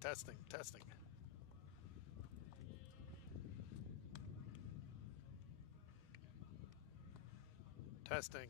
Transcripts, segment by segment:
Testing, testing. Testing.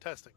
Testing.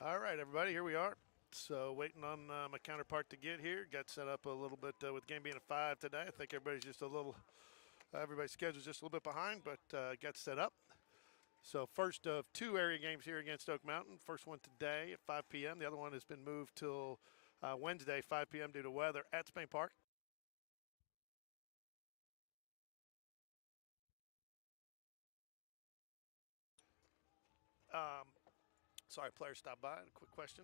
All right, everybody, here we are. So waiting on my counterpart to get here. Got set up a little bit with game being at 5 today. I think everybody's just a little, everybody's schedule's just a little bit behind, but got set up. So first of two area games here against Oak Mountain. First one today at 5 p.m. The other one has been moved till Wednesday, 5 p.m. due to weather at Spain Park. Sorry, players stopped by. A quick question.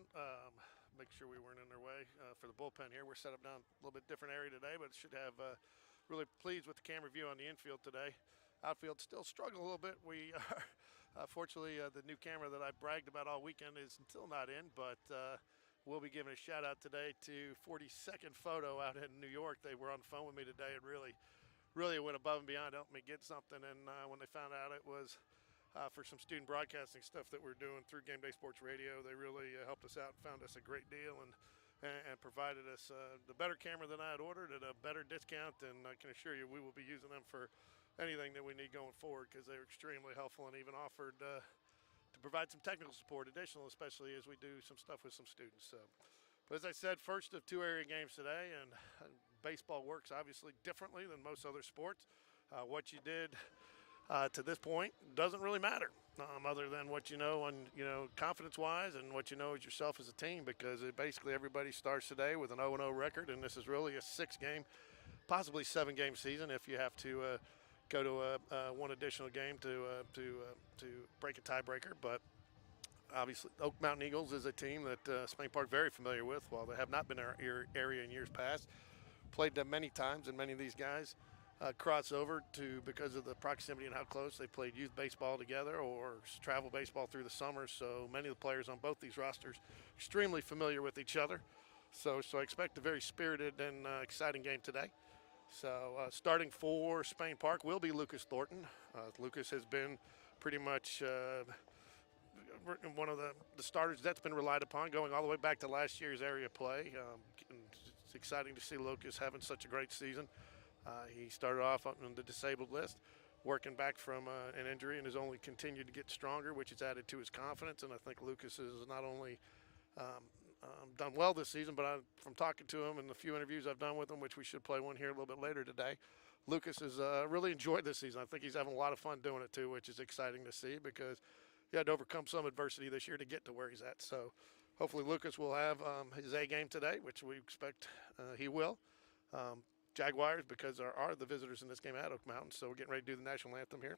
Make sure we weren't in their way for the bullpen here. We're set up down a little bit different area today, but should have really pleased with the camera view on the infield today. Outfield still struggling a little bit. We are, fortunately, the new camera that I bragged about all weekend is still not in, but we'll be giving a shout out today to 42nd Photo out in New York. They were on the phone with me today and really went above and beyond helping me get something. And when they found out it was for some student broadcasting stuff that we're doing through GameDay Sports Radio, they really helped us out and found us a great deal and provided us the better camera than I had ordered at a better discount. And I can assure you we will be using them for anything that we need going forward because they were extremely helpful and even offered to provide some technical support additional, especially as we do some stuff with some students. So, but as I said, first of two area games today, and baseball works obviously differently than most other sports. What you did to this point doesn't really matter, other than what you know on confidence-wise and what you know as yourself as a team, because basically everybody starts today with an 0-0 record, and this is really a 6-game, possibly 7-game season if you have to go to one additional game to break a tiebreaker. But obviously, Oak Mountain Eagles is a team that Spain Park very familiar with. While they have not been in our area in years past, played them many times, and many of these guys cross over to because of the proximity and how close they played youth baseball together or travel baseball through the summer. So many of the players on both these rosters extremely familiar with each other. So I expect a very spirited and exciting game today. So starting for Spain Park will be Lucas Thornton. Lucas has been pretty much one of the starters that's been relied upon going all the way back to last year's area play. It's exciting to see Lucas having such a great season. He started off on the disabled list, working back from an injury, and has only continued to get stronger, which has added to his confidence. And I think Lucas has not only done well this season, but from talking to him and the few interviews I've done with him, which we should play one here a little bit later today, Lucas has really enjoyed this season. I think he's having a lot of fun doing it too, which is exciting to see because he had to overcome some adversity this year to get to where he's at. So hopefully Lucas will have his A game today, which we expect he will. Jaguars, because there are the visitors in this game at Oak Mountain, so we're getting ready to do the national anthem here.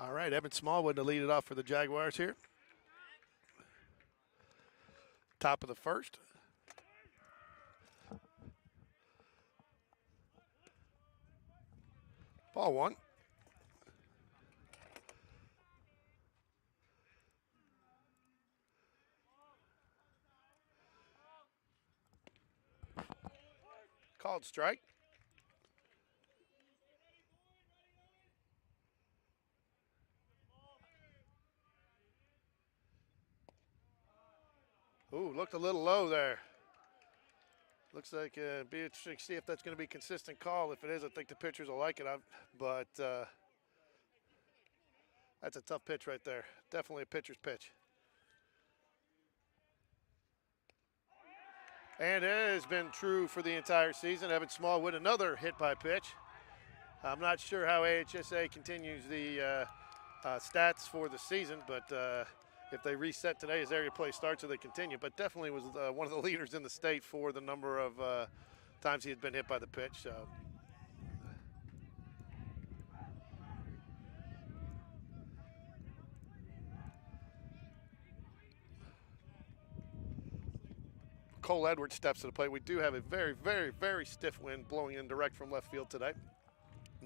All right, Evan Smallwood to lead it off for the Jaguars here. Top of the first. Ball one. Called strike. Ooh, looked a little low there. Looks like it'd be interesting to see if that's going to be a consistent call. If it is, I think the pitchers will like it. But that's a tough pitch right there. Definitely a pitcher's pitch. And it has been true for the entire season. Evan Smallwood, another hit by pitch. I'm not sure how AHSA continues the stats for the season, but if they reset today as area play starts, or they continue. But definitely was one of the leaders in the state for the number of times he had been hit by the pitch. So. Cole Edwards steps to the plate. We do have a very, very, very stiff wind blowing in direct from left field today.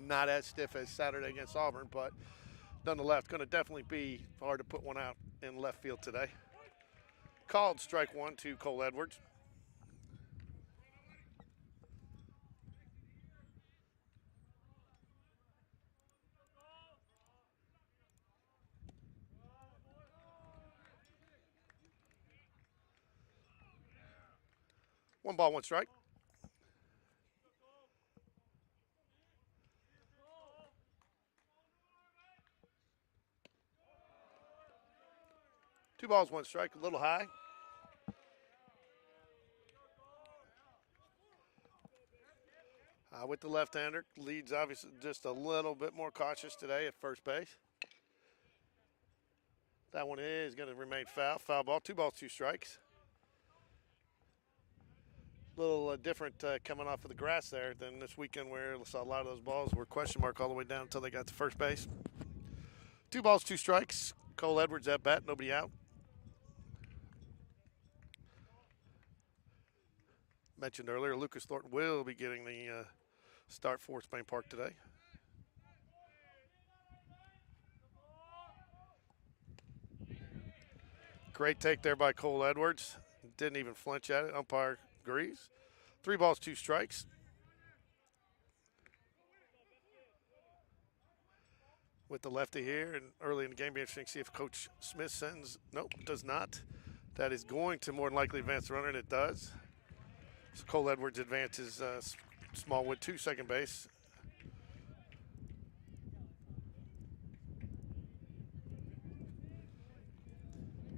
Not as stiff as Saturday against Auburn, but nonetheless, going to definitely be hard to put one out in left field today. Called strike one to Cole Edwards. One ball, one strike. Two balls, one strike, a little high. With the left-hander, leads obviously just a little bit more cautious today at first base. That one is going to remain foul. Foul ball, two balls, two strikes. A little different coming off of the grass there than this weekend where I saw a lot of those balls were question mark all the way down until they got to first base. Two balls, two strikes. Cole Edwards at bat, nobody out. Mentioned earlier, Lucas Thornton will be getting the start for Spain Park today. Great take there by Cole Edwards. Didn't even flinch at it. Umpire agrees. Three balls, two strikes. With the lefty here, and early in the game, be interesting to see if Coach Smith sends. Nope, does not. That is going to more than likely advance the runner, and it does. So Cole Edwards advances Smallwood to second base.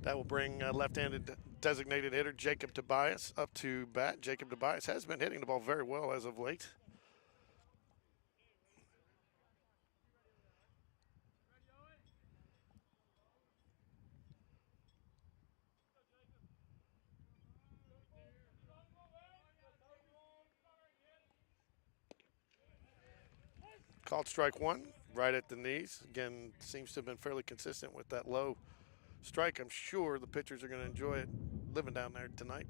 That will bring left-handed designated hitter Jacob Tobias up to bat. Jacob Tobias has been hitting the ball very well as of late. Called strike one, right at the knees. Again, seems to have been fairly consistent with that low strike. I'm sure the pitchers are going to enjoy it living down there tonight.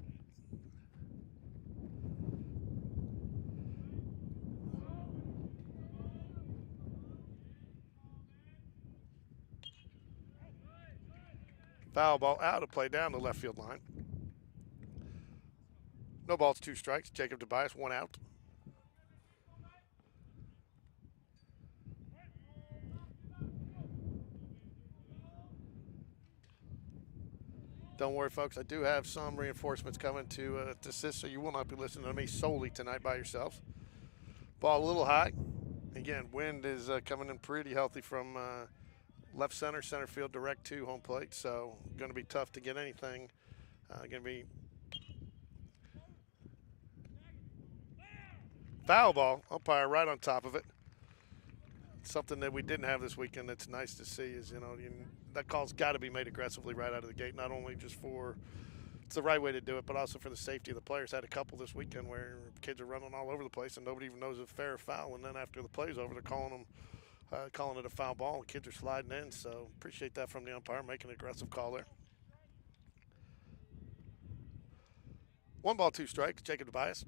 Foul ball out of play down the left field line. No balls, two strikes. Jacob Tobias, one out. Don't worry, folks. I do have some reinforcements coming to assist, so you will not be listening to me solely tonight by yourselves. Ball a little high. Again, wind is coming in pretty healthy from left center, center field, direct to home plate. So going to be tough to get anything. Going to be foul ball. Umpire right on top of it. Something that we didn't have this weekend that's nice to see is, that call's got to be made aggressively right out of the gate, not only just for it's the right way to do it, but also for the safety of the players. Had a couple this weekend where kids are running all over the place and nobody even knows if fair or foul, and then after the play's over, they're calling them calling it a foul ball, and kids are sliding in. So appreciate that from the umpire, making an aggressive call there. 1 ball, 2 strikes, Jacob Tobias.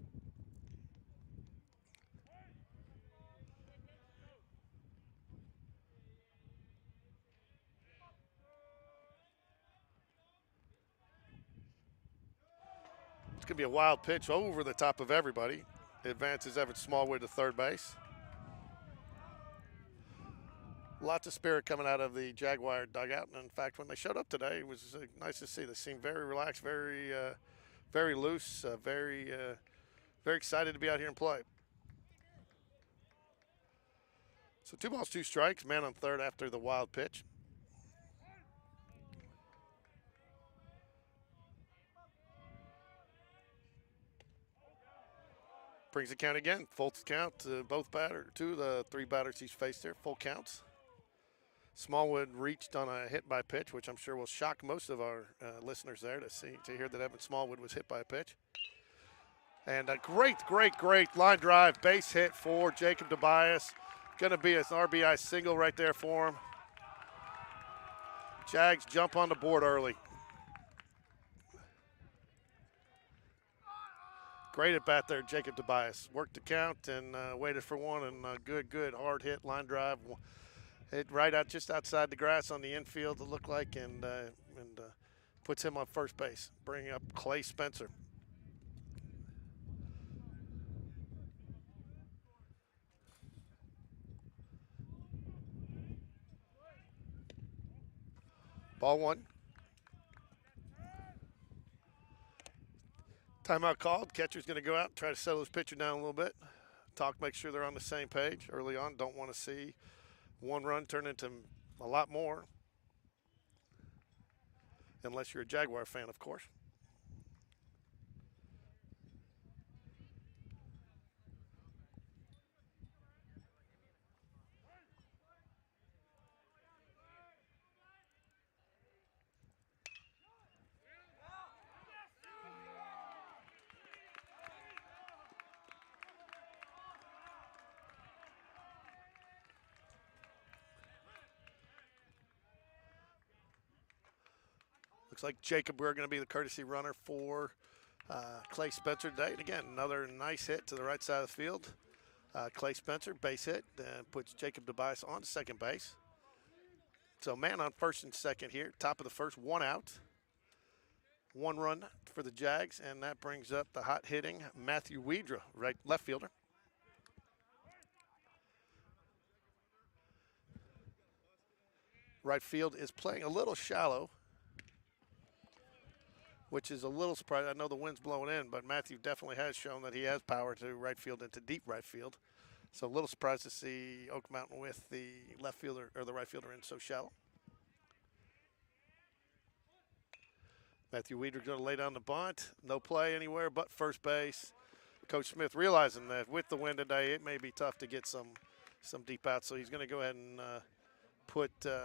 It's going to be a wild pitch over the top of everybody. It advances Evan Smallwood to third base. Lots of spirit coming out of the Jaguar dugout. And in fact, when they showed up today, it was nice to see. They seemed very relaxed, very loose, very excited to be out here and play. So 2 balls, 2 strikes. Man on third after the wild pitch. Brings the count again. Full count to both batters, 2 of the 3 batters he's faced here. Full counts. Smallwood reached on a hit by pitch, which I'm sure will shock most of our listeners there to hear that Evan Smallwood was hit by a pitch. And a great line drive base hit for Jacob Tobias. Going to be an RBI single right there for him. Jags jump on the board early. Great at bat there, Jacob Tobias. Worked the count and waited for one, and good hard hit line drive. Hit right out just outside the grass on the infield, it looked like, and puts him on first base, bringing up Clay Spencer. Ball 1. Timeout called. Catcher's going to go out and try to settle his pitcher down a little bit. Make sure they're on the same page early on. Don't want to see 1 run turn into a lot more. Unless you're a Jaguar fan, of course. Looks like Jacob, we're going to be the courtesy runner for Clay Spencer today. And again, another nice hit to the right side of the field. Clay Spencer, base hit, puts Jacob Tobias on second base. So man on first and second here, top of the first, 1 out. 1 run for the Jags, and that brings up the hot hitting Matthew Wedra, left fielder. Right field is playing a little shallow, which is a little surprising. I know the wind's blowing in, but Matthew definitely has shown that he has power to right field and to deep right field. So a little surprised to see Oak Mountain with the left fielder or the right fielder in so shallow. Matthew Weeder's going to lay down the bunt. No play anywhere but first base. Coach Smith realizing that with the wind today, it may be tough to get some deep outs. So he's going to go ahead and put the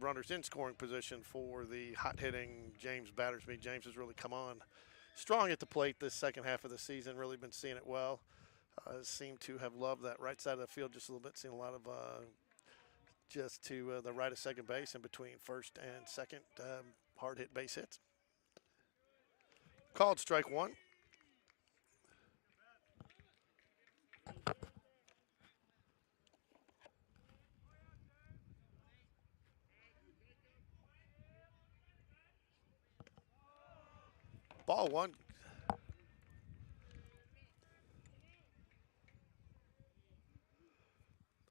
runners in scoring position for the hot-hitting James Battersby. James has really come on strong at the plate this second half of the season, really been seeing it well. Seemed to have loved that right side of the field just a little bit, seen a lot of just to the right of second base in between first and second hard-hit base hits. Called strike 1. Ball 1.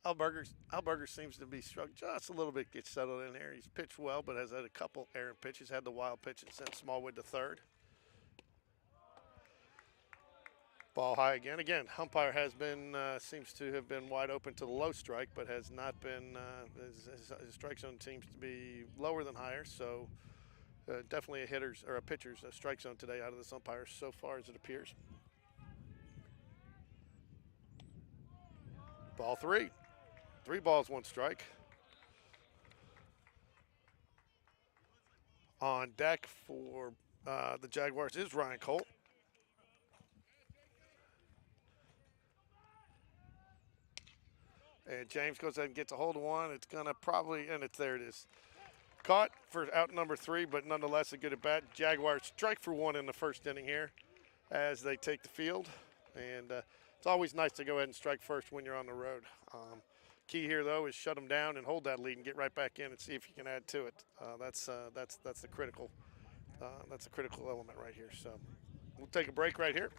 Alberger seems to be struck just a little bit, gets settled in there. He's pitched well, but has had a couple errant pitches, had the wild pitch and sent Smallwood to third. Ball high again. Again, umpire has been, seems to have been wide open to the low strike, but has not been, his strike zone seems to be lower than higher. So definitely a pitcher's strike zone today out of this umpire so far as it appears. Ball 3. 3 balls, 1 strike. On deck for the Jaguars is Ryan Colt. And James goes ahead and gets a hold of one. It's going to probably, and it's there it is. Caught for out number 3, but nonetheless a good at bat. Jaguars strike for 1 in the first inning here as they take the field. And it's always nice to go ahead and strike first when you're on the road. Key here, though, is shut them down and hold that lead and get right back in and see if you can add to it. That's the critical element right here. So we'll take a break right here.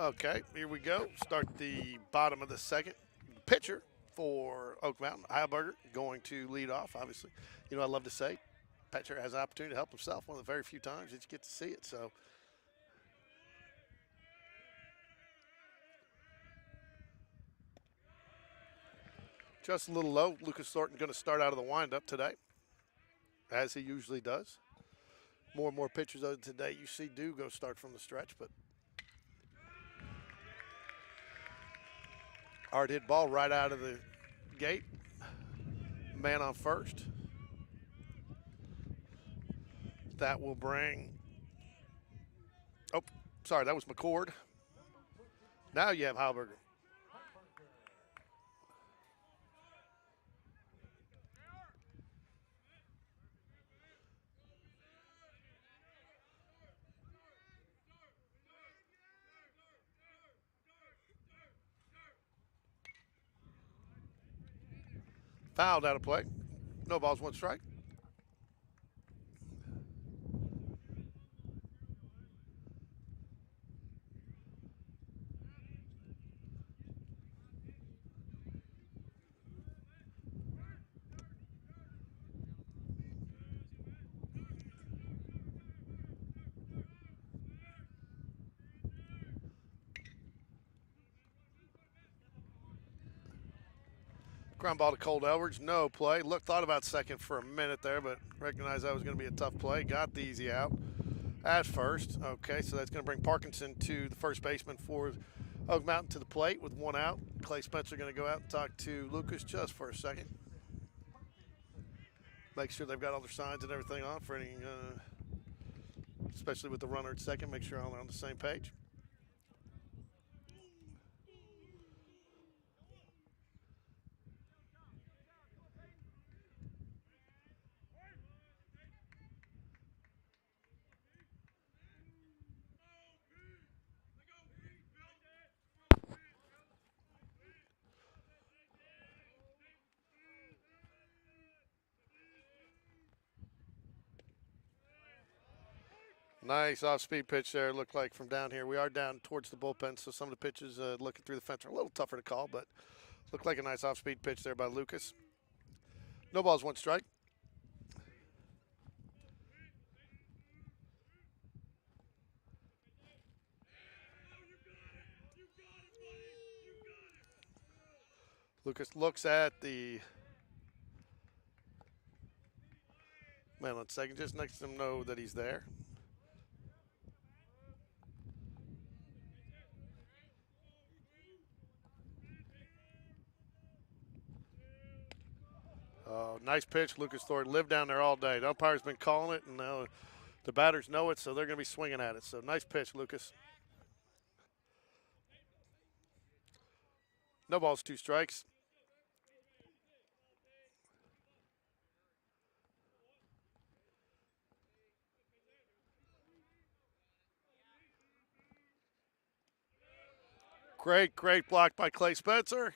Okay, here we go. Start the bottom of the second. Pitcher for Oak Mountain, Heilberger, going to lead off, obviously. You know, I love to say, pitcher has an opportunity to help himself. One of the very few times that you get to see it. So, just a little low. Lucas Thornton going to start out of the windup today, as he usually does. More and more pitchers today you see do go start from the stretch, but hard hit ball right out of the gate. Man on first. That will bring. Oh, sorry, that was McCord. Now you have Heilberger. Fouled out of play. No balls, one strike. Ground ball to Colt Edwards. No play. Thought about second for a minute there, but recognized that was going to be a tough play. Got the easy out at first. Okay, so that's going to bring Parkinson to the first baseman for Oak Mountain to the plate with one out. Clay Spencer going to go out and talk to Lucas just for a second. Make sure they've got all their signs and everything on for any, especially with the runner at second. Make sure all are on the same page. Nice off-speed pitch there. Looked like from down here. We are down towards the bullpen, so some of the pitches looking through the fence are a little tougher to call, but looked like a nice off-speed pitch there by Lucas. No balls, one strike. Lucas looks at the man on second, just next to him, know that he's there. Nice pitch. Lucas Thornton lived down there all day. The umpire's been calling it, and now the batters know it, so they're going to be swinging at it. So nice pitch, Lucas. No balls, two strikes. Great block by Clay Spencer.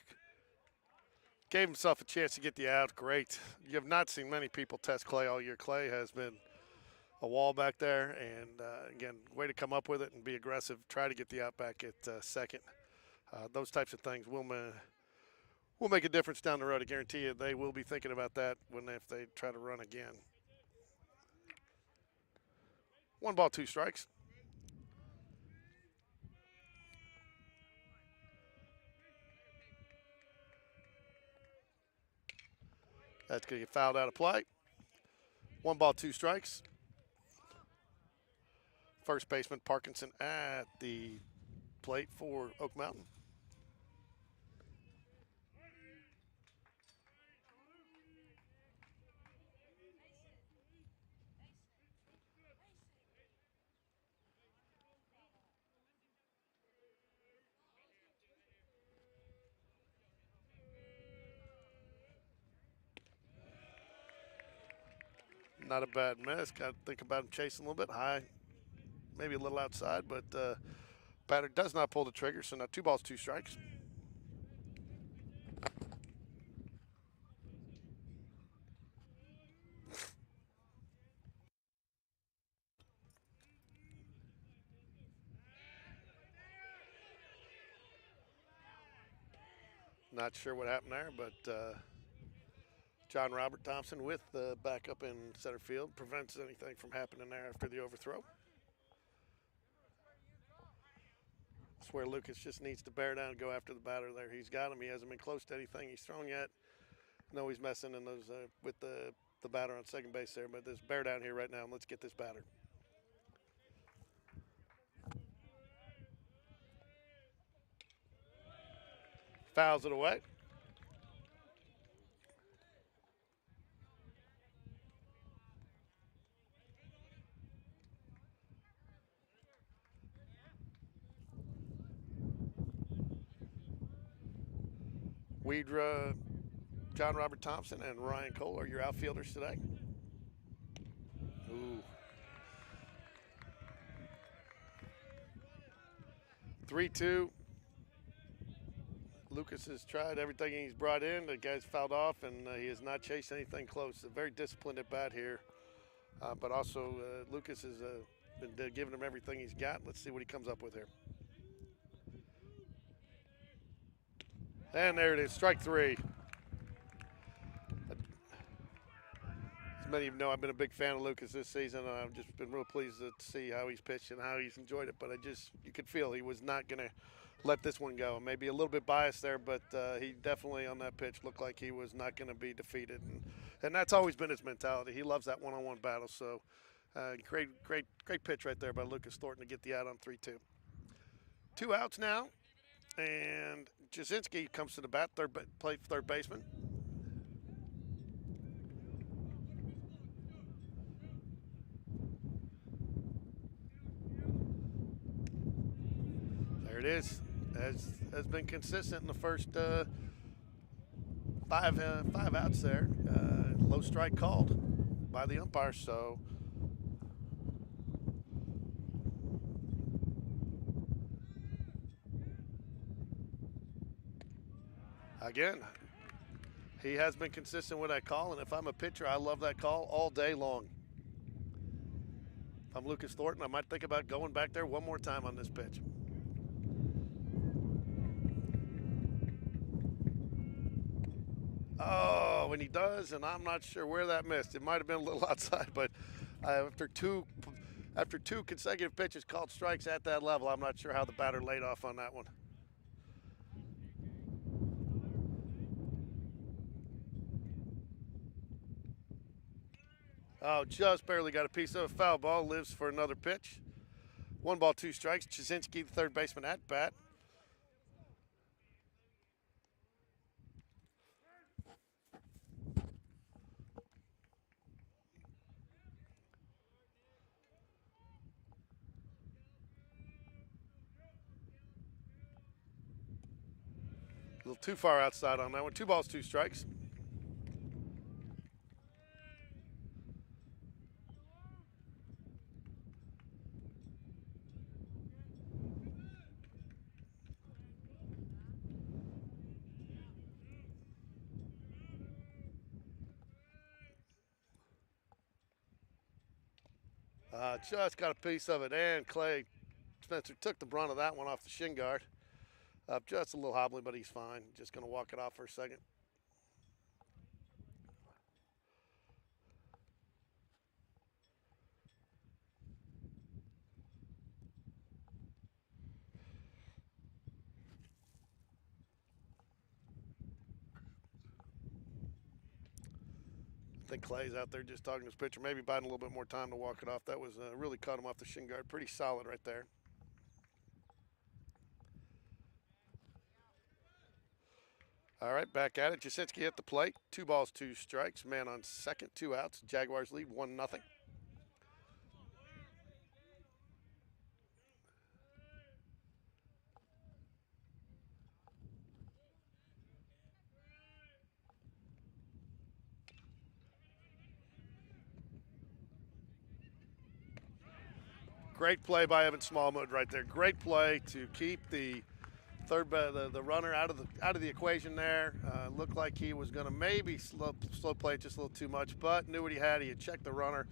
Gave himself a chance to get the out. Great. You have not seen many people test Clay all year. Clay has been a wall back there, and again, way to come up with it and be aggressive. Try to get the out back at second. Those types of things will make a difference down the road. I guarantee you they will be thinking about that if they try to run again. 1 ball, 2 strikes. That's going to get fouled out of play. 1 ball, 2 strikes. First baseman Parkinson at the plate for Oak Mountain. Not a bad miss. Got to think about him chasing a little bit high, maybe a little outside, but batter does not pull the trigger, so now 2 balls, 2 strikes. Not sure what happened there, but John Robert Thompson with the backup in center field prevents anything from happening there after the overthrow. That's where Lucas just needs to bear down and go after the batter there. He's got him. He hasn't been close to anything he's thrown yet. No, he's messing in those with the batter on second base there, but there's bear down here right now, and let's get this batter. Fouls it away. Weedra, John Robert Thompson, and Ryan Cole are your outfielders today. Ooh. 3-2. Lucas has tried everything he's brought in. The guy's fouled off, and he has not chased anything close. A very disciplined at bat here. But also, Lucas has been giving him everything he's got. Let's see what he comes up with here. And there it is, strike 3. As many of you know, I've been a big fan of Lucas this season. I've just been real pleased to see how he's pitched and how he's enjoyed it. But you could feel he was not going to let this one go. Maybe a little bit biased there, but he definitely on that pitch looked like he was not going to be defeated. And that's always been his mentality. He loves that one-on-one battle. So great pitch right there by Lucas Thornton to get the out on 3-2. 2 outs now, and Jasinski comes to the bat, third baseman. There it is. Has been consistent in the first 5 outs there. Low strike called by the umpire, so again, he has been consistent with that call, and if I'm a pitcher, I love that call all day long. I'm Lucas Thornton. I might think about going back there one more time on this pitch. Oh, and he does, and I'm not sure where that missed. It might have been a little outside, but after two consecutive pitches called strikes at that level, I'm not sure how the batter laid off on that one. Oh, just barely got a piece of a foul ball. Lives for another pitch. 1 ball, 2 strikes. Chazinski, the third baseman, at bat. A little too far outside on that one. 2 balls, 2 strikes. Just got a piece of it, and Clay Spencer took the brunt of that one off the shin guard. Just a little hobbly, but he's fine. Just going to walk it off for a second. I think Clay's out there just talking to his pitcher, maybe biding a little bit more time to walk it off. That was really caught him off the shin guard. Pretty solid right there. All right, back at it. Jasinski at the plate. 2 balls, 2 strikes. Man on second, 2 outs. Jaguars lead 1-0. Great play by Evan Smallwood right there. Great play to keep the the runner out of the equation there. Looked like he was going to maybe slow play it just a little too much, but knew what he had. He had checked the runner.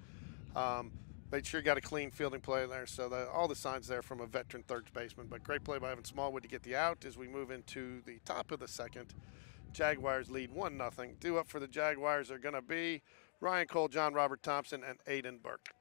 Made sure he got a clean fielding play there. So all the signs there from a veteran third baseman. But great play by Evan Smallwood to get the out as we move into the top of the second. Jaguars lead 1-0. Due up for the Jaguars are going to be Ryan Cole, John Robert Thompson, and Aiden Burke.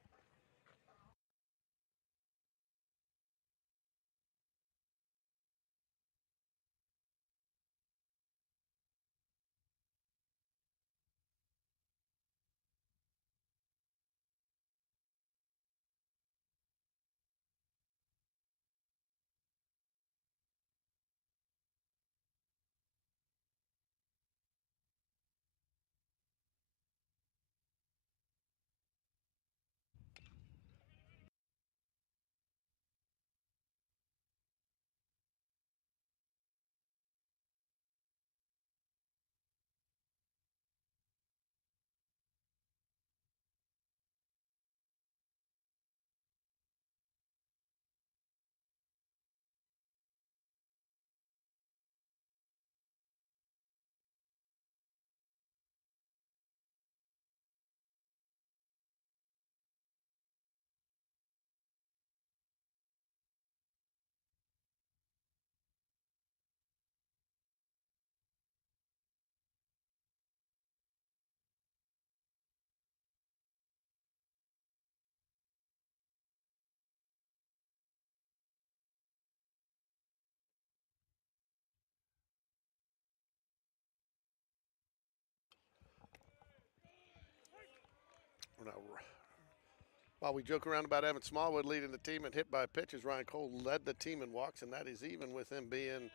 While we joke around about Evan Smallwood leading the team and hit by pitches, Ryan Cole led the team in walks, and that is even with him being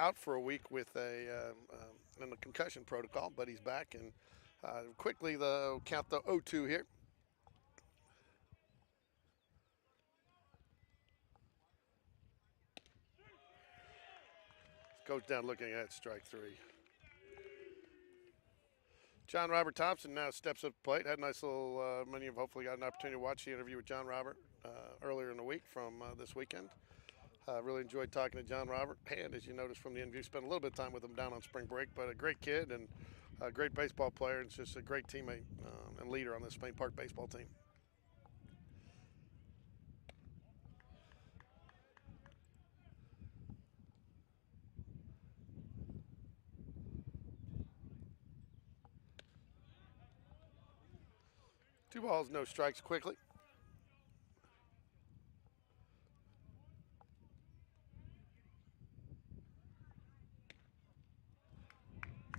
out for a week with in the concussion protocol. But he's back, and quickly the count the 0-2 here. Goes down looking at strike 3. John Robert Thompson now steps up to the plate. Had a nice little, many of you hopefully got an opportunity to watch the interview with John Robert earlier in the week from this weekend. Really enjoyed talking to John Robert. And as you noticed from the interview, spent a little bit of time with him down on spring break, but a great kid and a great baseball player. And it's just a great teammate and leader on this Spain Park baseball team. 2 balls, no strikes quickly.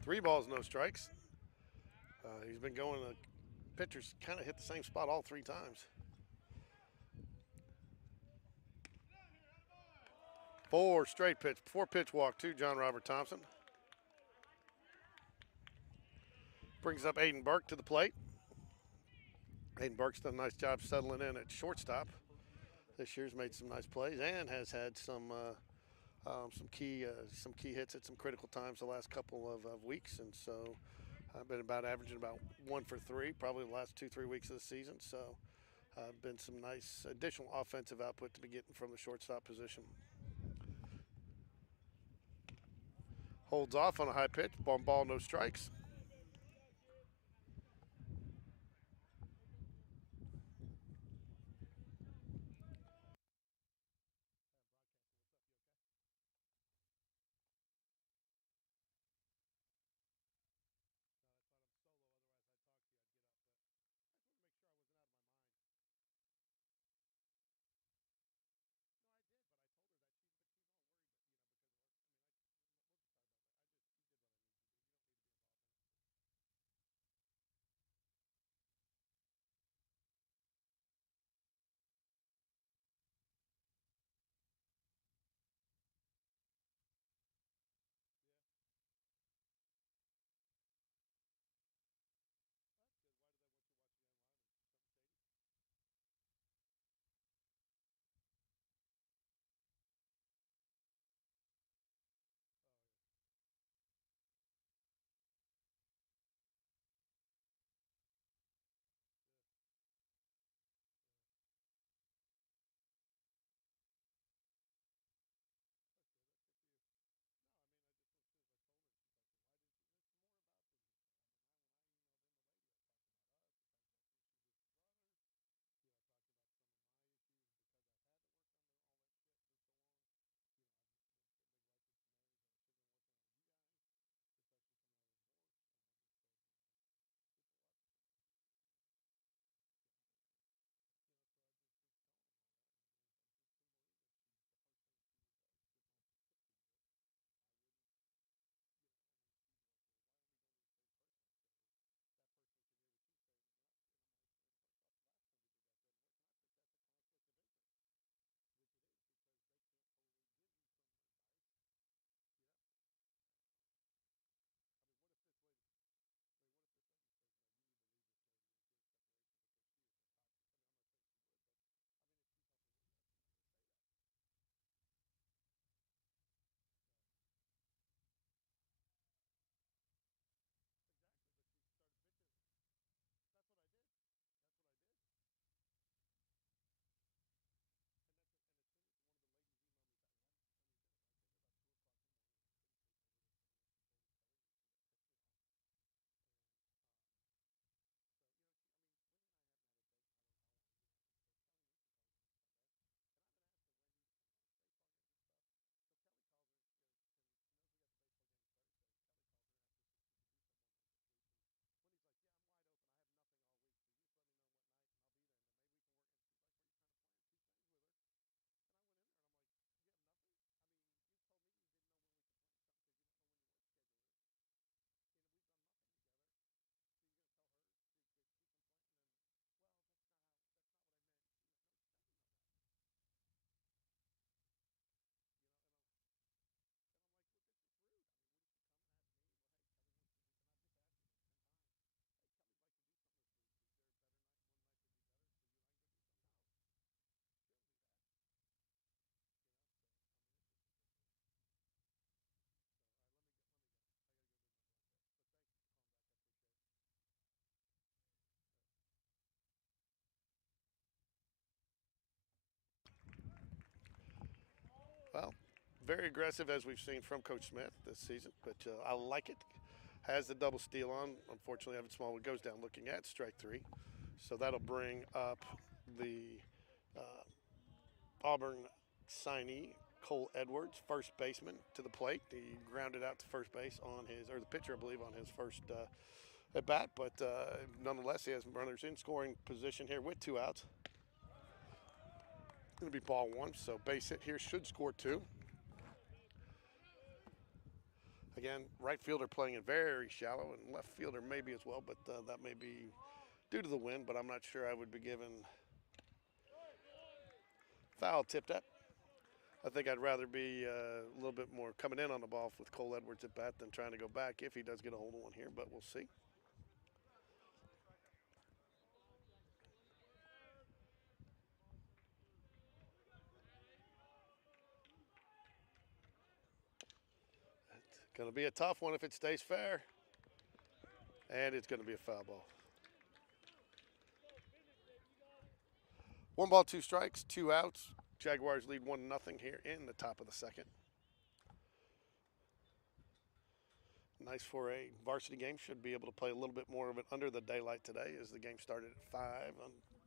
Three balls, no strikes. He's been going, the pitcher's kind of hit the same spot all 3 times. 4 straight pitch, 4 pitch walk to John Robert Thompson. Brings up Aiden Burke to the plate. Aiden Burke's done a nice job settling in at shortstop. This year's made some nice plays and has had some key hits at some critical times the last couple of weeks, and so I've been about averaging about 1 for 3 probably the last 2-3 weeks of the season. So been some nice additional offensive output to be getting from the shortstop position. Holds off on a high pitch, ball, no strikes. Well, very aggressive as we've seen from Coach Smith this season, but I like it. Has the double steal on. Unfortunately, Evan Smallwood goes down looking at strike 3. So that'll bring up the Auburn signee, Cole Edwards, first baseman, to the plate. He grounded out to first base on his, or the pitcher, I believe, on his first at bat, but nonetheless, he has runners in scoring position here with 2 outs. Going to be ball 1, so base hit here should score 2. Again, right fielder playing it very shallow, and left fielder maybe as well, but that may be due to the wind, but I'm not sure I would be given foul tipped at. I think I'd rather be a little bit more coming in on the ball with Cole Edwards at bat than trying to go back if he does get a hold of one here, but we'll see. It's going to be a tough one if it stays fair, and it's going to be a foul ball. 1 ball, 2 strikes, 2 outs. Jaguars lead 1-0 here in the top of the second. Nice for a varsity game. Should be able to play a little bit more of it under the daylight today, as the game started at 5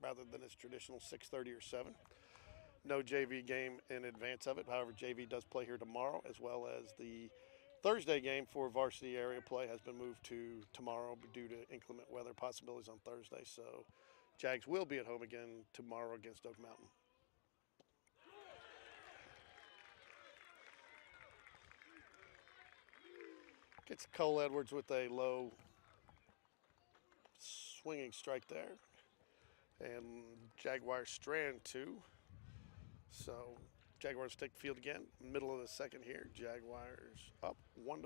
rather than its traditional 6:30 or 7. No JV game in advance of it. However, JV does play here tomorrow, as well as the Thursday game for varsity area play has been moved to tomorrow due to inclement weather possibilities on Thursday. So Jags will be at home again tomorrow against Oak Mountain. Gets Cole Edwards with a low swinging strike there. And Jaguars strand 2. So Jaguars take the field again. Middle of the second here. Jaguars up 1-0.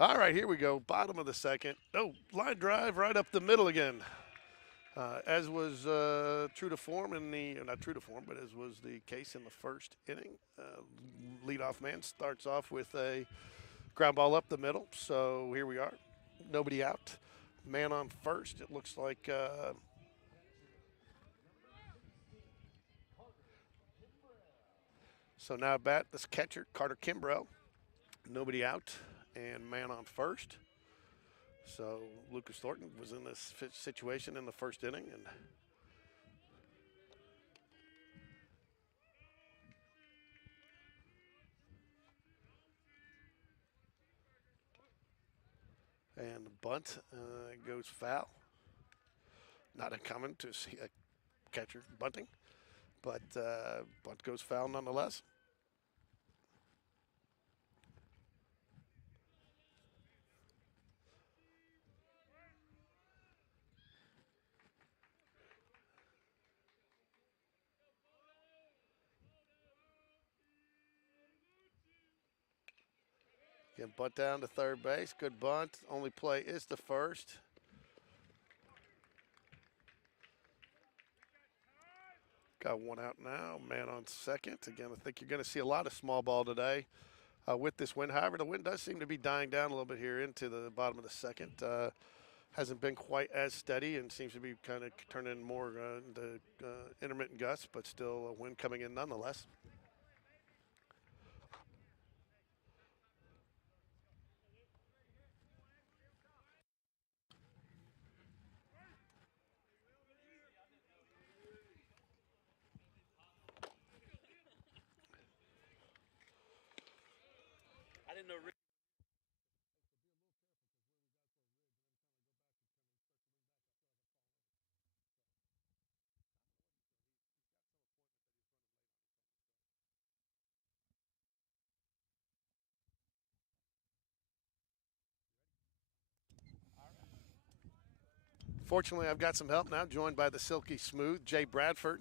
All right, here we go. Bottom of the second. Oh, line drive right up the middle again. As was true to form in the, not true to form, but as was the case in the first inning. Leadoff man starts off with a ground ball up the middle. So here we are. Nobody out. Man on first. It looks like so now at bat, this catcher, Carter Kimbrell. Nobody out and man on first. So Lucas Thornton was in this situation in the first inning, and the bunt goes foul. Not uncommon to see a catcher bunting, but bunt goes foul nonetheless. Again, bunt down to third base. Good bunt. Only play is the first. Got one out now. Man on second. Again, I think you're going to see a lot of small ball today with this wind. However, the wind does seem to be dying down a little bit here into the bottom of the second. Hasn't been quite as steady and seems to be kind of turning more into intermittent gusts, but still a wind coming in nonetheless. I didn't know. Fortunately, I've got some help now, joined by the silky smooth Jay Bradford.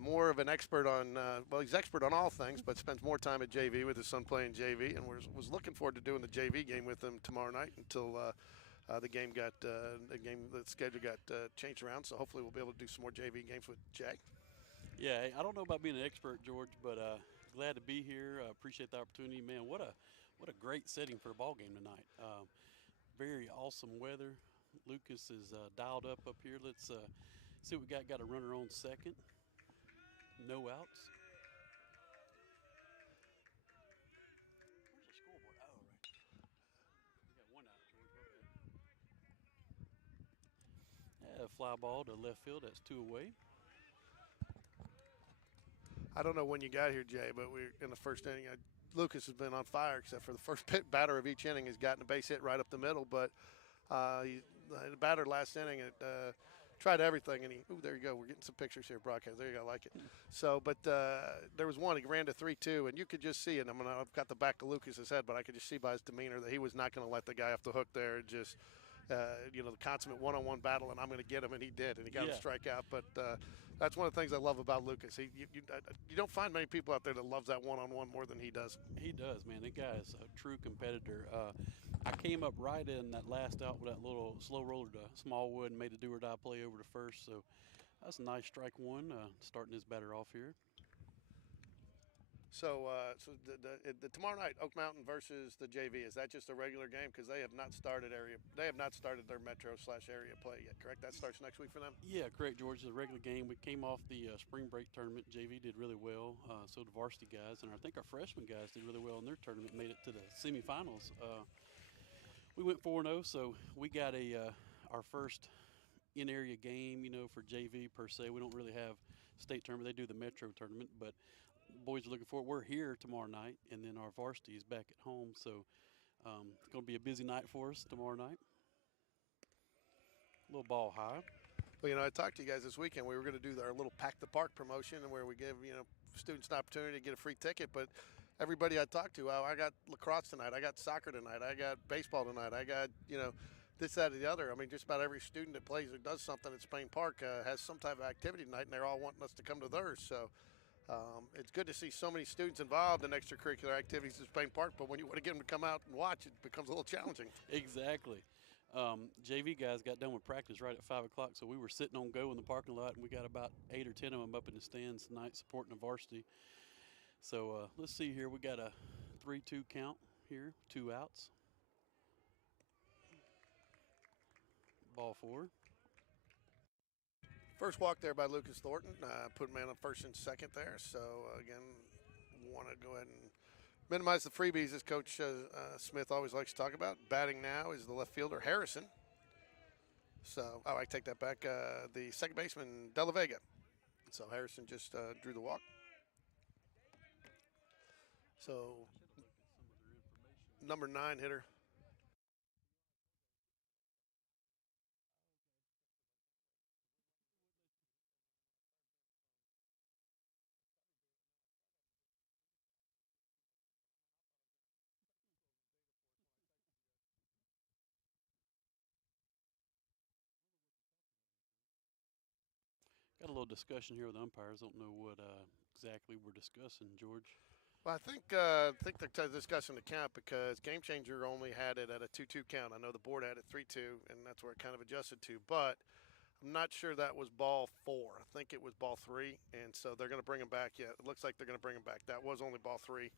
More of an expert on, well, he's expert on all things, but spends more time at JV with his son playing JV, and was looking forward to doing the JV game with him tomorrow night until the schedule got changed around. So hopefully we'll be able to do some more JV games with Jay. Yeah, I don't know about being an expert, George, but glad to be here. Appreciate the opportunity, man. What a great setting for a ball game tonight. Very awesome weather. Lucas is dialed up here. Let's see what we got. Got a runner on second. No outs. Where's the scoreboard? Oh, right. We got one out, George. Yeah, fly ball to left field. That's 2 away. I don't know when you got here, Jay, but we're in the first inning. Lucas has been on fire, except for the first batter of each inning has gotten a base hit right up the middle. But the batter last inning tried everything, and there you go. We're getting some pictures here, broadcast. There you go, I like it. So, but there was one. He ran to 3-2, and you could just see it. I've got the back of Lucas's head, but I could just see by his demeanor that he was not going to let the guy off the hook there. Just the consummate one-on-one battle, and I'm going to get him, and he did, and he got him strike out. But that's one of the things I love about Lucas. You don't find many people out there that loves that one-on-one more than he does. He does, man. That guy is a true competitor. I came up right in that last out with that little slow roller to Smallwood and made a do-or-die play over to first. So that's a nice strike one, starting his batter off here. So, the tomorrow night, Oak Mountain versus the JV, is that just a regular game? Because they have not started their metro/area play yet. Correct? That starts next week for them. Yeah, correct, George. It's a regular game. We came off the spring break tournament. JV did really well. So did varsity guys, and I think our freshman guys did really well in their tournament. Made it to the semifinals. We went 4-0, so we got our first in-area game. For JV per se. We don't really have state tournament. They do the metro tournament, but boys are looking forward. We're here tomorrow night, and then our varsity is back at home. So it's going to be a busy night for us tomorrow night. A little ball high. Well, I talked to you guys this weekend. We were going to do our little Pack the Park promotion, where we give students an opportunity to get a free ticket. But everybody I talked to, I got lacrosse tonight, I got soccer tonight, I got baseball tonight, I got this, that, or the other. Just about every student that plays or does something at Spain Park has some type of activity tonight, and they're all wanting us to come to theirs. So it's good to see so many students involved in extracurricular activities at Spain Park, but when you want to get them to come out and watch, it becomes a little challenging. Exactly. JV guys got done with practice right at 5 o'clock, so we were sitting on go in the parking lot, and we got about 8 or 10 of them up in the stands tonight supporting the varsity. So let's see here. We got a 3-2 count here, 2 outs. Ball 4. First walk there by Lucas Thornton. Put man on first and second there. So, again, want to go ahead and minimize the freebies, as Coach Smith always likes to talk about. Batting now is the left fielder, Harrison. So, I take that back. The second baseman, De La Vega. So, Harrison just drew the walk. So, number 9 hitter. Got a little discussion here with the umpires. Don't know what exactly we're discussing, George. Well, I think they're discussing the count because Game Changer only had it at a 2-2 count. I know the board had it 3-2, and that's where it kind of adjusted to. But I'm not sure that was ball four. I think it was ball three, and so they're going to bring him back. Yeah, it looks like they're going to bring him back. That was only ball three,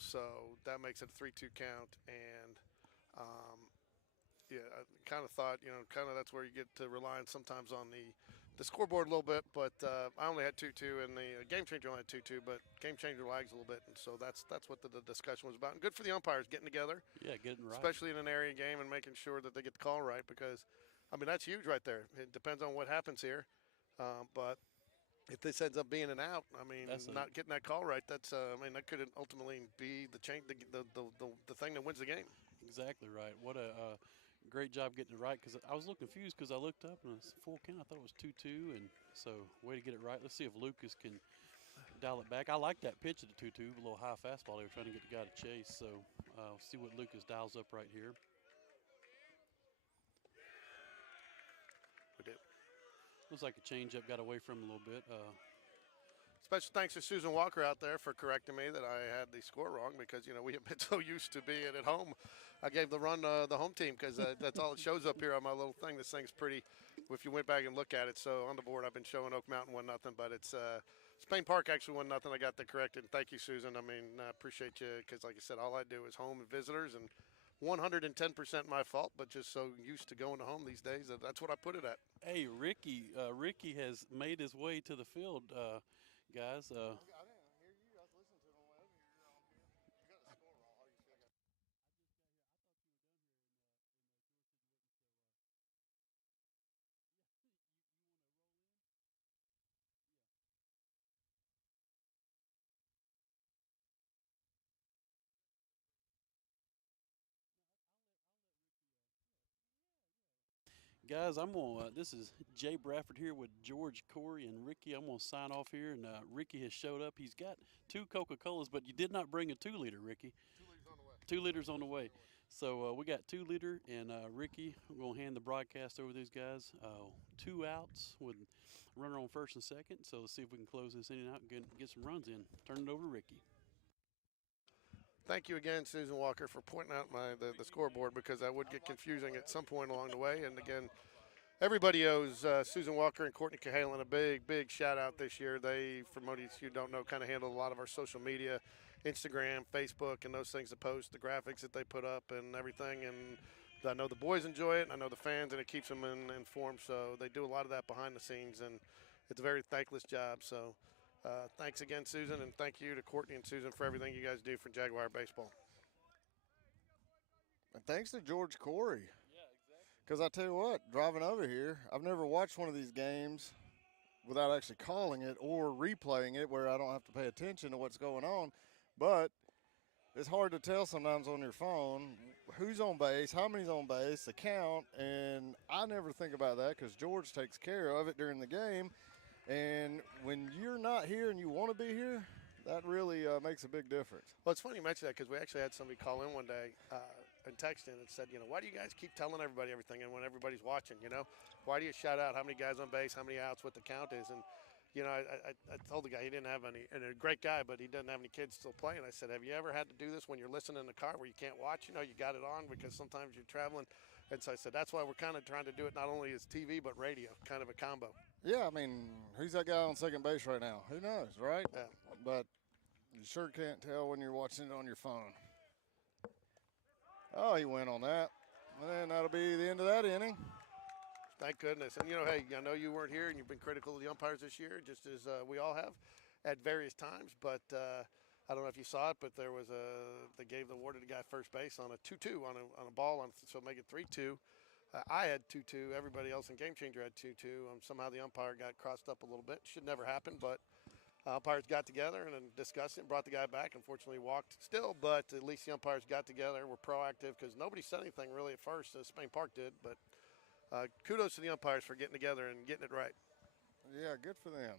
so that makes it a 3-2 count. And um, yeah, I kind of thought, kind of that's where you get to relying sometimes on the scoreboard a little bit. But I only had 2-2, and the Game Changer only had 2-2, but Game Changer lags a little bit, and so that's what the discussion was about. And good for the umpires getting together, Yeah, getting right. especially in an area game and making sure that they get the call right because, I mean, that's huge right there. It depends on what happens here, but if this ends up being an out, I mean, not getting that call right, that's I mean, that could ultimately be the change, the thing that wins the game. Exactly right. What a great job getting it right, because I was a little confused because I looked up and it was full count. I thought it was 2-2, and so way to get it right. Let's see if Lucas can dial it back. I like that pitch at the 2-2, a little high fastball. They were trying to get the guy to chase, so see what Lucas dials up right here. We did. Looks like a changeup got away from him a little bit. Special thanks to Susan Walker out there for correcting me that I had the score wrong because, we have been so used to being at home. I gave the run the home team because that's all it shows up here on my little thing. This thing's pretty, if you went back and look at it. So on the board, I've been showing Oak Mountain 1-0, but it's Spain Park actually 1-0. I got that corrected. Thank you, Susan. I mean, I appreciate you because, like I said, all I do is home and visitors, and 110% my fault, but just so used to going to home these days, that's what I put it at. Hey, Ricky has made his way to the field, guys. I didn't hear you. I was listening to him over here. You got a score wrong. How you say that? Guys, I'm gonna. This is Jay Bradford here with George Corey and Ricky. I'm gonna sign off here, and Ricky has showed up. He's got 2 Coca-Colas, but you did not bring a 2-liter, Ricky. 2 liters on the way. 2 liters on the way. So we got 2-liter, and Ricky, I'm gonna hand the broadcast over to these guys. 2 outs with runner on first and second. So let's see if we can close this inning out and get some runs in. Turn it over to Ricky. Thank you again, Susan Walker, for pointing out the scoreboard because that would get confusing at some point along the way. And again, everybody owes Susan Walker and Courtney Cahalan a big shout out this year. They, for most of you don't know, kind of handle a lot of our social media, Instagram, Facebook, and those things to post, the graphics that they put up and everything. And I know the boys enjoy it, and I know the fans, and it keeps them informed. So they do a lot of that behind the scenes, and it's a very thankless job. So thanks again, Susan, and thank you to Courtney and Susan for everything you guys do for Jaguar baseball. And thanks to George Corey. Because I tell you what, driving over here, I've never watched one of these games without actually calling it or replaying it where I don't have to pay attention to what's going on. But it's hard to tell sometimes on your phone who's on base, how many's on base, the count, and I never think about that because George takes care of it during the game. And when you're not here and you want to be here, that really makes a big difference. Well, it's funny you mention that because we actually had somebody call in one day and text in and said, why do you guys keep telling everybody everything and when everybody's watching, Why do you shout out how many guys on base, how many outs, what the count is? And, I told the guy he didn't have any, and a great guy, but he doesn't have any kids still playing. I said, have you ever had to do this when you're listening in the car where you can't watch? You got it on because sometimes you're traveling. And so I said, that's why we're kind of trying to do it not only as TV but radio, kind of a combo. Yeah, I mean, who's that guy on second base right now? Who knows, right? Yeah. But you sure can't tell when you're watching it on your phone. Oh, he went on that. And that'll be the end of that inning. Thank goodness. And, hey, I know you weren't here and you've been critical of the umpires this year, just as we all have at various times. But I don't know if you saw it, but there was they gave the award to the guy first base on a 2-2 on a ball, so make it 3-2. I had 2-2. Everybody else in Game Changer had 2-2. Somehow the umpire got crossed up a little bit. Should never happen, but umpires got together and then discussed it and brought the guy back. Unfortunately, walked still, but at least the umpires got together. Were proactive because nobody said anything really at first. Spain Park did, but kudos to the umpires for getting together and getting it right. Yeah, good for them.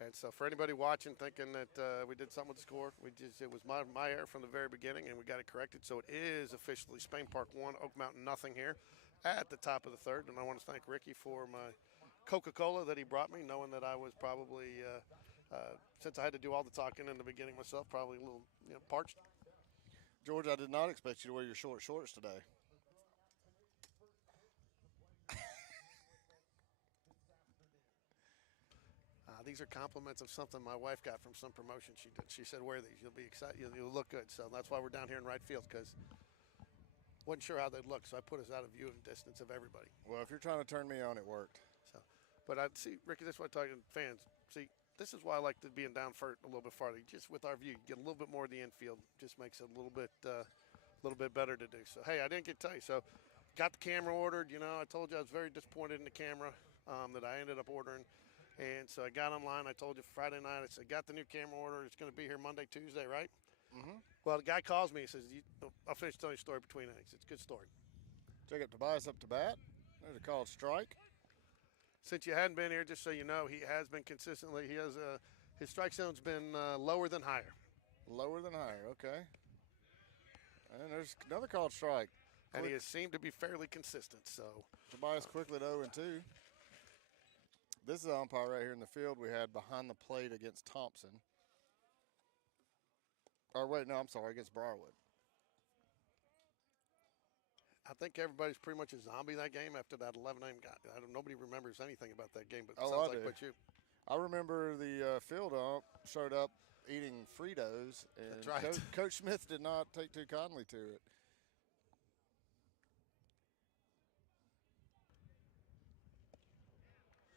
And so for anybody watching thinking that we did something with the score, it was my error from the very beginning, and we got it corrected. So it is officially Spain Park 1, Oak Mountain nothing here at the top of the third. And I want to thank Ricky for my Coca-Cola that he brought me, knowing that I was probably since I had to do all the talking in the beginning myself, probably a little parched. George, I did not expect you to wear your short shorts today. These are compliments of something my wife got from some promotion she did. She said, "Wear these. You'll be excited. You'll look good." So that's why we're down here in right field, because wasn't sure how they'd look, so I put us out of view and distance of everybody. Well, if you're trying to turn me on, it worked. So, but I see, Ricky. That's why I'm talking to fans. See, this is why I like being down for a little bit farther. Just with our view, you get a little bit more of the infield. Just makes it a little bit better to do. So, hey, I didn't get to tell you. So, got the camera ordered. I told you I was very disappointed in the camera that I ended up ordering. And so I got online. I told you Friday night. I said, got the new camera order. It's going to be here Monday, Tuesday, right? Mm-hmm. Well, the guy calls me. He says, I'll finish telling you a story between innings. It's a good story. Jacob Tobias up to bat. There's a called strike. Since you hadn't been here, just so you know, he has been consistently. He has his strike zone's been lower than higher. Lower than higher, okay. And there's another called strike. And he has seemed to be fairly consistent. So Tobias quickly at 0-2. This is the umpire right here in the field we had behind the plate against Thompson. Or wait, no, I'm sorry, against Briarwood. I think everybody's pretty much a zombie that game after that 11-name guy. Nobody remembers anything about that game, but it sounds like but you. I remember the field ump showed up eating Fritos, and That's right. Coach Smith did not take too kindly to it.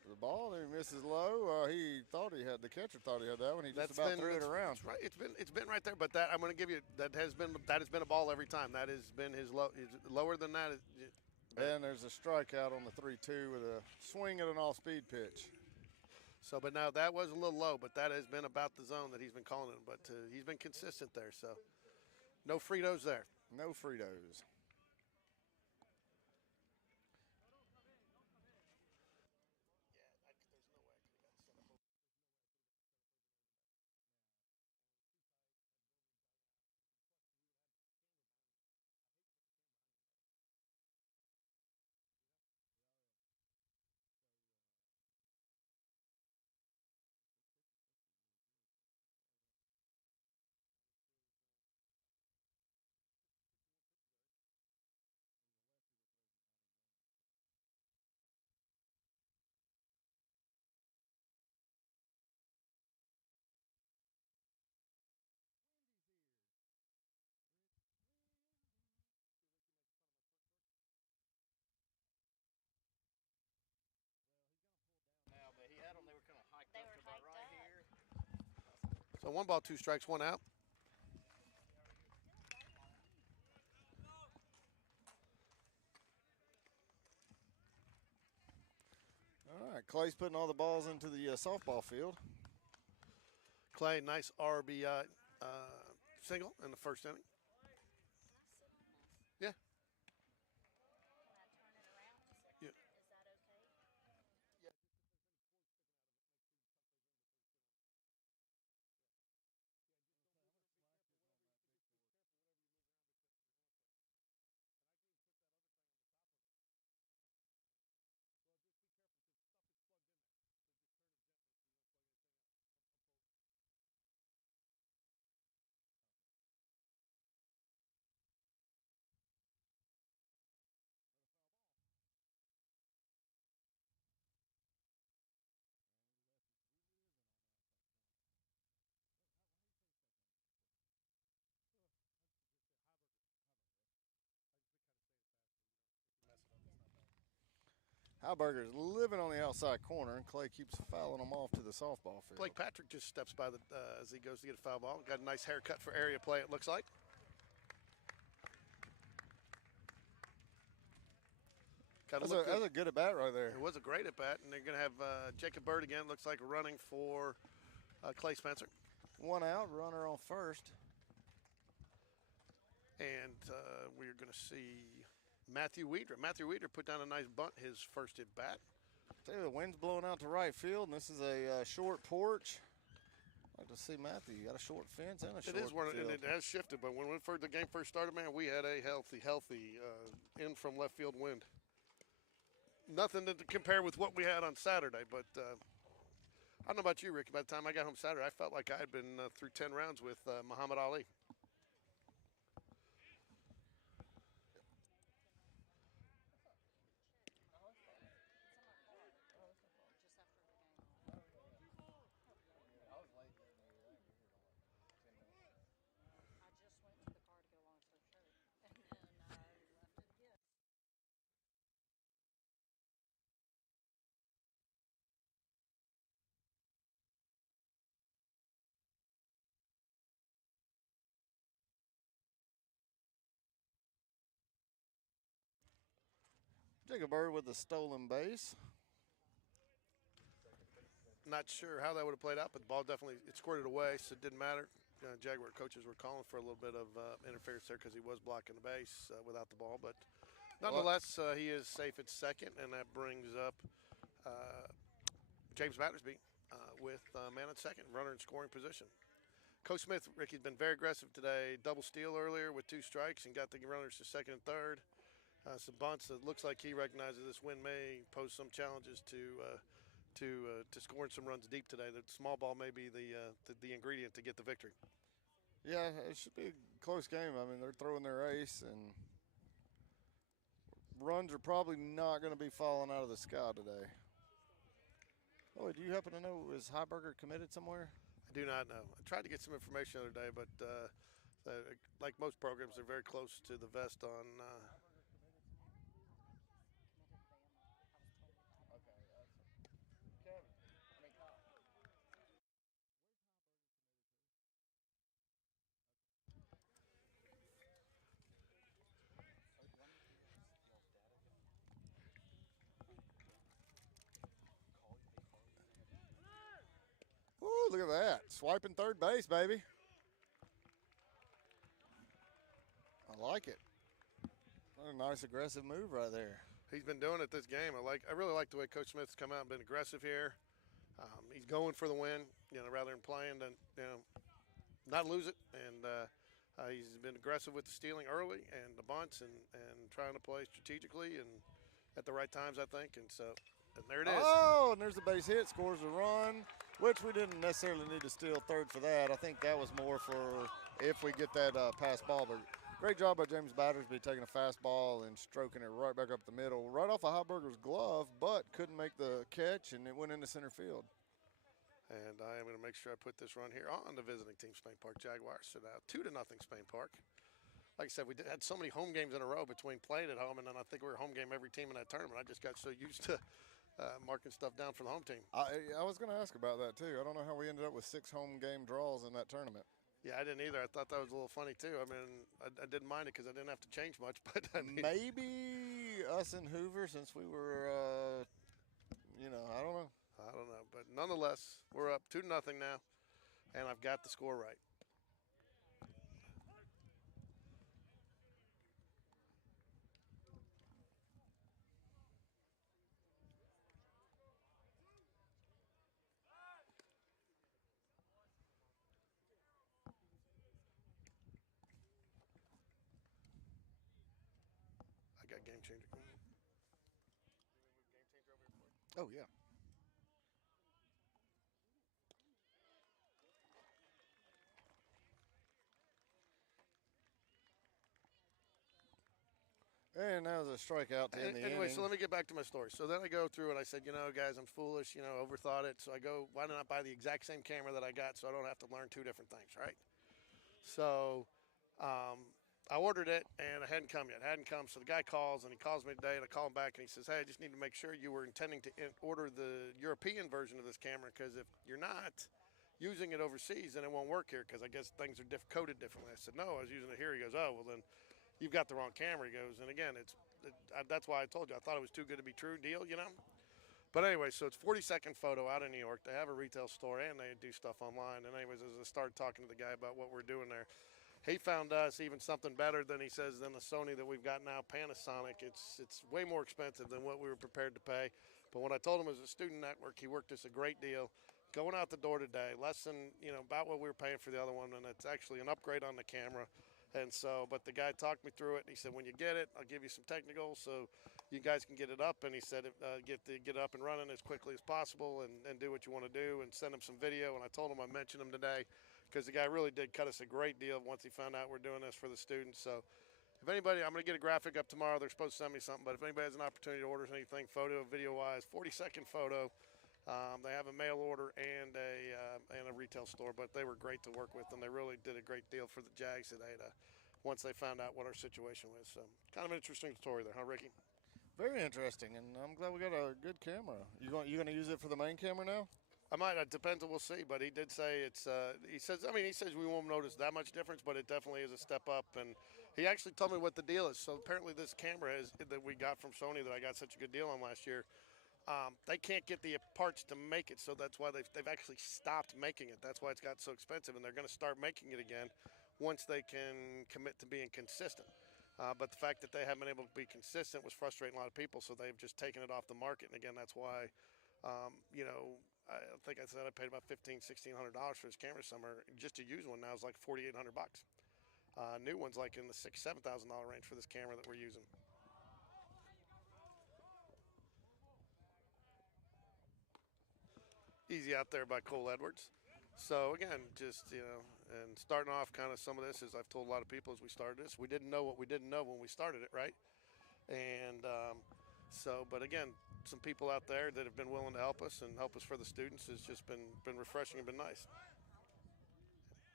The ball, he misses low. He thought he had the catcher thought he had that one. He just about threw it around. That's right. It's been right there, but that I'm going to give you that has been a ball every time. That has been his low. Lower than that. And there's a strikeout on the 3-2 with a swing at an off-speed pitch. So, but now that was a little low, but that has been about the zone that he's been calling it. But he's been consistent there. So, no Fritos there. No Fritos. So 1 ball, 2 strikes, 1 out. All right, Clay's putting all the balls into the softball field. Clay, nice RBI single in the first inning. Yeah. Yeah. Heiberger's living on the outside corner, and Clay keeps fouling him off to the softball field. Blake Patrick just steps by as he goes to get a foul ball. Got a nice haircut for area play, it looks like. That's a good at bat right there. It was a great at bat, and they're going to have Jacob Bird again. Looks like running for Clay Spencer. 1 out, runner on first. And we're going to see Matthew Weidra. Matthew Weidra put down a nice bunt his first at bat. See, the wind's blowing out to right field, and this is a short porch. I'd like to see Matthew. You got a short fence and a short field. And it has shifted, but when the game first started, man, we had a healthy in from left field wind. Nothing to compare with what we had on Saturday, but I don't know about you, Ricky. By the time I got home Saturday, I felt like I had been through 10 rounds with Muhammad Ali. Jacob Bird with a stolen base. Not sure how that would have played out, but the ball definitely it squirted away, so it didn't matter. Jaguar coaches were calling for a little bit of interference there because he was blocking the base without the ball. But nonetheless, he is safe at second, and that brings up James Battersby with man at second, runner in scoring position. Coach Smith, Ricky's been very aggressive today. Double steal earlier with 2 strikes and got the runners to second and third. Some bunts. It looks like he recognizes this win may pose some challenges to scoring some runs deep today. The small ball may be the ingredient to get the victory. Yeah, it should be a close game. I mean, they're throwing their ace, and runs are probably not going to be falling out of the sky today. Oh, do you happen to know, is Heiberger committed somewhere? I do not know. I tried to get some information the other day, but like most programs, they're very close to the vest on. Ooh, look at that. Swiping third base, baby. I like it. What a nice aggressive move right there. He's been doing it this game. I really like the way Coach Smith's come out and been aggressive here. He's going for the win, rather than playing to, not lose it. And he's been aggressive with the stealing early and the bunts and trying to play strategically and at the right times, I think. And so, and there it is. Oh, and there's the base hit, scores a run, which we didn't necessarily need to steal third for that. I think that was more for if we get that pass ball. But great job by James Battersby taking a fastball and stroking it right back up the middle, right off of Heiberger's glove, but couldn't make the catch, and it went into center field. And I am going to make sure I put this run here on the visiting team, Spain Park Jaguars. So now 2-0 Spain Park. Like I said, we had so many home games in a row between playing at home, and then I think we were home game every team in that tournament. I just got so used to marking stuff down for the home team. I was going to ask about that, too. I don't know how we ended up with 6 home game draws in that tournament. Yeah, I didn't either. I thought that was a little funny, too. I mean, I didn't mind it because I didn't have to change much. But I mean, maybe us and Hoover, since we were, I don't know. I don't know. But nonetheless, we're up 2-0 now, and I've got the score right. I got game changer. Oh, yeah. And that was a strikeout to end the Anyway, inning. so let me get back to my story. So then I go through and I said, guys, I'm foolish, overthought it. So I go, why don't I buy the exact same camera that I got so I don't have to learn 2 different things, right? So I ordered it and it hadn't come yet. It hadn't come. So the guy calls and he calls me today and I call him back and he says, hey, I just need to make sure you were intending to order the European version of this camera because if you're not using it overseas, then it won't work here because I guess things are coded differently. I said, no, I was using it here. He goes, oh, well, then you've got the wrong camera. He goes, and again, that's why I told you. I thought it was too good to be true deal, But anyway, so it's 40-second photo out in New York. They have a retail store and they do stuff online. And anyways, as I started talking to the guy about what we're doing there, he found us even something better than he says than the Sony that we've got now, Panasonic. It's way more expensive than what we were prepared to pay. But when I told him it was a student network, he worked us a great deal. Going out the door today, less than, about what we were paying for the other one. And it's actually an upgrade on the camera. And so, but the guy talked me through it, and he said, when you get it, I'll give you some technicals. So you guys can get it up. And he said, get it up and running as quickly as possible and do what you want to do and send him some video. And I told him I mentioned him today because the guy really did cut us a great deal once he found out we're doing this for the students. So if anybody, I'm going to get a graphic up tomorrow. They're supposed to send me something, but if anybody has an opportunity to order anything, photo, video-wise, 40-second photo. They have a mail order and a retail store, but they were great to work with, and they really did a great deal for the Jags today. Once they found out what our situation was, so kind of an interesting story there, huh, Ricky? Very interesting, and I'm glad we got a good camera. You going to use it for the main camera now? I might. It depends. We'll see. But he did say it's. He says. I mean, he says we won't notice that much difference, but it definitely is a step up. And he actually told me what the deal is. So apparently, this camera is that we got from Sony that I got such a good deal on last year. They can't get the parts to make it, so that's why they've actually stopped making it. That's why it's got so expensive, and they're going to start making it again once they can commit to being consistent. But the fact that they haven't been able to be consistent was frustrating a lot of people, so they've just taken it off the market. And again, that's why, I think I said I paid about $1,500-$1,600 for this camera summer. Just to use one now is like $4,800. New one's like in the $6,000-$7,000 range for this camera that we're using. Easy Out There by Cole Edwards. So again, just and starting off, kind of some of this, as I've told a lot of people as we started this, we didn't know what we didn't know when we started it, right? And but again, some people out there that have been willing to help us and help us for the students has just been refreshing and been nice.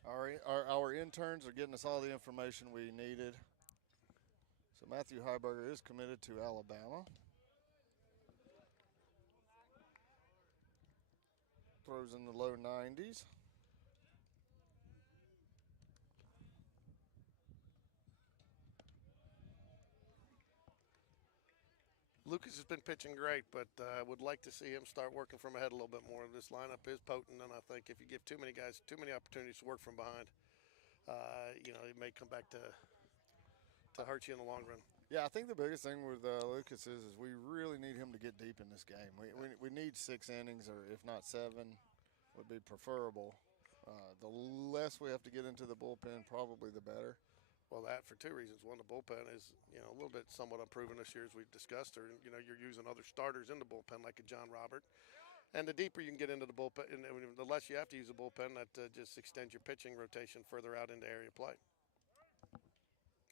Our interns are getting us all the information we needed. So Matthew Heiberger is committed to Alabama. Throws in the low 90s. Lucas has been pitching great, but I would like to see him start working from ahead a little bit more. This lineup is potent, and I think if you give too many guys too many opportunities to work from behind, it may come back to hurt you in the long run. Yeah, I think the biggest thing with Lucas is we really need him to get deep in this game. We need 6 innings, or if not 7, would be preferable. The less we have to get into the bullpen, probably the better. Well, that for 2 reasons. One, the bullpen is a little bit somewhat unproven this year, as we've discussed. Or you're using other starters in the bullpen like a John Robert, and the deeper you can get into the bullpen, and the less you have to use the bullpen, that just extends your pitching rotation further out into area play.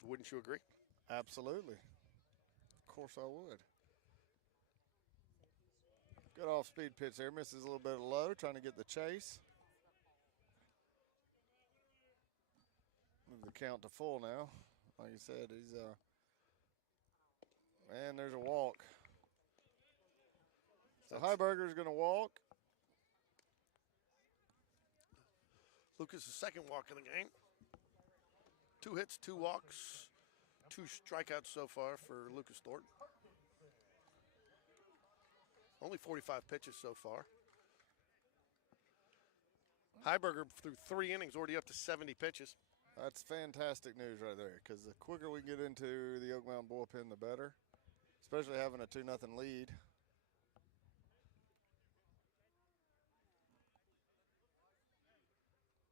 Wouldn't you agree? Absolutely. Of course I would. Good off-speed pitch there. Misses a little bit of low, trying to get the chase. Move the count to full now. Like you said, he's and there's a walk. So Heiberger's going to walk. Lucas' second walk in the game. 2 hits, 2 walks, 2 strikeouts so far for Lucas Thornton. Only 45 pitches so far. Heiberger through 3 innings, already up to 70 pitches. That's fantastic news right there, because the quicker we get into the Oak Mountain bullpen, the better, especially having a 2-0 lead.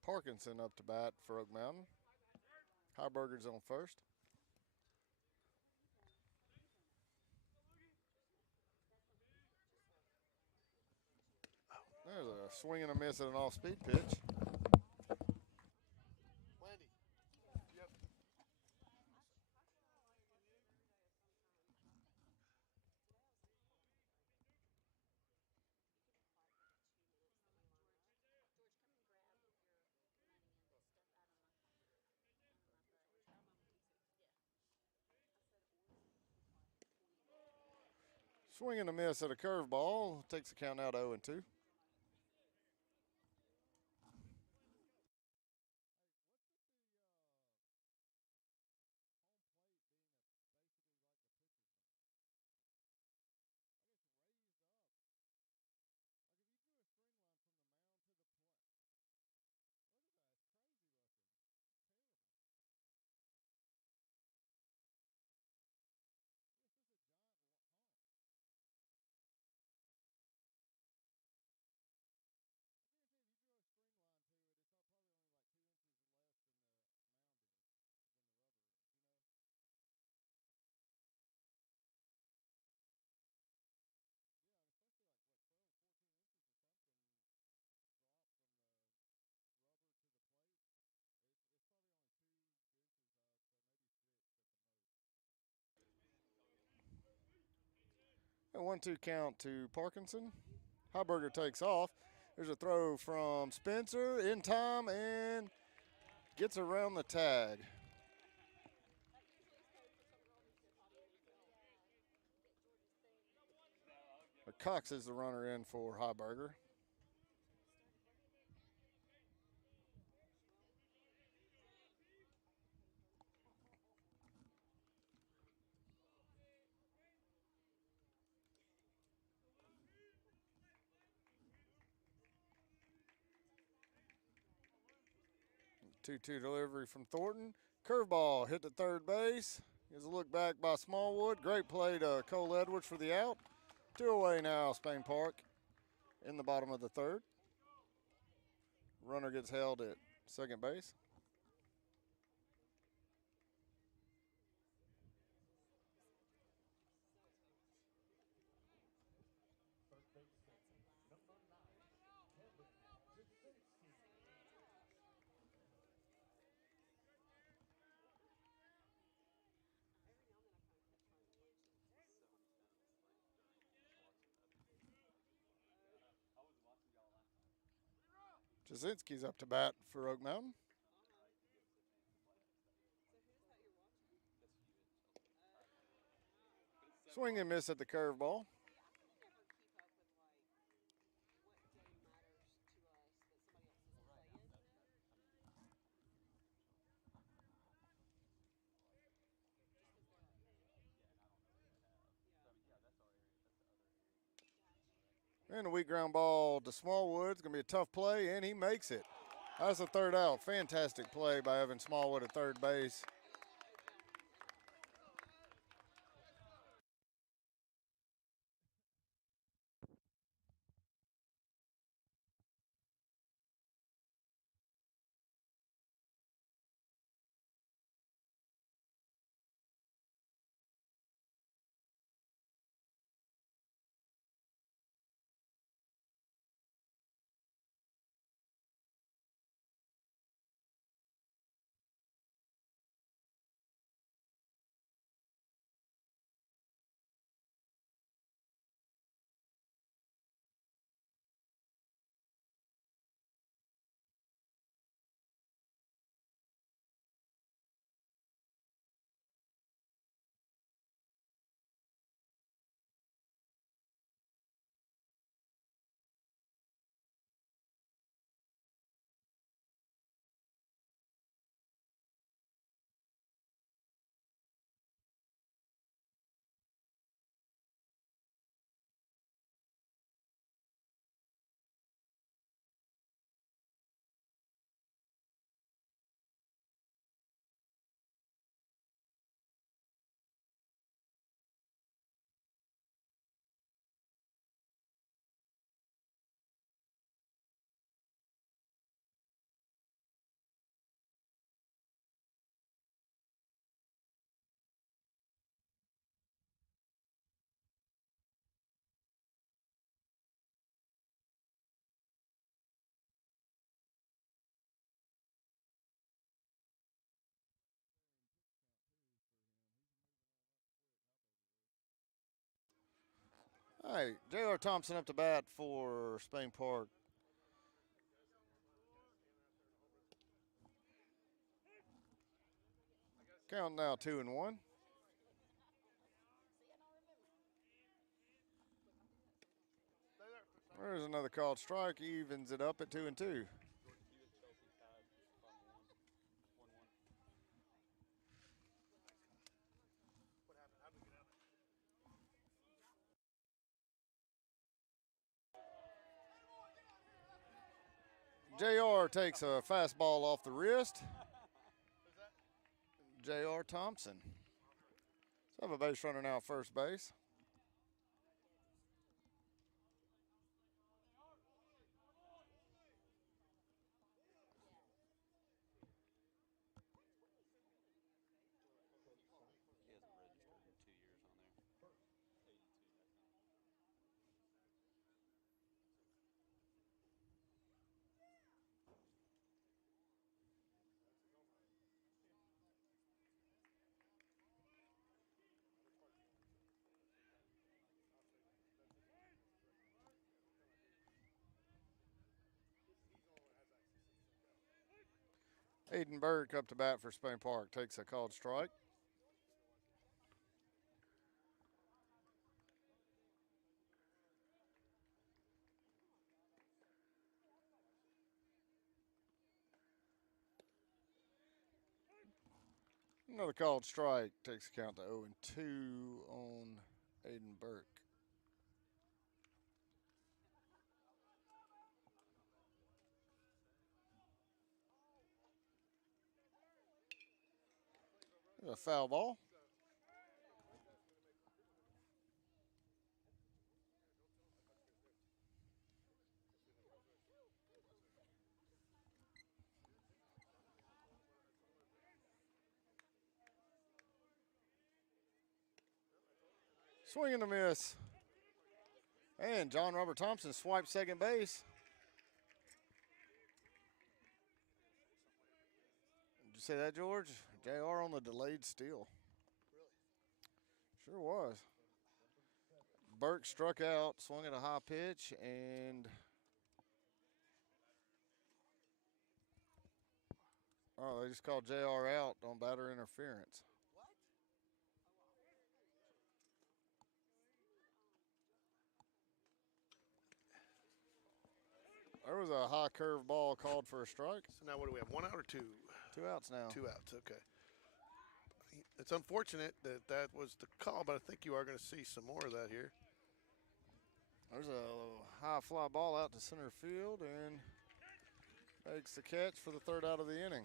Parkinson up to bat for Oak Mountain. Heiberger's on first. There's a swing and a miss at an off-speed pitch. Swing and a miss at a curveball. Takes the count out 0-2. 1-2 count to Parkinson. Heiberger takes off. There's a throw from Spencer in time and gets around the tag. Cox is the runner in for Heiberger. Two-two delivery from Thornton. Curveball hit to third base. Is a look back by Smallwood. Great play to Cole Edwards for the out. 2 away now, Spain Park in the bottom of the third. Runner gets held at second base. Jasinski's up to bat for Oak Mountain. Swing and miss at the curveball. And a weak ground ball to Smallwood. It's going to be a tough play, and he makes it. That's the third out. Fantastic play by Evan Smallwood at third base. All right, J.R. Thompson up to bat for Spain Park. Count now 2-1. There's another called strike. He evens it up at 2-2. JR takes a fastball off the wrist. J.R. Thompson. So have a base runner now at first base. Aiden Burke up to bat for Spain Park. Takes a called strike. Another called strike. Takes a count to 0-2 on Aiden Burke. A foul ball. Swing and a miss. And John Robert Thompson swipes second base. Did you say that, George? JR on the delayed steal. Sure was. Burke struck out, swung at a high pitch, and they just called JR out on batter interference. There was a high curve ball called for a strike. So now what do we have, 1 out or 2? 2 outs now. 2 outs, okay. It's unfortunate that that was the call, but I think you are going to see some more of that here. There's a high fly ball out to center field and makes the catch for the third out of the inning.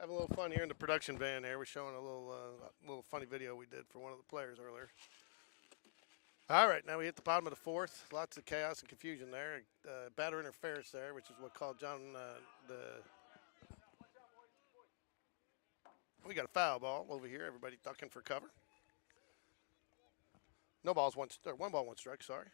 Have a little fun here in the production van here. We're showing a little funny video we did for one of the players earlier. All right, now we hit the bottom of the fourth. Lots of chaos and confusion there. Batter interference there, which is what called John We got a foul ball over here. Everybody ducking for cover. No balls, one ball, one strike. Sorry.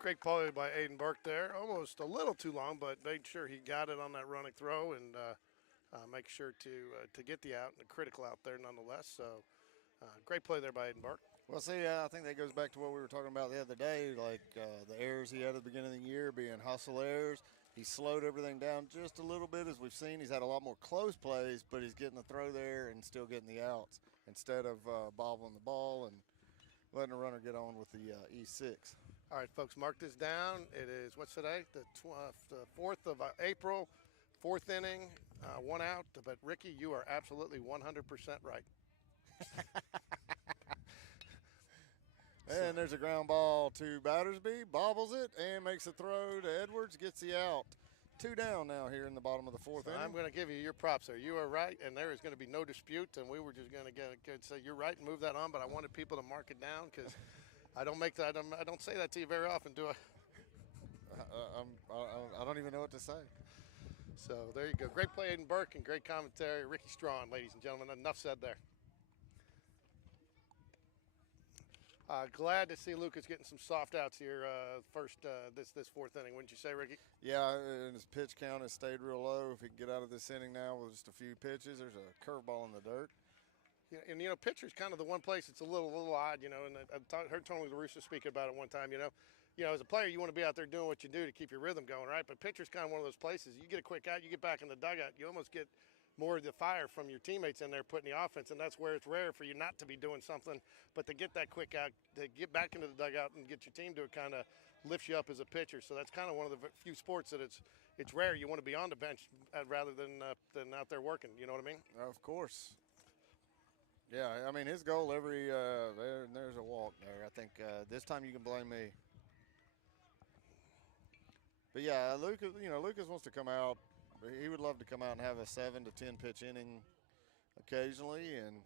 Great play by Aiden Burke there. Almost a little too long, but made sure he got it on that running throw and make sure to get the out and a critical out there nonetheless. So great play there by Aiden Burke. Well, see, I think that goes back to what we were talking about the other day, like the errors he had at the beginning of the year being hustle errors. He slowed everything down just a little bit, as we've seen. He's had a lot more close plays, but he's getting the throw there and still getting the outs instead of bobbling the ball and letting the runner get on with the E6. All right, folks, mark this down. It is, what's today? The 4th of April, 4th inning, 1 out. But, Ricky, you are absolutely 100% right. And there's a ground ball to Battersby, bobbles it, and makes a throw to Edwards, gets the out. 2 down now here in the bottom of the 4th inning. I'm going to give you your props there. You are right, and there is going to be no dispute, and we were just going to say you're right and move that on, but I wanted people to mark it down because I don't make that. I don't say that to you very often, do I? I don't even know what to say. So there you go. Great play, Aiden Burke, and great commentary, Ricky Strawn, ladies and gentlemen. Enough said there. Glad to see Lucas getting some soft outs here this 4th inning. Wouldn't you say, Ricky? Yeah, and his pitch count has stayed real low. If he can get out of this inning now with just a few pitches, there's a curveball in the dirt. Yeah, and pitcher's kind of the one place it's a little odd, and I heard Tony La Russa speak about it one time, as a player, you want to be out there doing what you do to keep your rhythm going, right? But pitcher's kind of one of those places. You get a quick out, you get back in the dugout, you almost get more of the fire from your teammates in there putting the offense, and that's where it's rare for you not to be doing something, but to get that quick out, to get back into the dugout and get your team to it kind of lifts you up as a pitcher. So that's kind of one of the few sports that it's rare. You want to be on the bench rather than out there working. You know what I mean? Of course. Yeah, I mean, his goal there's a walk there. I think this time you can blame me. But yeah, Lucas wants to come out. He would love to come out and have a 7 to 10 pitch inning occasionally, and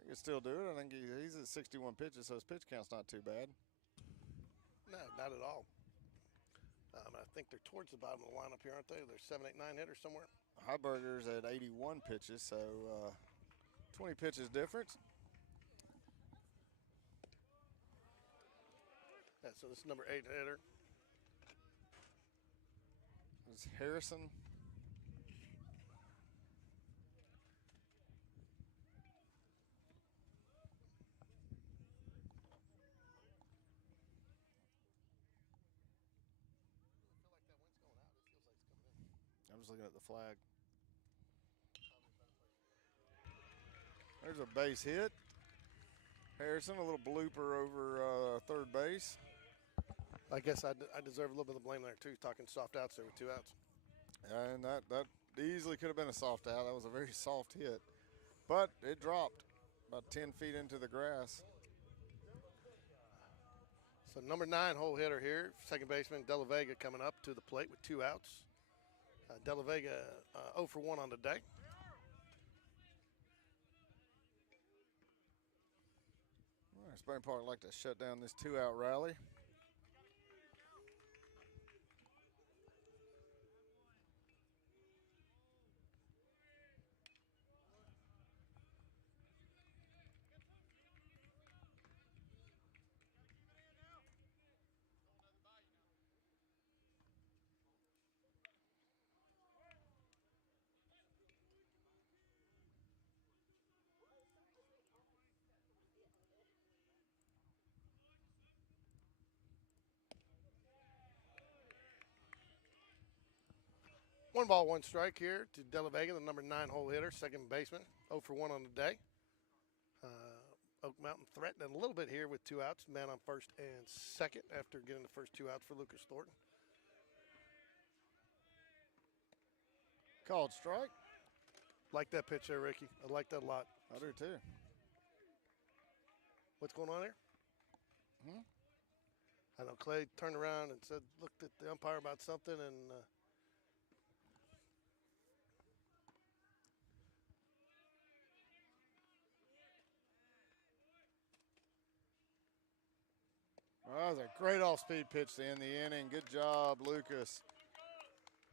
he could still do it. I think he's at 61 pitches, so his pitch count's not too bad. No, not at all. I think they're towards the bottom of the lineup here, aren't they? They're 7, 8, 9 hitters somewhere. Heiberger's at 81 pitches, so 20 pitches difference. Yeah, so this is number 8 hitter. It's Harrison. I'm just looking at the flag. There's a base hit. Harrison, a little blooper over third base. I guess I deserve a little bit of blame there, too, talking soft outs there with 2 outs. And that easily could have been a soft out. That was a very soft hit. But it dropped about 10 feet into the grass. So number 9 hole hitter here, second baseman De La Vega coming up to the plate with 2 outs. De La Vega 0 for 1 on the day. Spring Park like to shut down this 2-out rally. One ball, one strike here to De La Vega, the number 9 hole hitter, second baseman, 0 for 1 on the day. Oak Mountain threatening a little bit here with 2 outs, man on first and second after getting the first 2 outs for Lucas Thornton. Called strike. Like that pitch there, Ricky. I like that a lot. I do too. What's going on there? I know Clay turned around and looked at the umpire about something, and that was a great off-speed pitch to end the inning. Good job, Lucas.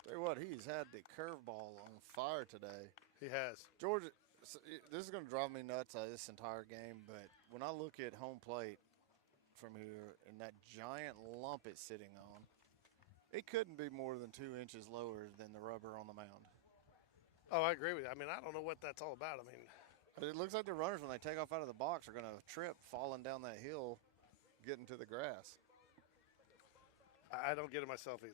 Tell you what, he's had the curveball on fire today. he has. Georgia, this is going to drive me nuts this entire game, but when I look at home plate from here and that giant lump it's sitting on, it couldn't be more than 2 inches lower than the rubber on the mound. Oh, I agree with you. I mean, I don't know what that's all about. I mean, it looks like the runners, when they take off out of the box, are going to trip falling down that hill, getting to the grass. I don't get it myself either.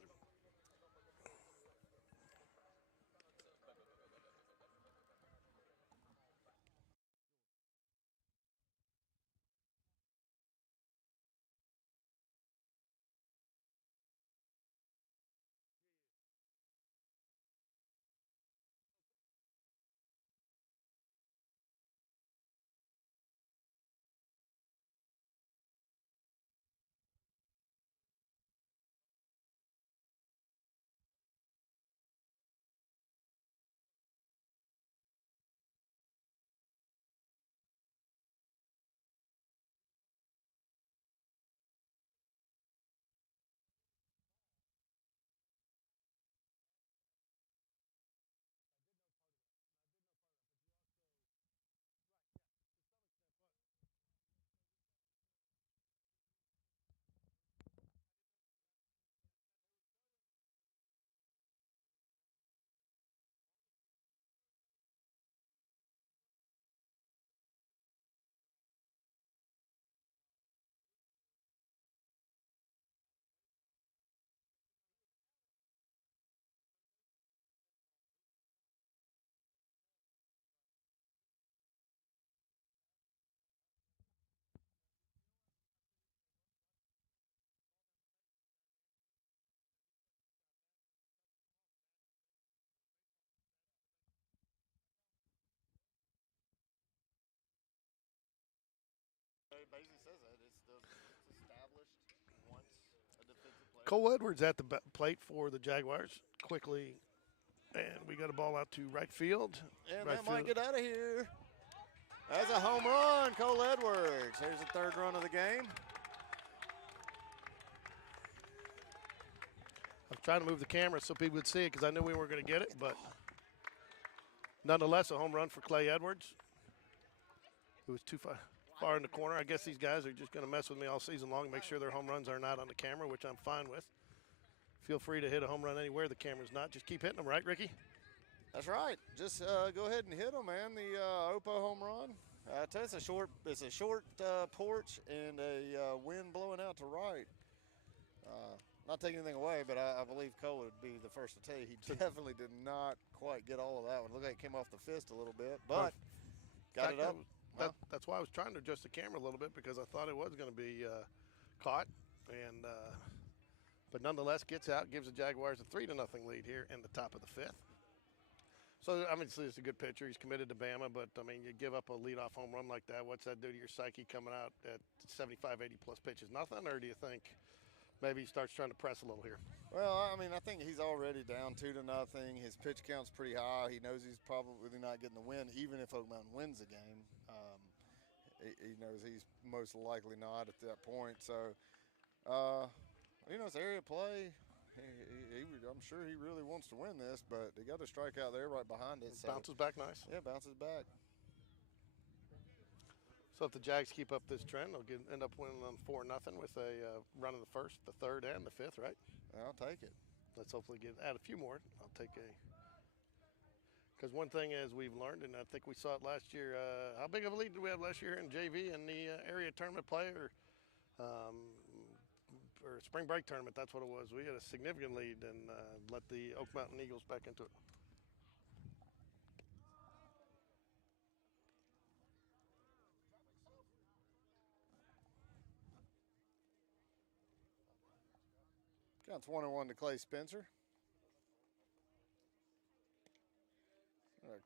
It basically says that it's established once a defensive player. Cole Edwards at the plate for the Jaguars. Quickly, and we got a ball out to right field. And Right that might field. get out of here. That's a home run, Cole Edwards. Here's the third run of the game. I was trying to move the camera so people would see it because I knew we weren't going to get it, but nonetheless, a home run for Clay Edwards. It was too far in the corner. I guess these guys are just going to mess with me all season long and make sure their home runs are not on the camera, which I'm fine with. Feel free to hit a home run anywhere the camera's not. Just keep hitting them, right, Ricky? That's right. Just go ahead and hit them, man. The Oppo home run. I tell you, it's a short porch and a wind blowing out to right. Not taking anything away, but I believe Cole would be the first to tell you he definitely did not quite get all of that one. Looked like it came off the fist a little bit, but got it up. That's why I was trying to adjust the camera a little bit because I thought it was going to be caught, and but nonetheless gets out, gives the Jaguars a 3-0 lead here in the top of the fifth. So obviously it's a good pitcher. He's committed to Bama, but I mean you give up a leadoff home run like that. What's that do to your psyche coming out at 75, 80 plus pitches? Nothing, or do you think maybe he starts trying to press a little here? Well, I mean, I think he's already down 2-0. His pitch count's pretty high. He knows he's probably not getting the win, even if Oak Mountain wins the game. He knows he's most likely not at that point. So, it's area play. I'm sure he really wants to win this, but they got a strikeout there right behind it. So. Bounces back nice. Yeah, bounces back. So if the Jags keep up this trend, they'll end up winning them 4-0 with a run of the first, the third, and the fifth, right? I'll take it. Let's hopefully add a few more. I'll take a. Because one thing is we've learned, and I think we saw it last year. How big of a lead did we have last year in JV in the area tournament play or spring break tournament? That's what it was. We had a significant lead and let the Oak Mountain Eagles back into it. Count 21 to Clay Spencer.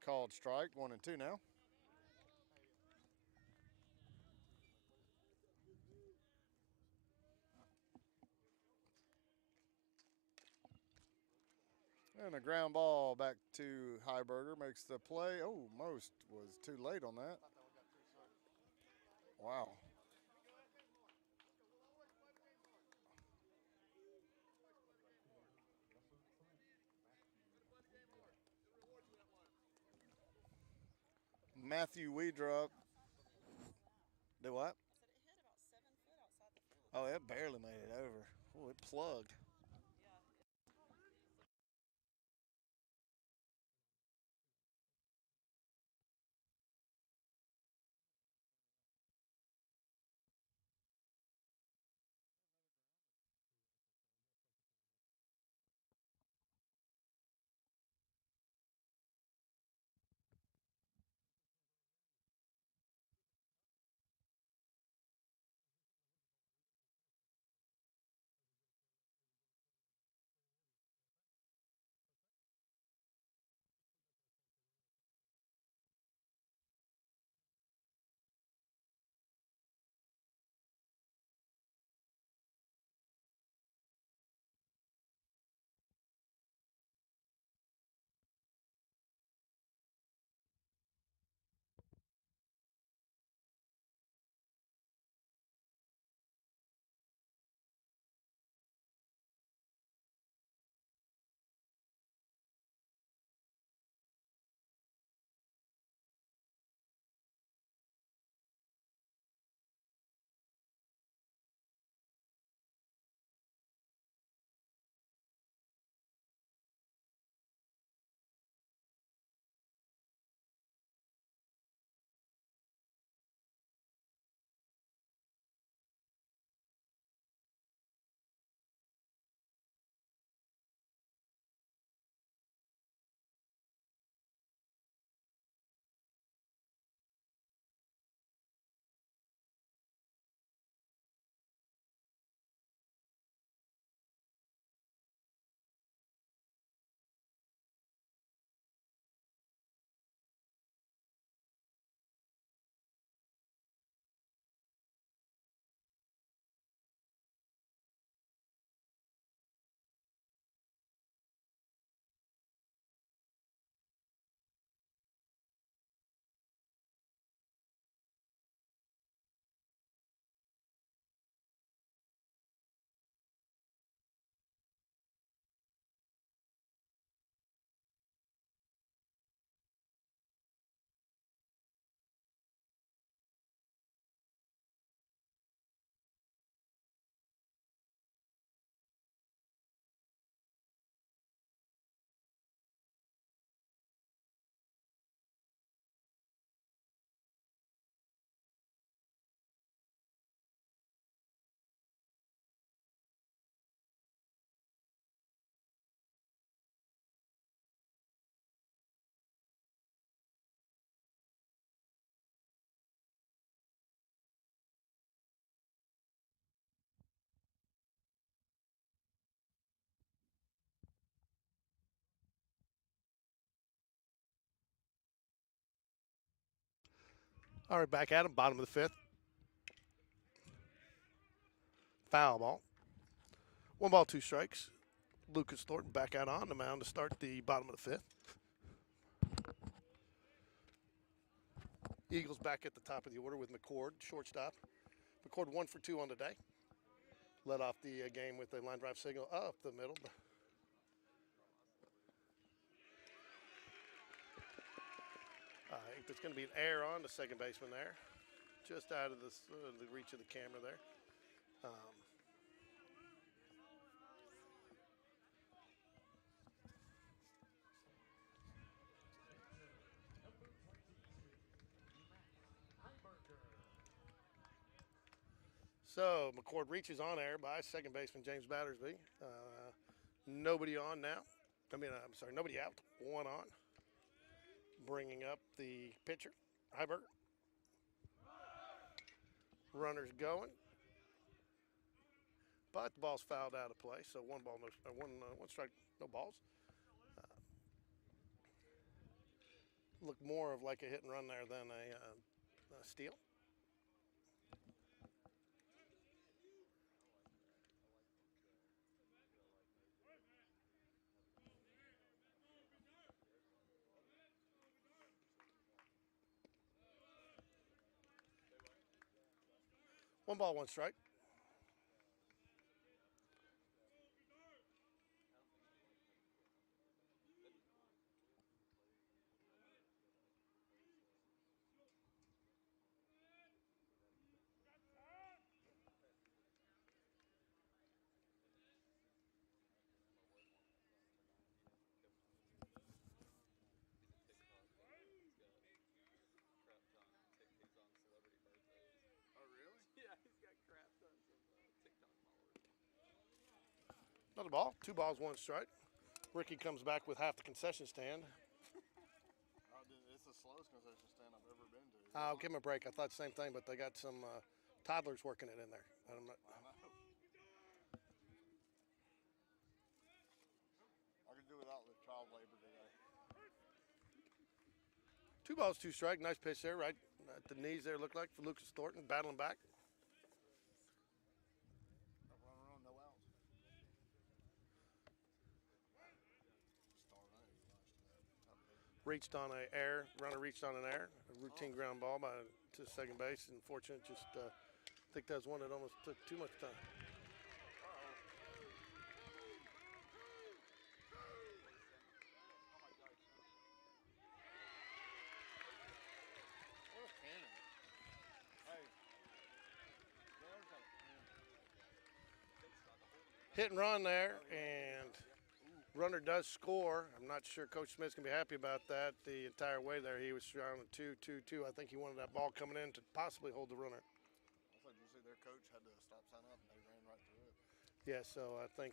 Called strike, 1-2 now. And a ground ball back to Heiberger makes the play. Oh, Most was too late on that. Wow. Matthew Weedrup. Do what? Oh, it barely made it over. Oh, it plugged. All right, back at him, bottom of the fifth. Foul ball. 1 ball, 2 strikes. Lucas Thornton back out on the mound to start the bottom of the fifth. Eagles back at the top of the order with McCord, shortstop. McCord 1 for 2 on the day. Led off the game with a line drive signal up the middle. I think there's going to be an error on the second baseman there. Just out of the reach of the camera there. So McCord reaches on air by second baseman James Battersby. Nobody on now. I'm sorry, nobody out. 1 on. Bringing up the pitcher, Heiberger. Runners going, but the ball's fouled out of play. So 1 ball, one strike, no balls. Looked more of like a hit and run there than a steal. One ball, one strike. Another ball, 2 balls, 1 strike. Ricky comes back with half the concession stand. It's the slowest concession stand I've ever been to. I'll give him a break. I thought the same thing, but they got some toddlers working it in there. I know. I could do without the child labor today. 2 balls, 2 strike. Nice pitch there, right at the knees there, looked like, for Lucas Thornton, battling back. No outs. Reached on an air. Runner reached on an air. A routine ground ball to second base. Unfortunate, I think that was one that almost took too much time. Hit and run there, and runner does score. I'm not sure Coach Smith's going to be happy about that the entire way there. He was surrounded 2-2-2. I think he wanted that ball coming in to possibly hold the runner. Also, did you see their coach had the stop sign up and they ran right through it? Yeah, so I think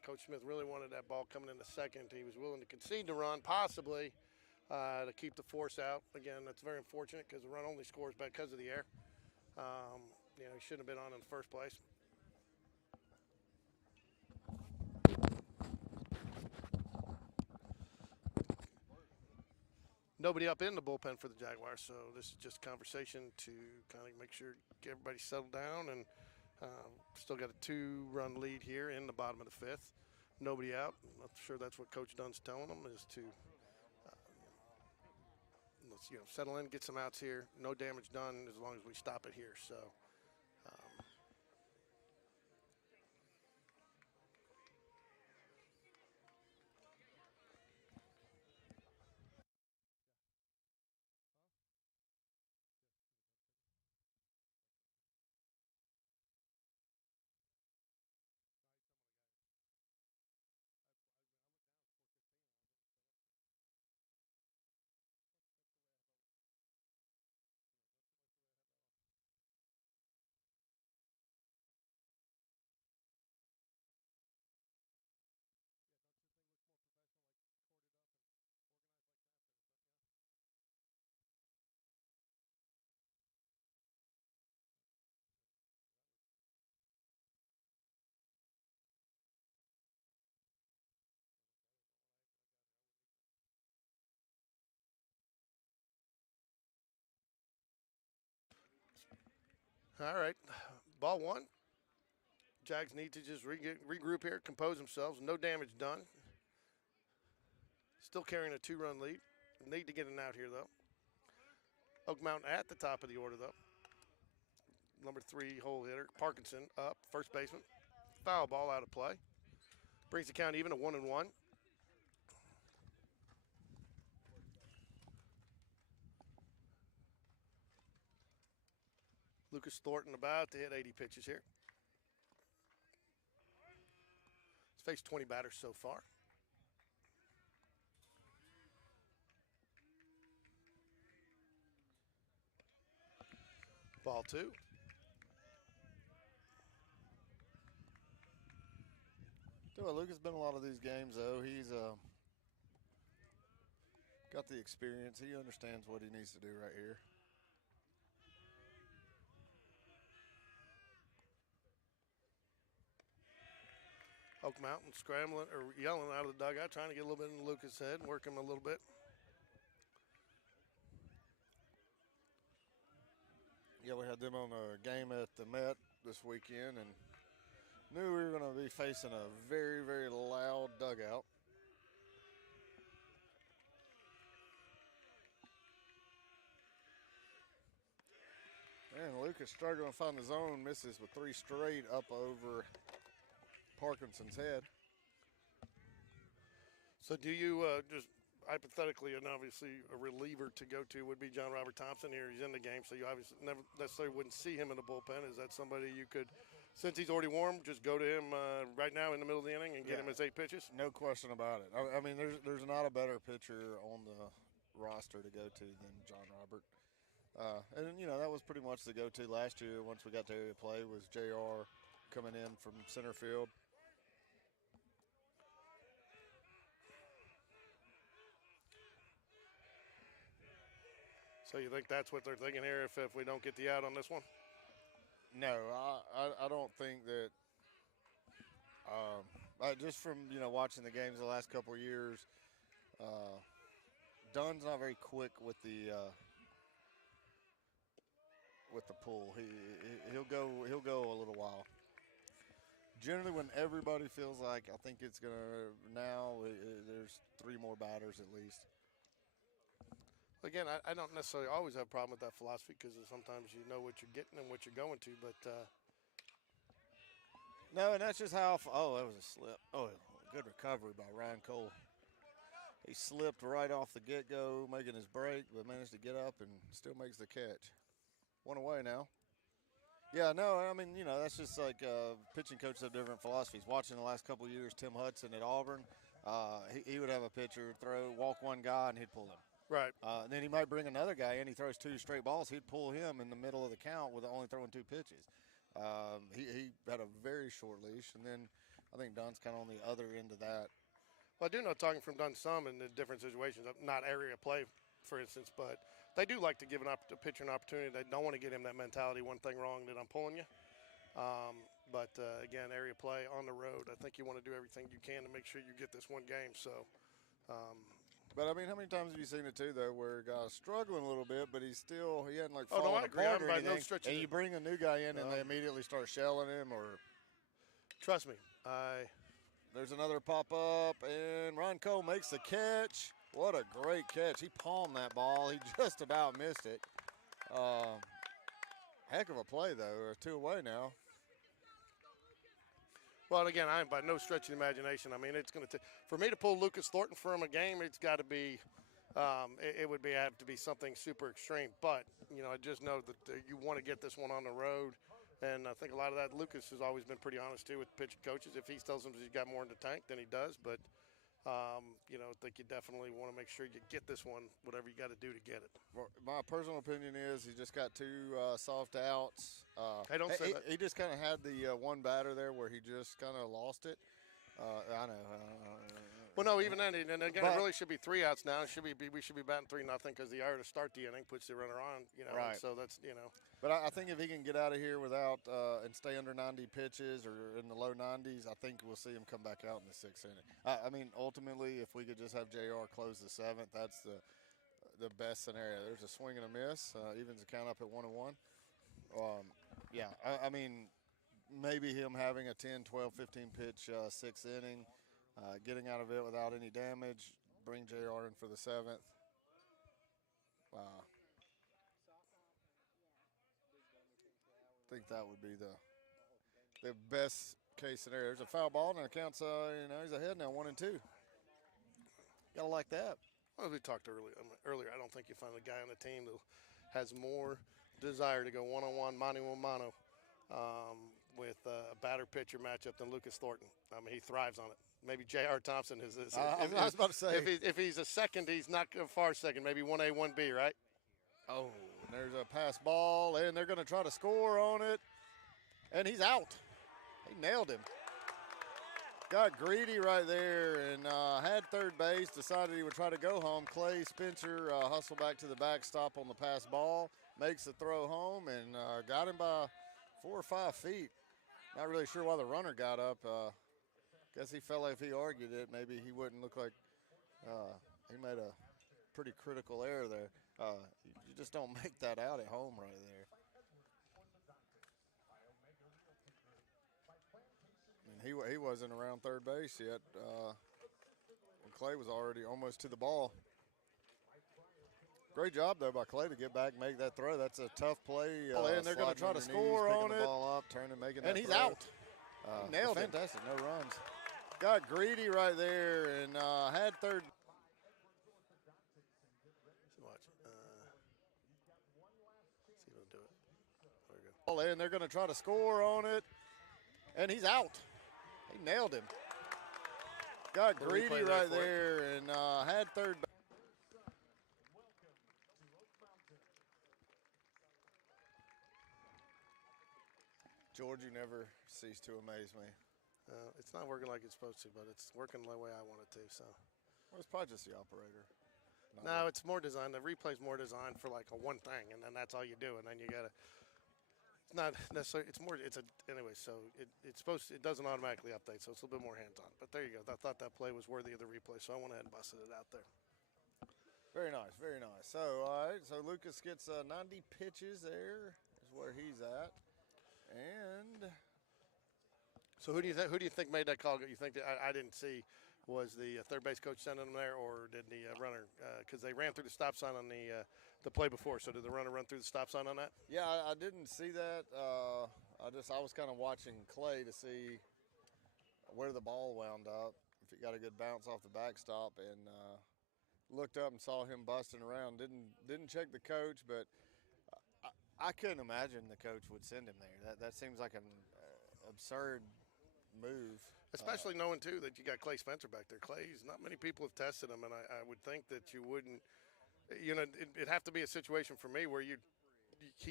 Coach Smith really wanted that ball coming in the second. He was willing to concede the run, possibly, to keep the force out. Again, that's very unfortunate because the run only scores because of the air. He shouldn't have been on in the first place. Nobody up in the bullpen for the Jaguars, so this is just conversation to kind of make sure get everybody settled down, and still got a 2-run lead here in the bottom of the fifth. Nobody out. I'm sure that's what Coach Dunn's telling them is to let's settle in, get some outs here. No damage done as long as we stop it here. So. All right, ball one. Jags need to just regroup here, compose themselves. No damage done. Still carrying a 2-run lead. Need to get an out here, though. Oak Mountain at the top of the order, though. Number 3 hole hitter, Parkinson up, first baseman. Foul ball out of play. Brings the count even to 1-1. Lucas Thornton about to hit 80 pitches here. He's faced 20 batters so far. Ball 2. Well, Lucas been in a lot of these games, though. He's got the experience. He understands what he needs to do right here. Oak Mountain scrambling or yelling out of the dugout, trying to get a little bit in Lucas' head and work him a little bit. Yeah, we had them on a game at the Met this weekend and knew we were going to be facing a very, very loud dugout. And Lucas struggling to find the zone, misses with 3 straight up over Parkinson's head. So do you just hypothetically, and obviously a reliever to go to would be John Robert Thompson here. He's in the game, so you obviously never necessarily wouldn't see him in the bullpen. Is that somebody you could, since he's already warm, just go to him right now in the middle of the inning and get him his 8 pitches? No question about it. I mean, there's not a better pitcher on the roster to go to than John Robert. And, you know, that was pretty much the go-to last year once we got to area play was JR coming in from center field. So you think that's what they're thinking here if we don't get the out on this one? No, I don't think that. Just from, you know, watching the games the last couple of years, Dunn's not very quick with the pull. He'll go a little while. Generally, when everybody feels like I think it's gonna there's 3 more batters at least. Again, I don't necessarily always have a problem with that philosophy because sometimes you know what you're getting and what you're going to, but no, and that's just how. That was a slip. Oh, good recovery by Ryan Cole. He slipped right off the get-go, making his break, but managed to get up and still makes the catch. 1 away now. Yeah, no, I mean, you know, that's just like pitching coaches have different philosophies. Watching the last couple of years, Tim Hudson at Auburn, he would have a pitcher walk one guy, and he'd pull him. Right. And then he might bring another guy in. He throws 2 straight balls. He'd pull him in the middle of the count with only throwing 2 pitches. He had a very short leash, and then I think Dunn's kind of on the other end of that. Well, I do know, talking from Dunn some in the different situations, not area play, for instance, but they do like to give a pitcher an opportunity. They don't want to get him that mentality, one thing wrong that I'm pulling you. But again, area play on the road, I think you want to do everything you can to make sure you get this one game. So. But, I mean, how many times have you seen it, too, though, where a guy's struggling a little bit, but he hadn't, like, fallen apart or anything, no stretch and you bring a new guy in and they immediately start shelling him or – Trust me, There's another pop-up, and Ron Cole makes the catch. What a great catch. He palmed that ball. He just about missed it. Heck of a play, though. 2 away now. Well, again, I am by no stretch of the imagination. I mean, it's going to for me to pull Lucas Thornton from a game, it's got to be, it would have to be something super extreme. But you know, I just know that you want to get this one on the road, and I think a lot of that Lucas has always been pretty honest too with pitching coaches. If he tells them he's got more in the tank, then he does. But you know, I think you definitely want to make sure you get this one, whatever you got to do to get it. Well, my personal opinion is he just got 2 soft outs. Hey, don't say that. He just kind of had the one batter there where he just kind of lost it. I know. Well, no, even then, and again, it really should be 3 outs now. We should be batting 3-0 because the error to start the inning puts the runner on. You know, right. So that's, you know. But I think if he can get out of here without and stay under 90 pitches or in the low 90s, I think we'll see him come back out in the 6th inning. I mean, ultimately, if we could just have JR close the 7th, that's the best scenario. There's a swing and a miss, evens the count up at 1-1. Yeah, I mean, maybe him having a 10, 12, 15 pitch sixth inning, getting out of it without any damage, bring JR in for the seventh. I think that would be the best case scenario. There's a foul ball and it counts. He's ahead now, 1-2. Gotta like that. Well, we talked earlier. I don't think you find a guy on the team that has more desire to go one-on-one, mano-a-mano with a batter-pitcher matchup than Lucas Thornton. I mean, he thrives on it. Maybe J.R. Thompson is. I was about to say. If he's a second, he's not far second. Maybe 1A, 1B, right? Oh, and there's a pass ball, and they're going to try to score on it. And he's out. He nailed him. Got greedy right there and had third base, decided he would try to go home. Clay Spencer hustled back to the backstop on the pass ball, makes the throw home, and got him by 4 or 5 feet. Not really sure why the runner got up. Guess he felt like if he argued it, maybe he wouldn't look like he made a pretty critical error there. You just don't make that out at home right there. And he wasn't around third base yet. And Clay was already almost to the ball. Great job, though, by Clay to get back and make that throw. That's a tough play. And they're going to try to score on it. Ball up, turning, making that and he's throw. Out. Nailed it. Fantastic. No runs. Got greedy right there and had third. Watch. See if he'll do it. There we go. And they're going to try to score on it. And he's out. He nailed him. Got greedy right there and had third. George, you never cease to amaze me. It's not working like it's supposed to, but it's working the way I want it to. So. Well, it's probably just the operator. No, it's more designed. The replay's more designed for like a one thing, and then that's all you do, and then you gotta. It's not necessarily. It's more. It's a anyway. So it's supposed. It doesn't automatically update, so it's a little bit more hands-on. But there you go. I thought that play was worthy of the replay, so I went ahead and busted it out there. Very nice, very nice. So all right, so Lucas gets 90 pitches. There is where he's at, and. So who do you think made that call? You think that I didn't see? Was the third base coach sending them there, or did the runner? Because they ran through the stop sign on the play before. So did the runner run through the stop sign on that? Yeah, I didn't see that. I was kind of watching Clay to see where the ball wound up. If he got a good bounce off the backstop, and looked up and saw him busting around. Didn't check the coach, but I couldn't imagine the coach would send him there. That seems like an absurd move. Especially knowing, too, that you got Clay Spencer back there. Clay's, not many people have tested him, and I would think that you wouldn't, it'd have to be a situation for me where he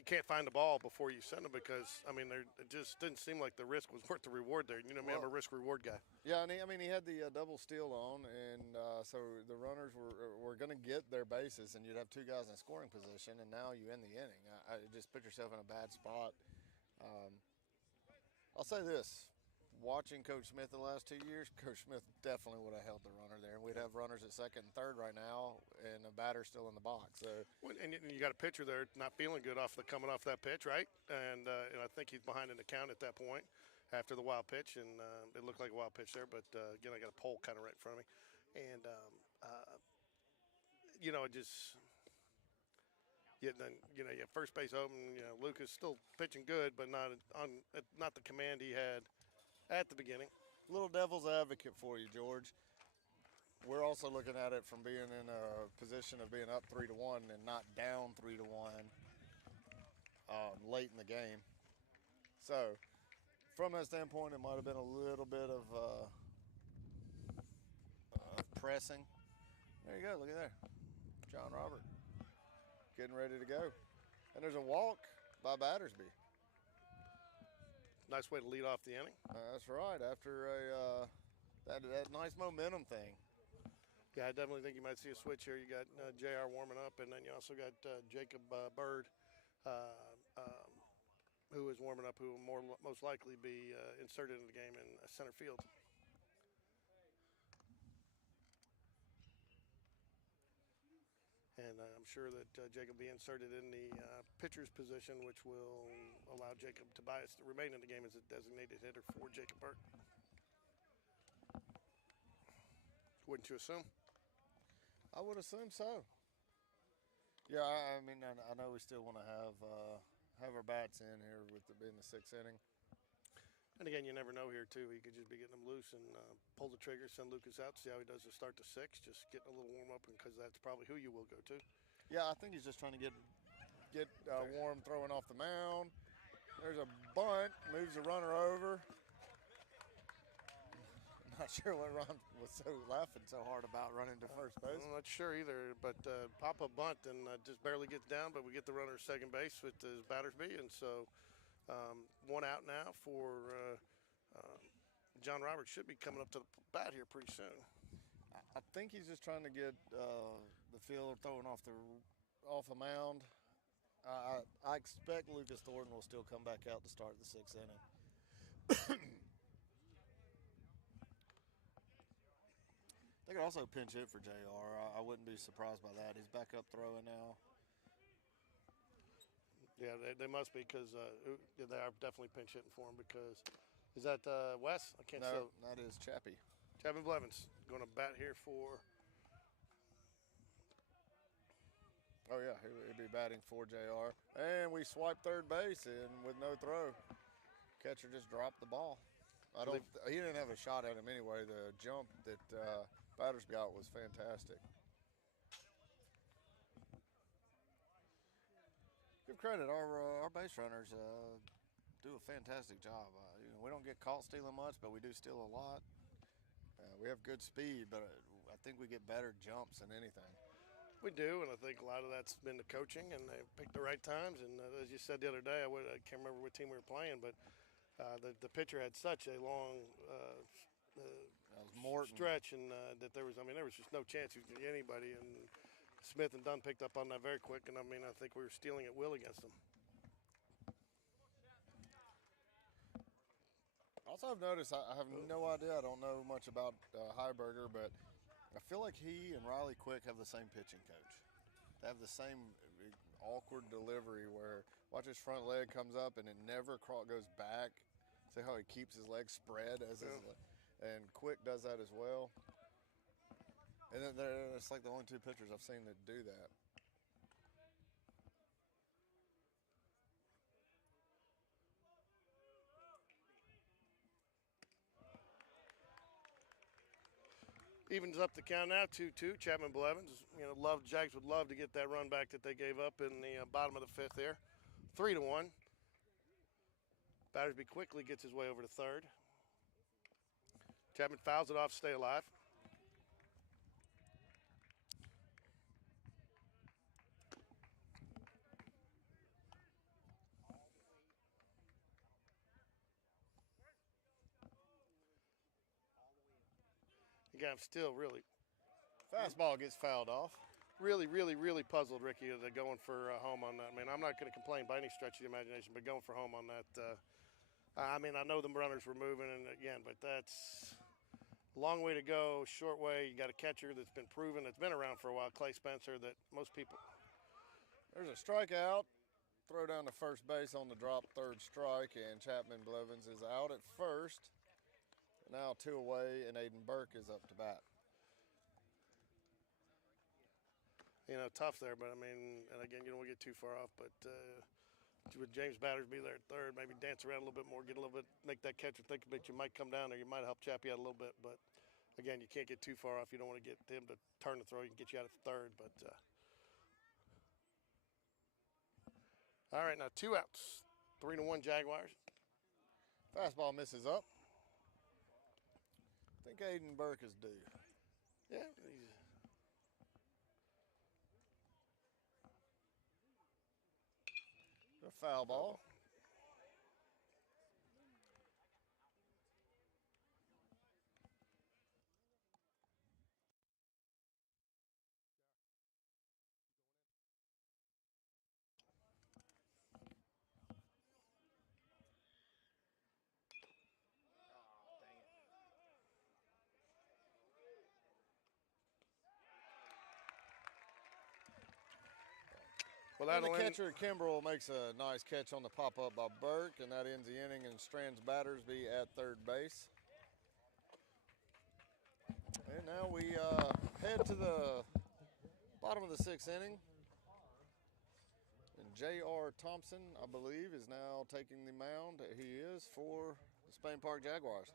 can't find the ball before you send him because, I mean, it just didn't seem like the risk was worth the reward there. You know me, I'm a risk-reward guy. Yeah, and he had the double steal on, and so the runners were going to get their bases, and you'd have two guys in scoring position, and now you end the inning. I just put yourself in a bad spot. I'll say this. Watching Coach Smith the last 2 years, Coach Smith definitely would have held the runner there, and we'd have runners at second and third right now, and a batter still in the box. So, and you got a pitcher there not feeling good coming off that pitch, right? And I think he's behind in the count at that point after the wild pitch, and it looked like a wild pitch there. But again, I got a pole kind of right in front of me, and it just. Yeah, then you have first base open. Lucas still pitching good, but not the command he had at the beginning. Little devil's advocate for you, George. We're also looking at it from being in a position of being up 3-1 and not down 3-1 late in the game. So, from that standpoint, it might have been a little bit of pressing. There you go. Look at there, John Robert getting ready to go, and there's a walk by Battersby. Nice way to lead off the inning. That's right. After that nice momentum thing. Yeah, I definitely think you might see a switch here. You got JR warming up, and then you also got Jacob Bird, who is warming up, who will most likely be inserted into the game in center field. And I'm sure that Jacob be inserted in the pitcher's position, which will allow Jacob Tobias to remain in the game as a designated hitter for Jacob Burke. Wouldn't you assume? I would assume so. Yeah, I mean, I know we still want to have our bats in here with it being the 6th inning. And again, you never know here too. He could just be getting them loose and pull the trigger, send Lucas out, see how he does to start the 6th. Just getting a little warm up because that's probably who you will go to. Yeah, I think he's just trying to get warm throwing off the mound. There's a bunt, moves the runner over. I'm not sure what Ron was laughing so hard about running to first base. I'm not sure either, but pop a bunt and just barely gets down, but we get the runner second base with his Battersby, and so one out now for John Roberts. Should be coming up to the bat here pretty soon. I think he's just trying to get the fielder throwing off a mound. I expect Lucas Thornton will still come back out to start the 6th inning. They could also pinch hit for JR. I wouldn't be surprised by that. He's back up throwing now. Yeah, they must be because they are definitely pinch hitting for him because is that Wes? I can't No, see. that is Chappie. Chapman Blevins going to bat here for. Oh, yeah, he'll be batting for JR. And we swipe third base in with no throw. Catcher just dropped the ball. He didn't have a shot at him anyway. The jump that Batters got was fantastic. Give credit, our base runners do a fantastic job. We don't get caught stealing much, but we do steal a lot. We have good speed, but I think we get better jumps than anything. We do, and I think a lot of that's been the coaching, and they picked the right times. And as you said the other day, I can't remember what team we were playing, but the pitcher had such a long stretch, and that there was just no chance he was going to get anybody. And Smith and Dunn picked up on that very quick, and I think we were stealing at will against them. Also, I've noticed, I have no idea, I don't know much about Heiberger, but I feel like he and Riley Quick have the same pitching coach. They have the same awkward delivery where, watch his front leg comes up and it never goes back. See how he keeps his legs spread and Quick does that as well. And then it's like the only two pitchers I've seen that do that. Evens up the count now, 2-2. Chapman Blevins, Jags would love to get that run back that they gave up in the bottom of the 5th there. 3-1. Battersby quickly gets his way over to third. Chapman fouls it off, stay alive. Again, I'm still really. Fastball gets fouled off. Really, really, really puzzled, Ricky, that they're going for home on that. I mean, I'm not going to complain by any stretch of the imagination, but going for home on that. I know the runners were moving, and again, but that's a long way to go, short way. You got a catcher that's been proven, that's been around for a while, Clay Spencer, that most people. There's a strikeout. Throw down to first base on the drop, third strike, and Chapman Blevins is out at first. Now 2 away, and Aiden Burke is up to bat. Tough there, but and again, you don't want to get too far off, but with James Battersby there at third, maybe dance around a little bit more, make that catcher think a bit. You might come down there, you might help Chappie out a little bit, but again, you can't get too far off. You don't want to get him to turn the throw. You can get you out at third, but all right, now 2 outs, 3-1 Jaguars. Fastball misses up. I think Aiden Burke is due. Yeah, a foul ball. Well, And the that'll end. catcher, Kimbrell, makes a nice catch on the pop-up by Burke, and that ends the inning, and Strand's Battersby at third base. And now we head to the bottom of the sixth inning. And J.R. Thompson, I believe, is now taking the mound. He is for the Spain Park Jaguars.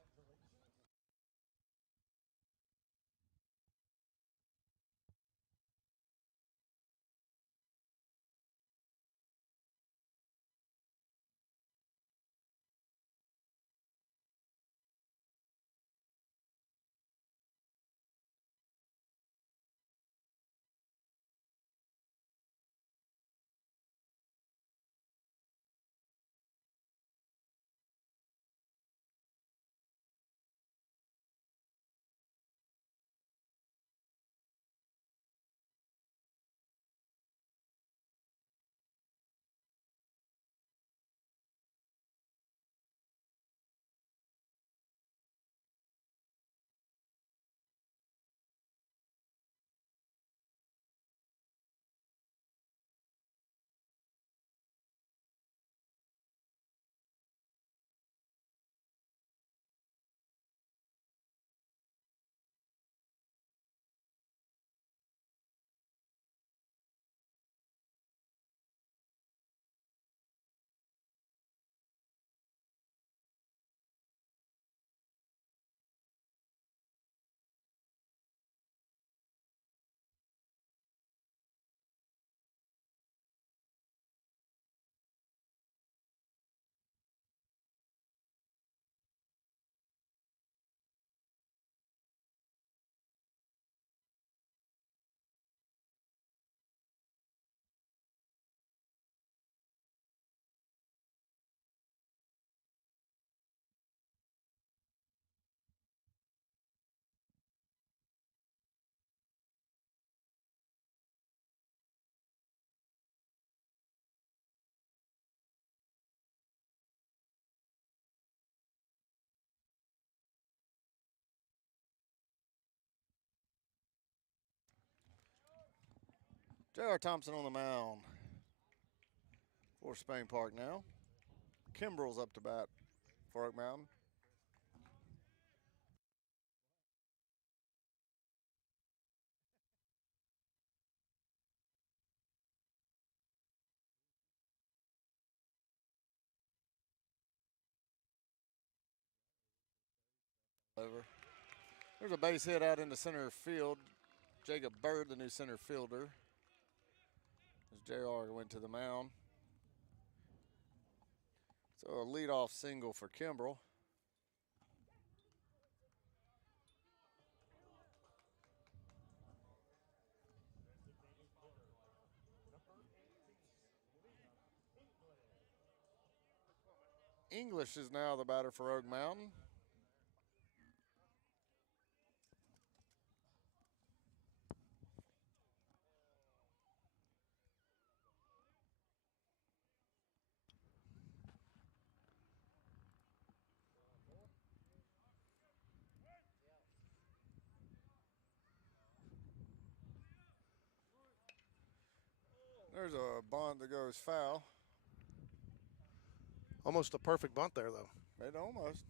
J.R. Thompson on the mound for Spain Park now. Kimbrell's up to bat for Oak Mountain. Over. There's a base hit out into center field. Jacob Bird, the new center fielder, as JR went to the mound. So a leadoff single for Kimbrell. English is now the batter for Oak Mountain. There's a bunt that goes foul. Almost a perfect bunt there, though. It almost.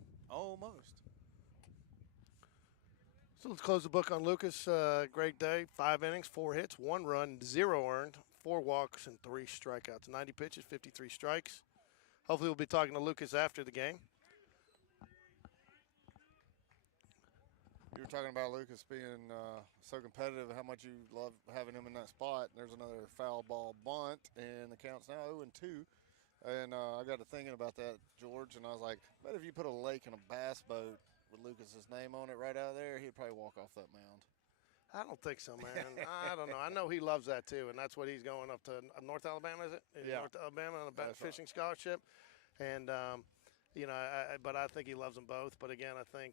So let's close the book on Lucas. Great day. 5 innings, 4 hits, 1 run, 0 earned, 4 walks, and 3 strikeouts. 90 pitches, 53 strikes. Hopefully we'll be talking to Lucas after the game. You were talking about Lucas being so competitive, how much you love having him in that spot. There's another foul ball bunt, and the count's now 0-2. And I got to thinking about that, George, and I was like, bet if you put a lake and a bass boat with Lucas's name on it right out there, he'd probably walk off that mound. I don't think so, man. I don't know. I know he loves that, too, and that's what he's going up to North Alabama, is it? Yeah. North Alabama on a That's fishing scholarship. And, you know, but I think he loves them both. But, again, I think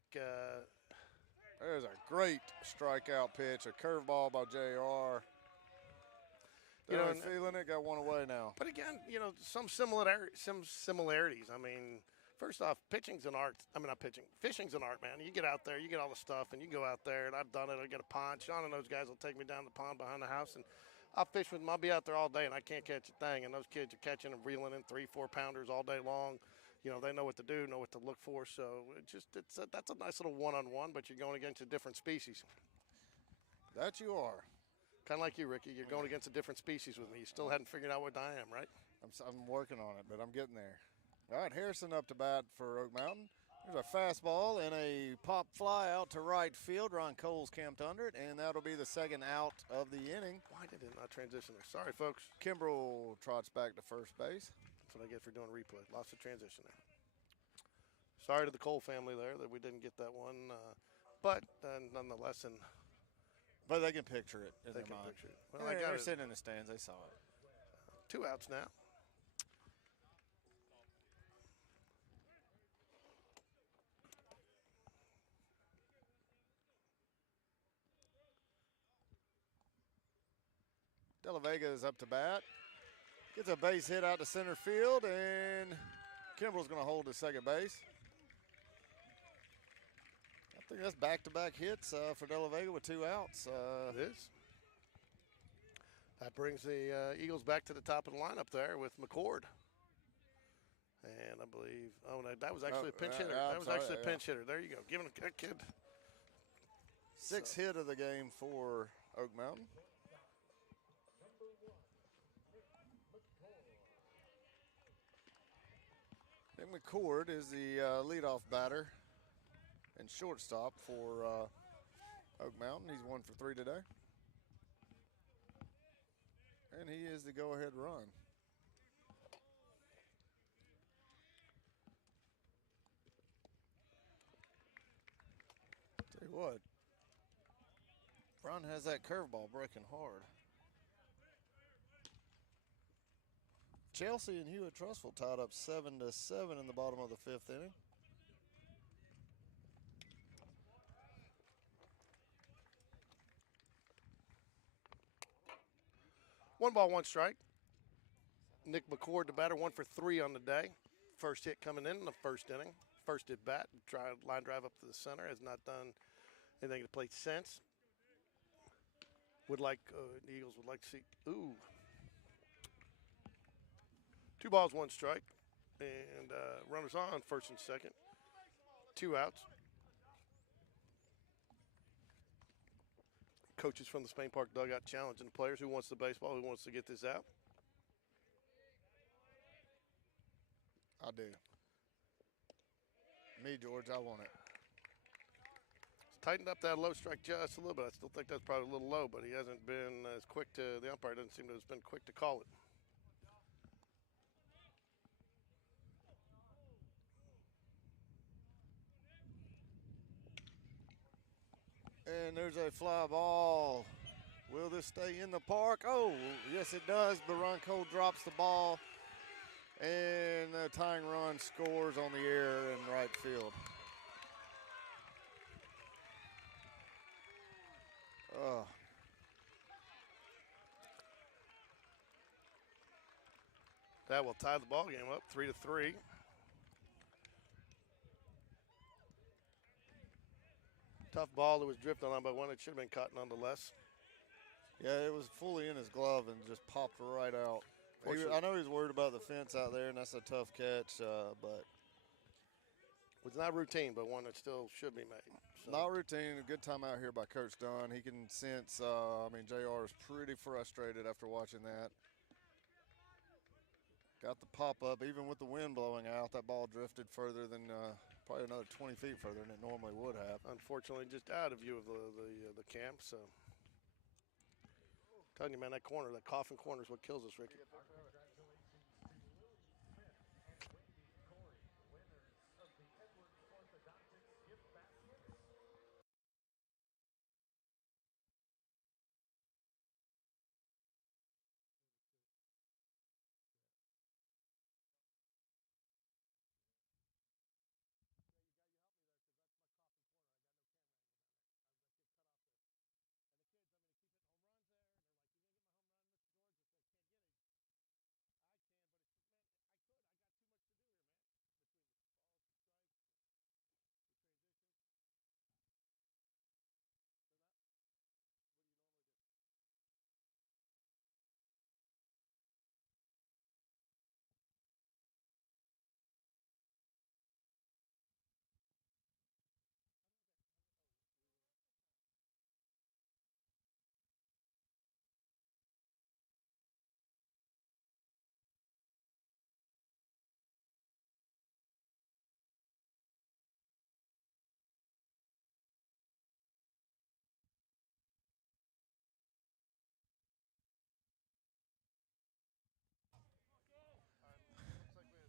There's a great strikeout pitch, a curveball by JR. You know, Really feeling it, got one away now. But again, you know, some similarities. I mean, first off, pitching's an art. I mean, not pitching. Fishing's an art, man. You get out there, you get all the stuff, and you go out there, and I've done it. I get a pond. Sean and those guys will take me down the pond behind the house, and I'll fish with them. I'll be out there all day, and I can't catch a thing. And those kids are catching and reeling in 3-4 pounders all day long. You know, they know what to do, know what to look for. So that's a nice little one-on-one, but you're going against a different species. That you are. Kind of like you, Ricky. You're going against a different species with me. You still hadn't figured out what I am, right? I'm working on it, but I'm getting there. All right, Harrison up to bat for Oak Mountain. There's a fastball and a pop fly out to right field. Ron Cole's camped under it, and that'll be the second out of the inning. Why did it not transition there? Sorry, folks. Kimbrell trots back to first base. That's what I get for doing replay. Lots of transition there. Sorry to the Cole family there that we didn't get that one. But nonetheless, But they can picture it in they their can mind. picture it. Well, Yeah, I got they're it. sitting in the stands. They saw it. 2 outs now. De La Vega is up to bat. Gets a base hit out to center field, and Kimbrell's going to hold to second base. I think that's back-to-back hits for De La Vega with 2 outs. It is. That brings the Eagles back to the top of the lineup there with McCord. And I believe, no, that was actually a pinch hitter. That was actually a pinch hitter. There you go. Giving a kid. 6th hit of the game for Oak Mountain. Nick McCord is the leadoff batter and shortstop for Oak Mountain. He's 1 for 3 today. And he is the go-ahead run. Tell you what, Ron has that curveball breaking hard. Chelsea and Hewitt Trustful tied up 7-7 in the bottom of the 5th inning. One ball, one strike. Nick McCord, the batter, 1 for 3 on the day. First hit coming in the first inning. First at bat, line drive up to the center. Has not done anything to the plate since. The Eagles would like to see. Ooh. 2 balls, 1 strike. And runners on, first and second. 2 outs. Coaches from the Spain Park dugout challenging the players. Who wants the baseball? Who wants to get this out? I do. Me, George, I want it. He's tightened up that low strike just a little bit. I still think that's probably a little low, but he hasn't been as quick to, the umpire doesn't seem to have been quick to call it. And there's a fly ball. Will this stay in the park? Oh, yes, it does. But Ron Cole drops the ball. And the tying run scores on the air in right field. That will tie the ball game up 3-3. Tough ball that was drifting on by one. It should have been caught nonetheless. Yeah, it was fully in his glove and just popped right out. I know he's worried about the fence out there, and that's a tough catch, but. It's not routine, but one that still should be made. So. Not routine. A good time out here by Coach Dunn. He can sense, JR is pretty frustrated after watching that. Got the pop-up. Even with the wind blowing out, that ball drifted further than probably another 20 feet further than it normally would have. Unfortunately, just out of view of the camp, so. I'm telling you, man, that coffin corner is what kills us, Ricky.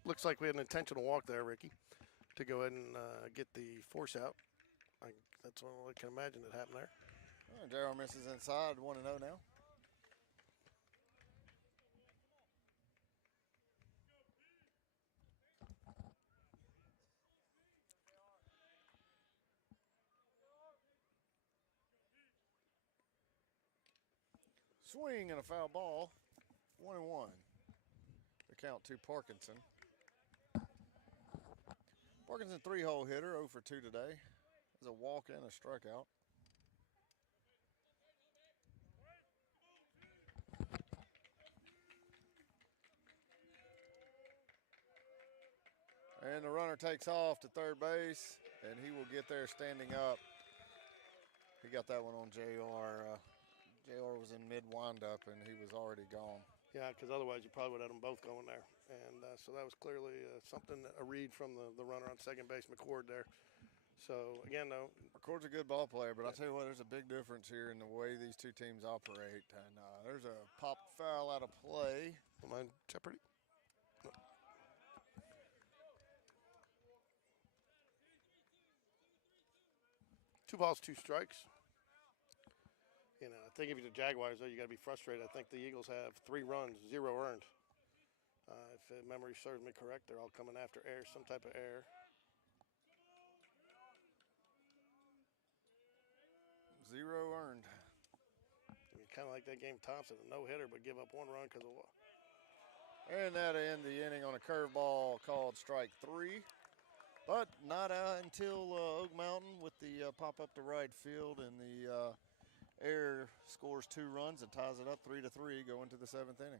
Looks like we had an intentional walk there, Ricky, to go ahead and get the force out. That's all I can imagine that happened there. JR misses inside, 1-0 now. Swing and a foul ball, 1-1. The count to Parkinson. Parkinson, 3-hole hitter, 0 for 2 today. There's a walk and a strikeout. And the runner takes off to third base, and he will get there standing up. He got that one on JR. JR was in mid windup, and he was already gone. Yeah, because otherwise you probably would have them both going there. And so that was clearly something, a read from the runner on second base, McCord there. So, again, though. McCord's a good ball player, but I'll tell you what, there's a big difference here in the way these two teams operate. And there's a pop foul out of play. Am I in jeopardy? No. 2 balls, 2 strikes. You know, I think if you're the Jaguars, though, you got to be frustrated. I think the Eagles have 3 runs, 0 earned. If memory serves me correct, they're all coming after error, some type of error. 0 earned. Kind of like that game Thompson, a no-hitter, but give up 1 run because of what? And that'll end the inning on a curveball called strike 3. But not until Oak Mountain with the pop up to right field, and the error scores 2 runs and ties it up 3-3 going to the 7th inning.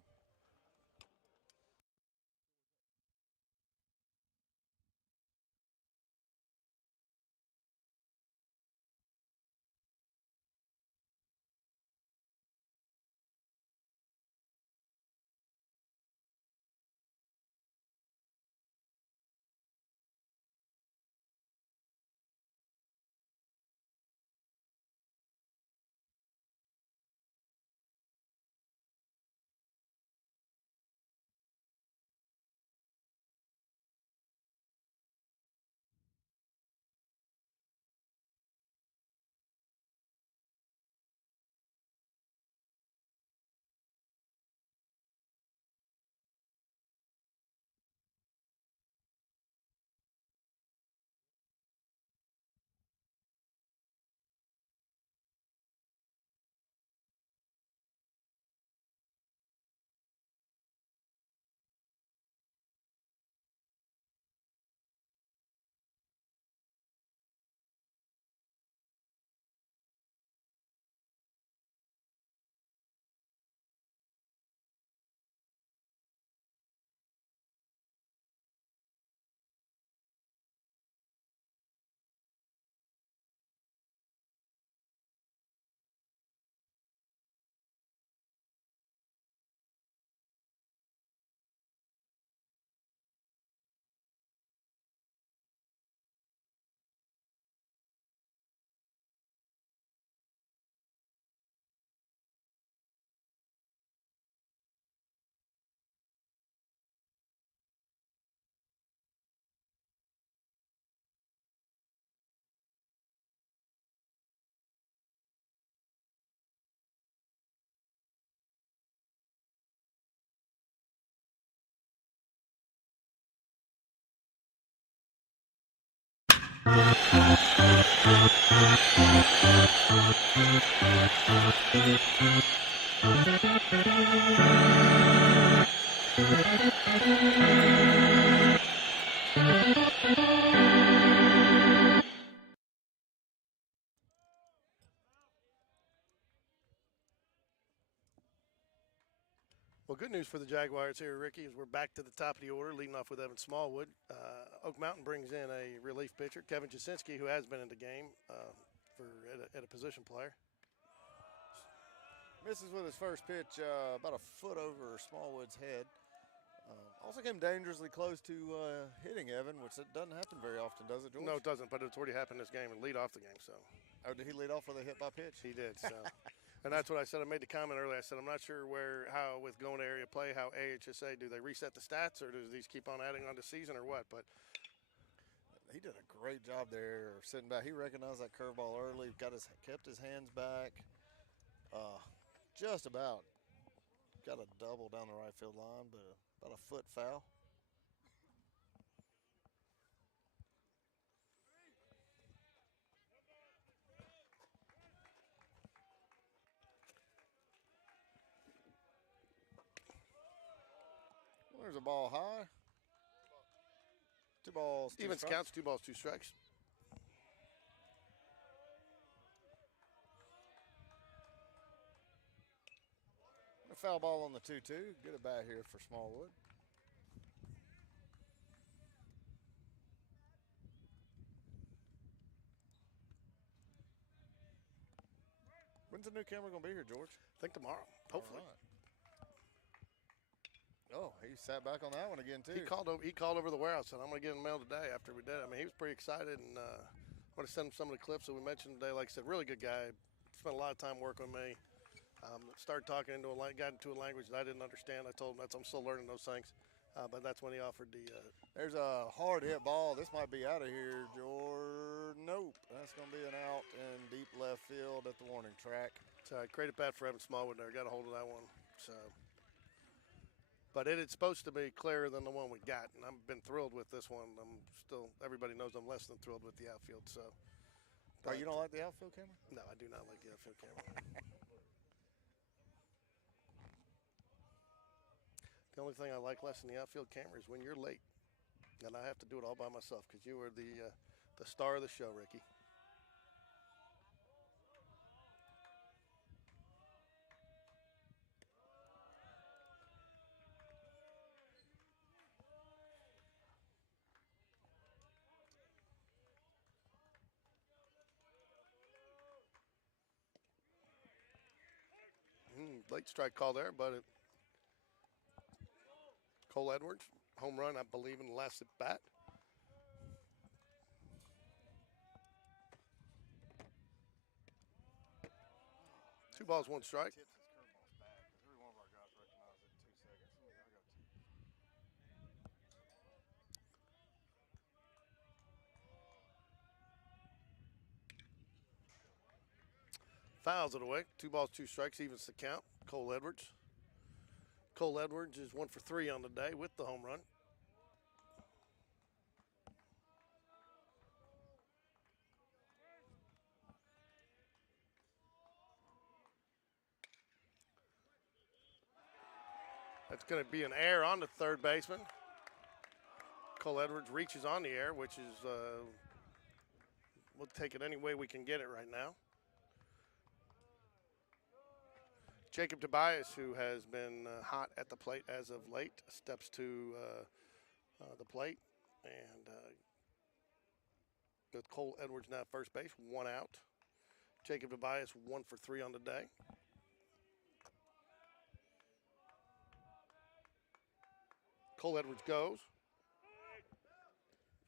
Well, good news for the Jaguars here, Ricky, is we're back to the top of the order, leading off with Evan Smallwood. Oak Mountain brings in a relief pitcher, Kevin Jasinski, who has been in the game at a position player. Misses with his first pitch, about a foot over Smallwood's head. Also came dangerously close to hitting Evan, which it doesn't happen very often, does it, George? No, it doesn't, but it's already happened this game and lead off the game. So. Oh, did he lead off with a hit by pitch? He did. So And that's what I said. I made the comment earlier. I said I'm not sure how with going to area play, how AHSA do they reset the stats or do these keep on adding on the season or what? But he did a great job there sitting back. He recognized that curveball early, kept his hands back, just about got a double down the right field line, but about a foot foul. There's a ball high. 2 balls, 2 even strikes. counts 2 balls, 2 strikes. A foul ball on the 2-2. Get it back here for Smallwood. When's the new camera going to be here, George? I think tomorrow, hopefully. Right. Oh, he sat back on that one again, too. He called over the warehouse, and I'm going to get him mail today after we did it. I mean, he was pretty excited, and I want to send him some of the clips that we mentioned today. Like I said, really good guy. Spent a lot of time working with me. Started talking got into a language that I didn't understand. I told him I'm still learning those things. But that's when he offered the. There's a hard hit ball. This might be out of here, George. Nope. That's going to be an out in deep left field at the warning track. So I created bat for Evan Smallwood there. Got a hold of that one. So. But it's supposed to be clearer than the one we got, and I've been thrilled with this one. Everybody knows I'm less than thrilled with the outfield. So. Oh, you don't like the outfield camera? No, I do not like the outfield camera. The only thing I like less than the outfield camera is when you're late, and I have to do it all by myself because you are the star of the show, Ricky. Late strike call there, but Cole Edwards, home run, I believe, in the last at bat. Two balls, 1 strike. Fouls it away. 2 balls, 2 strikes, evens the count. Cole Edwards. Cole Edwards is 1 for 3 on the day with the home run. That's going to be an error on the third baseman. Cole Edwards reaches on the air, which is, we'll take it any way we can get it right now. Jacob Tobias, who has been hot at the plate as of late, steps to the plate. And with Cole Edwards now at first base, 1 out. Jacob Tobias 1 for 3 on the day. Cole Edwards goes.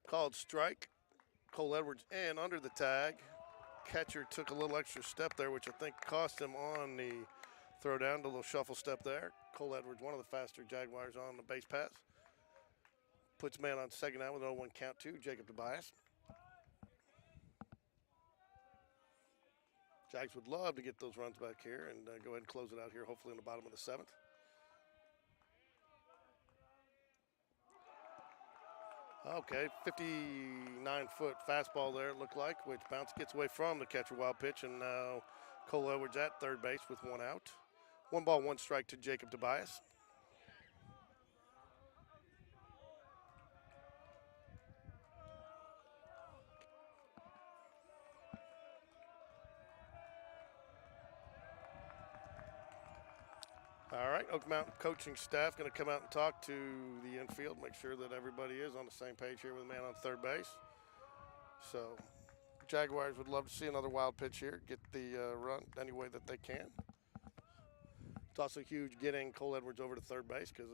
Called strike. Cole Edwards in under the tag. Catcher took a little extra step there, which I think cost him on the throw down, a little shuffle step there. Cole Edwards, one of the faster Jaguars on the base pass. Puts man on second out with an 0-1 count to Jacob Tobias. Jags would love to get those runs back here and go ahead and close it out here, hopefully in the bottom of the 7th. Okay, 59-foot fastball there, it looked like, which bounce gets away from the catcher wild pitch, and now Cole Edwards at third base with 1 out. 1 ball, 1 strike to Jacob Tobias. All right, Oak Mountain coaching staff going to come out and talk to the infield, make sure that everybody is on the same page here with the man on third base. So Jaguars would love to see another wild pitch here, get the run any way that they can. It's also huge getting Cole Edwards over to third base because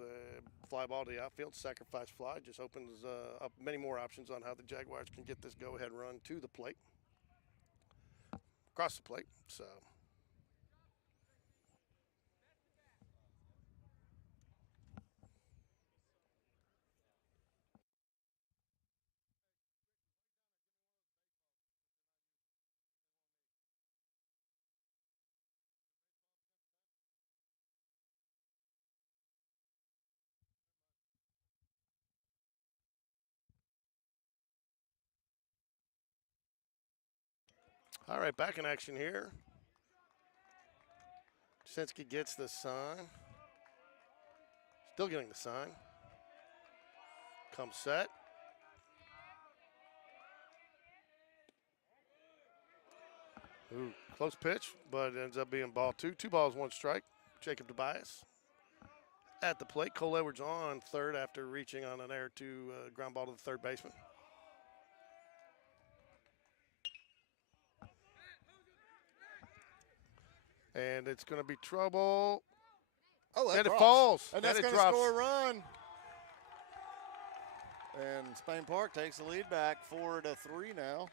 fly ball to the outfield, sacrifice fly, just opens up many more options on how the Jaguars can get this go-ahead run to the plate, across the plate. So All right, back in action here. Jasinski gets the sign. Still getting the sign. Comes set. Ooh, close pitch, but it ends up being ball two. 2 balls, 1 strike. Jacob Tobias at the plate. Cole Edwards on third after reaching on an error to ground ball to the third baseman. And it's going to be trouble. Oh, that and drops. It falls. And that's going to score a run. And Spain Park takes the lead back 4-3 now.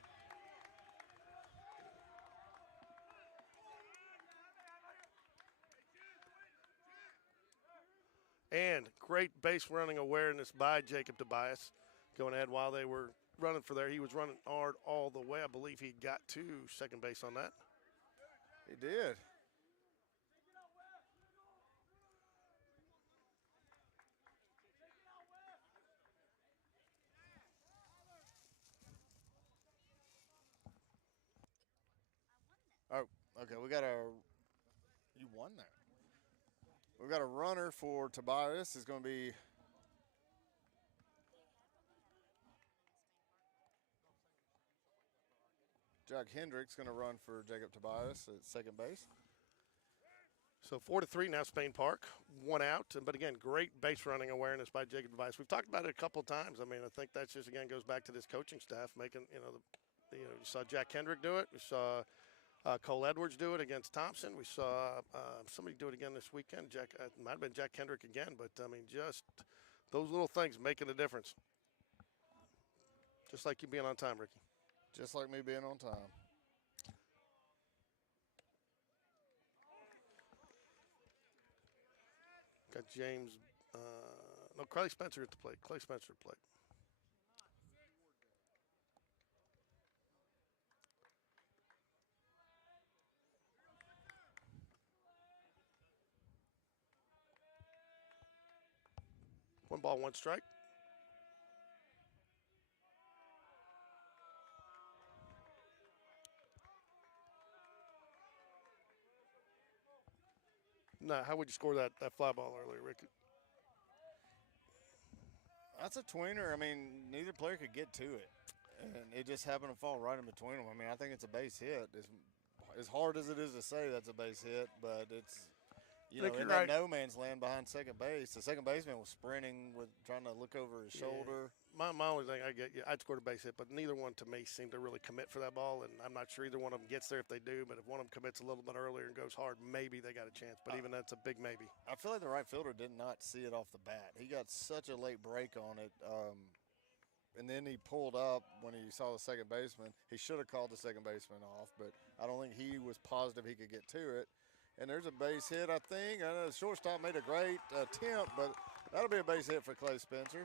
And great base running awareness by Jacob Tobias. Going ahead while they were running for there. He was running hard all the way. I believe he got to second base on that. He did. Oh, okay. You won that. We got a runner for Tobias. It's going to be Jack Hendricks going to run for Jacob Tobias at second base. So 4-3 now, Spain Park. 1 out, but again, great base running awareness by Jacob Tobias. We've talked about it a couple of times. I mean, I think that just again goes back to this coaching staff making. You saw Jack Kendrick do it. We saw Cole Edwards do it against Thompson. We saw somebody do it again this weekend. It might have been Jack Kendrick again, but I mean, just those little things making a difference. Just like you being on time, Ricky. Just like me being on time. Got James, Clay Spencer at the plate. Clay Spencer at the plate. One ball, 1 strike. No, how would you score that fly ball earlier, Ricky? That's a tweener. I mean, neither player could get to it, and it just happened to fall right in between them. I mean, I think it's a base hit. As hard as it is to say that's a base hit, but it's in that no man's land behind second base. The second baseman was sprinting trying to look over his shoulder. My only thing I'd scored a base hit, but neither one to me seemed to really commit for that ball, and I'm not sure either one of them gets there if they do. But if one of them commits a little bit earlier and goes hard, maybe they got a chance. But even that's a big maybe. I feel like the right fielder did not see it off the bat. He got such a late break on it, and then he pulled up when he saw the second baseman. He should have called the second baseman off, but I don't think he was positive he could get to it. And there's a base hit, I think. I know the shortstop made a great attempt, but that'll be a base hit for Clay Spencer.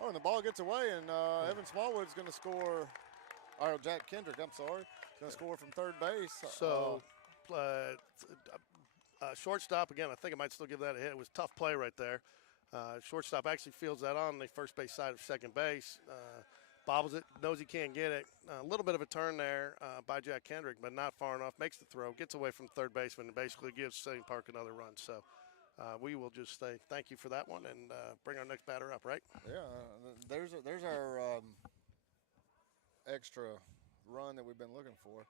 Oh, and the ball gets away, and Evan Smallwood's going to score. Or Jack Kendrick, I'm sorry, is going to score from third base. So, shortstop, again, I think I might still give that a hit. It was a tough play right there. Shortstop actually fields that on the first base side of second base. Bobbles it, knows he can't get it. A little bit of a turn there by Jack Kendrick, but not far enough. Makes the throw, gets away from third baseman, and basically gives Spain Park another run. So we will just say thank you for that one and bring our next batter up, right? Yeah, there's our extra run that we've been looking for.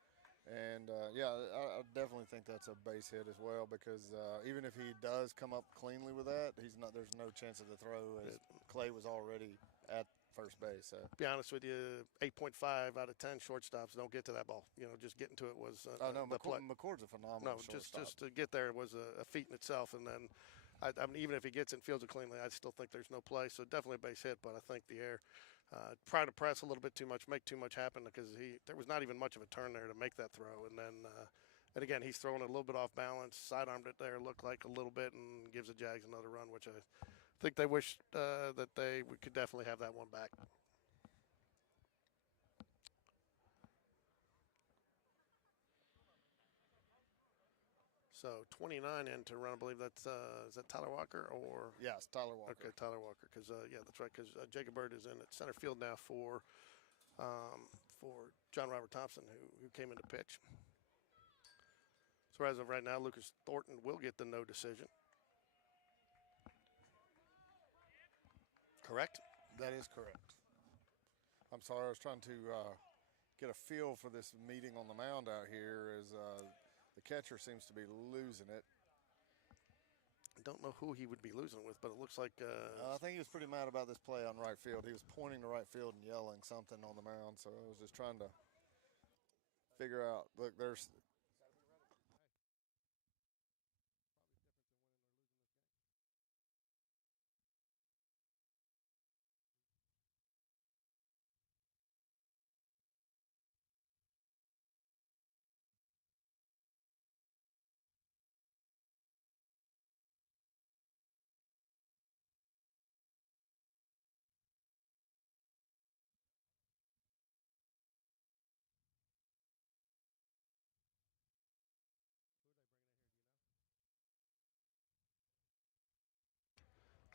And, I definitely think that's a base hit as well because even if he does come up cleanly with that, there's no chance of the throw as Clay was already at first base. So. Be honest with you, 8.5 out of 10 shortstops don't get to that ball. Just getting to it was McCord's a phenomenal shortstop. Just to get there was a feat in itself. And then, I mean, even if he gets it and fields it cleanly, I still think there's no play. So definitely a base hit, but I think the air trying to press a little bit too much, make too much happen because there was not even much of a turn there to make that throw. And then, and again, he's throwing it a little bit off balance, sidearmed it there, looked like a little bit, and gives the Jags another run, which I think they wish that we could definitely have that one back. So 29 in to run, I believe that's is that Tyler Walker or? Yes, Tyler Walker. Okay, Tyler Walker, because that's right, because Jacob Bird is in at center field now for for John Robert Thompson, who came in to pitch. So as of right now, Lucas Thornton will get the no decision. Correct? That is correct. I'm sorry, I was trying to get a feel for this meeting on the mound out here as the catcher seems to be losing it. I don't know who he would be losing with, but it looks like... I think he was pretty mad about this play on right field. He was pointing to right field and yelling something on the mound, so I was just trying to figure out. Look, there's...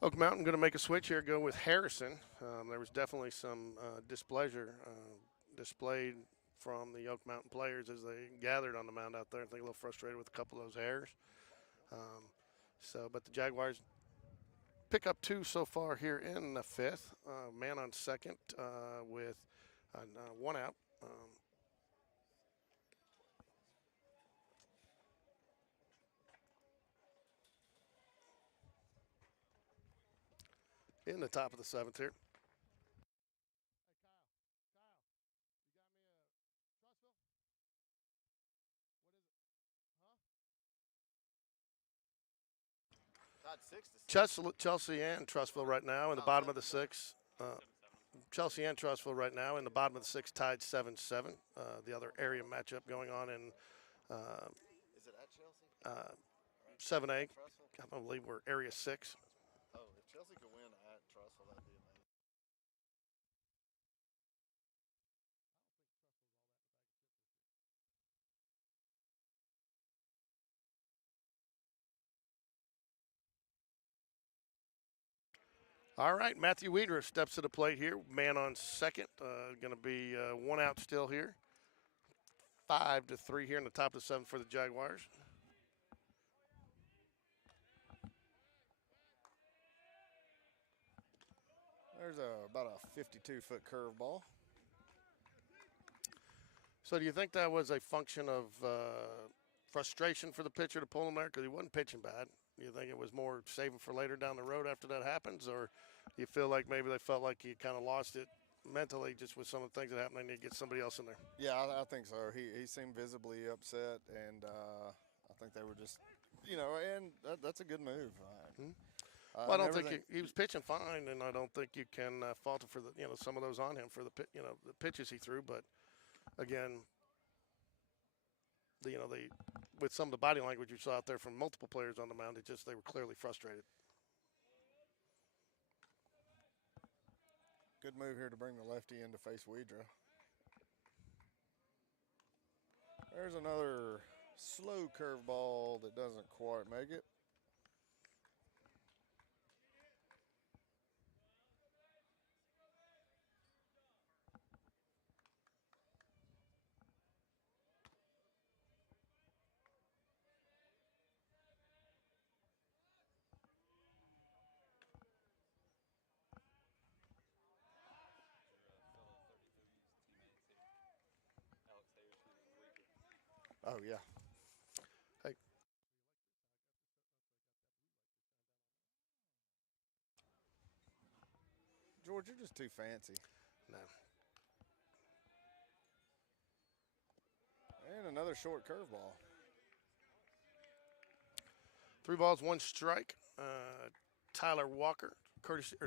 Oak Mountain going to make a switch here, go with Harrison. There was definitely some displeasure displayed from the Oak Mountain players as they gathered on the mound out there. I think a little frustrated with a couple of those errors. But the Jaguars pick up 2 so far here in the 5th. Man on second with 1 out. In the top of the 7th here. Hey, Kyle, you got me a Trussville? What is it? Huh? Chelsea and Trussville right now in the bottom of the 6th. Chelsea and Trussville right now in the bottom of the 6th, tied 7-7. The other area matchup going on in Is it at Chelsea? 7A. I believe we're area 6. Oh, if Chelsea could win at Trussville, that'd be amazing. All right, Matthew Weeder steps to the plate here. Man on second. Going to be 1 out still here. 5-3 here in the top of the 7th for the Jaguars. There's about a 52-foot curveball. So do you think that was a function of frustration for the pitcher to pull him there because he wasn't pitching bad? Do you think it was more saving for later down the road after that happens, or do you feel like maybe they felt like he kind of lost it mentally just with some of the things that happened and they need to get somebody else in there? Yeah, I think so. He seemed visibly upset, and I think they were just, and that's a good move. Mm-hmm. Well, I don't think he was pitching fine, and I don't think you can fault him for the some of those on him for the the pitches he threw. But again, with some of the body language you saw out there from multiple players on the mound, they were clearly frustrated. Good move here to bring the lefty in to face Weidra. There's another slow curveball that doesn't quite make it. Oh, yeah. Hey. George, you're just too fancy. No. And another short curveball. 3 balls, 1 strike. Tyler Walker, courtesy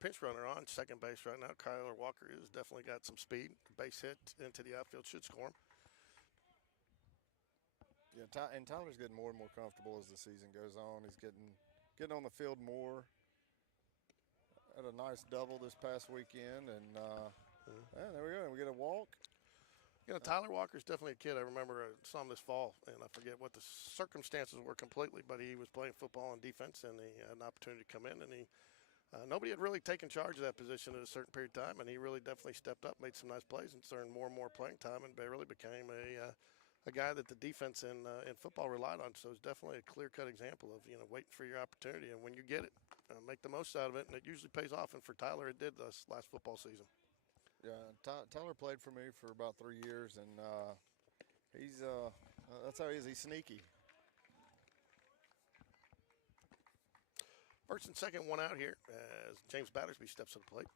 pinch runner on second base right now. Tyler Walker has definitely got some speed. Base hit into the outfield should score him. Yeah, and Tyler's getting more and more comfortable as the season goes on. He's getting on the field more. Had a nice double this past weekend, and there we go. We get a walk. Tyler Walker's definitely a kid. I remember I saw him this fall, and I forget what the circumstances were completely, but he was playing football on defense, and he had an opportunity to come in, and he Nobody had really taken charge of that position at a certain period of time, and he really definitely stepped up, made some nice plays, and earned more and more playing time, and really became a guy that the defense in football relied on. So it's definitely a clear-cut example of waiting for your opportunity, and when you get it, make the most out of it, and it usually pays off. And for Tyler, it did this last football season. Yeah, Tyler played for me for about 3 years, and he's that's how he is. He's sneaky. First and second, one out here as James Battersby steps to the plate.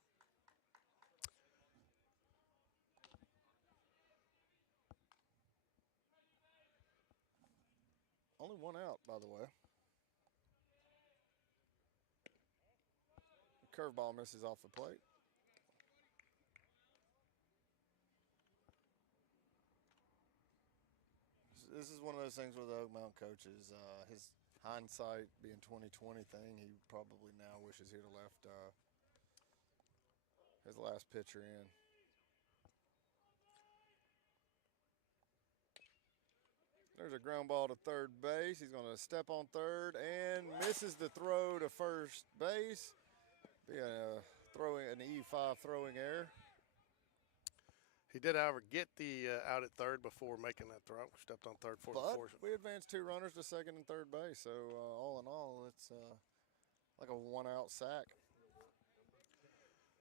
Only one out, by the way. Curveball misses off the plate. This is one of those things where the Oak Mountain coaches, his hindsight being 2020 thing, he probably now wishes he'd have left his last pitcher in. There's a ground ball to third base. He's going to step on third and misses the throw to first base. Be an E5 throwing error. He did, however, get the out at third before making that throw. Stepped on third for the force. We advanced 2 runners to second and third base. So all in all, it's like a 1-out sack.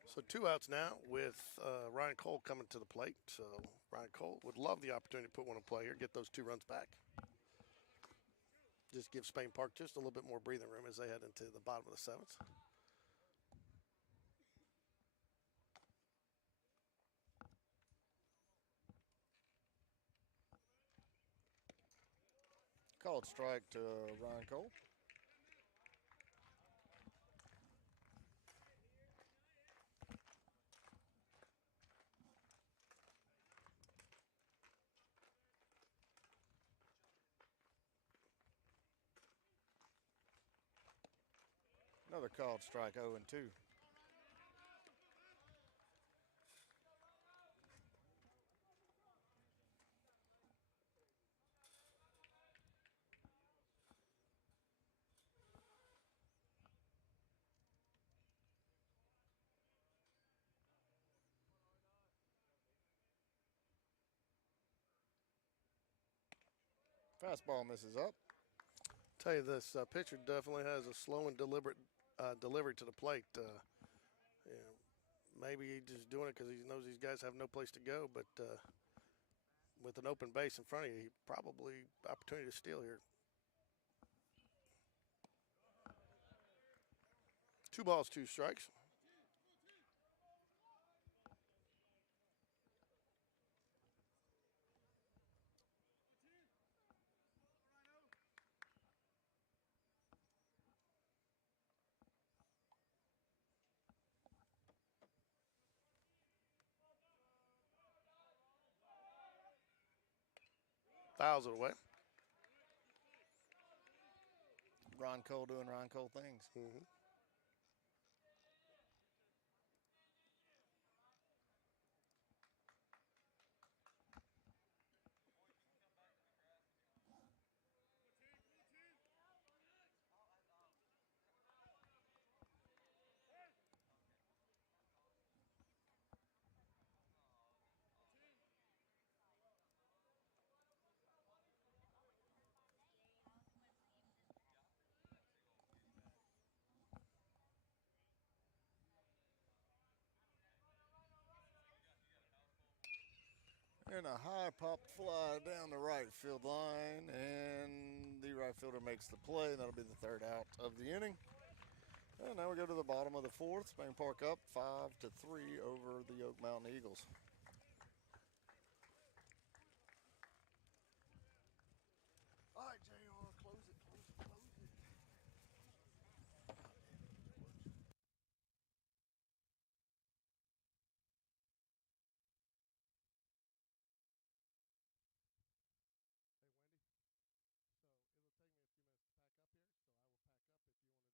So 2 outs now with Ryan Cole coming to the plate. So Ryan Cole would love the opportunity to put one in play here, get those 2 runs back. Just give Spain Park just a little bit more breathing room as they head into the bottom of the 7th. Called strike to Ryan Cole. Another called strike, 0-2. Fastball misses up. Tell you this, pitcher definitely has a slow and deliberate delivery to the plate. Maybe he's just doing it because he knows these guys have no place to go, but with an open base in front of you, he probably opportunity to steal here. 2 balls, 2 strikes. Fouls it away. Ron Cole doing Ron Cole things. Mm-hmm. And a high popped fly down the right field line, and the right fielder makes the play. That'll be the 3rd out of the inning. And now we go to the bottom of the 4th. Spain Park up 5-3 over the Oak Mountain Eagles. All right, JR, close it. Hey, Wendy. So it will take me a few minutes to pack up here, so I will pack up if you want to do your little talking, and then if you'll drive the car back here.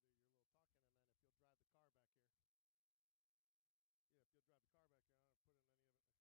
Yeah, if you'll drive the car back here, I'm going to put in any of it in the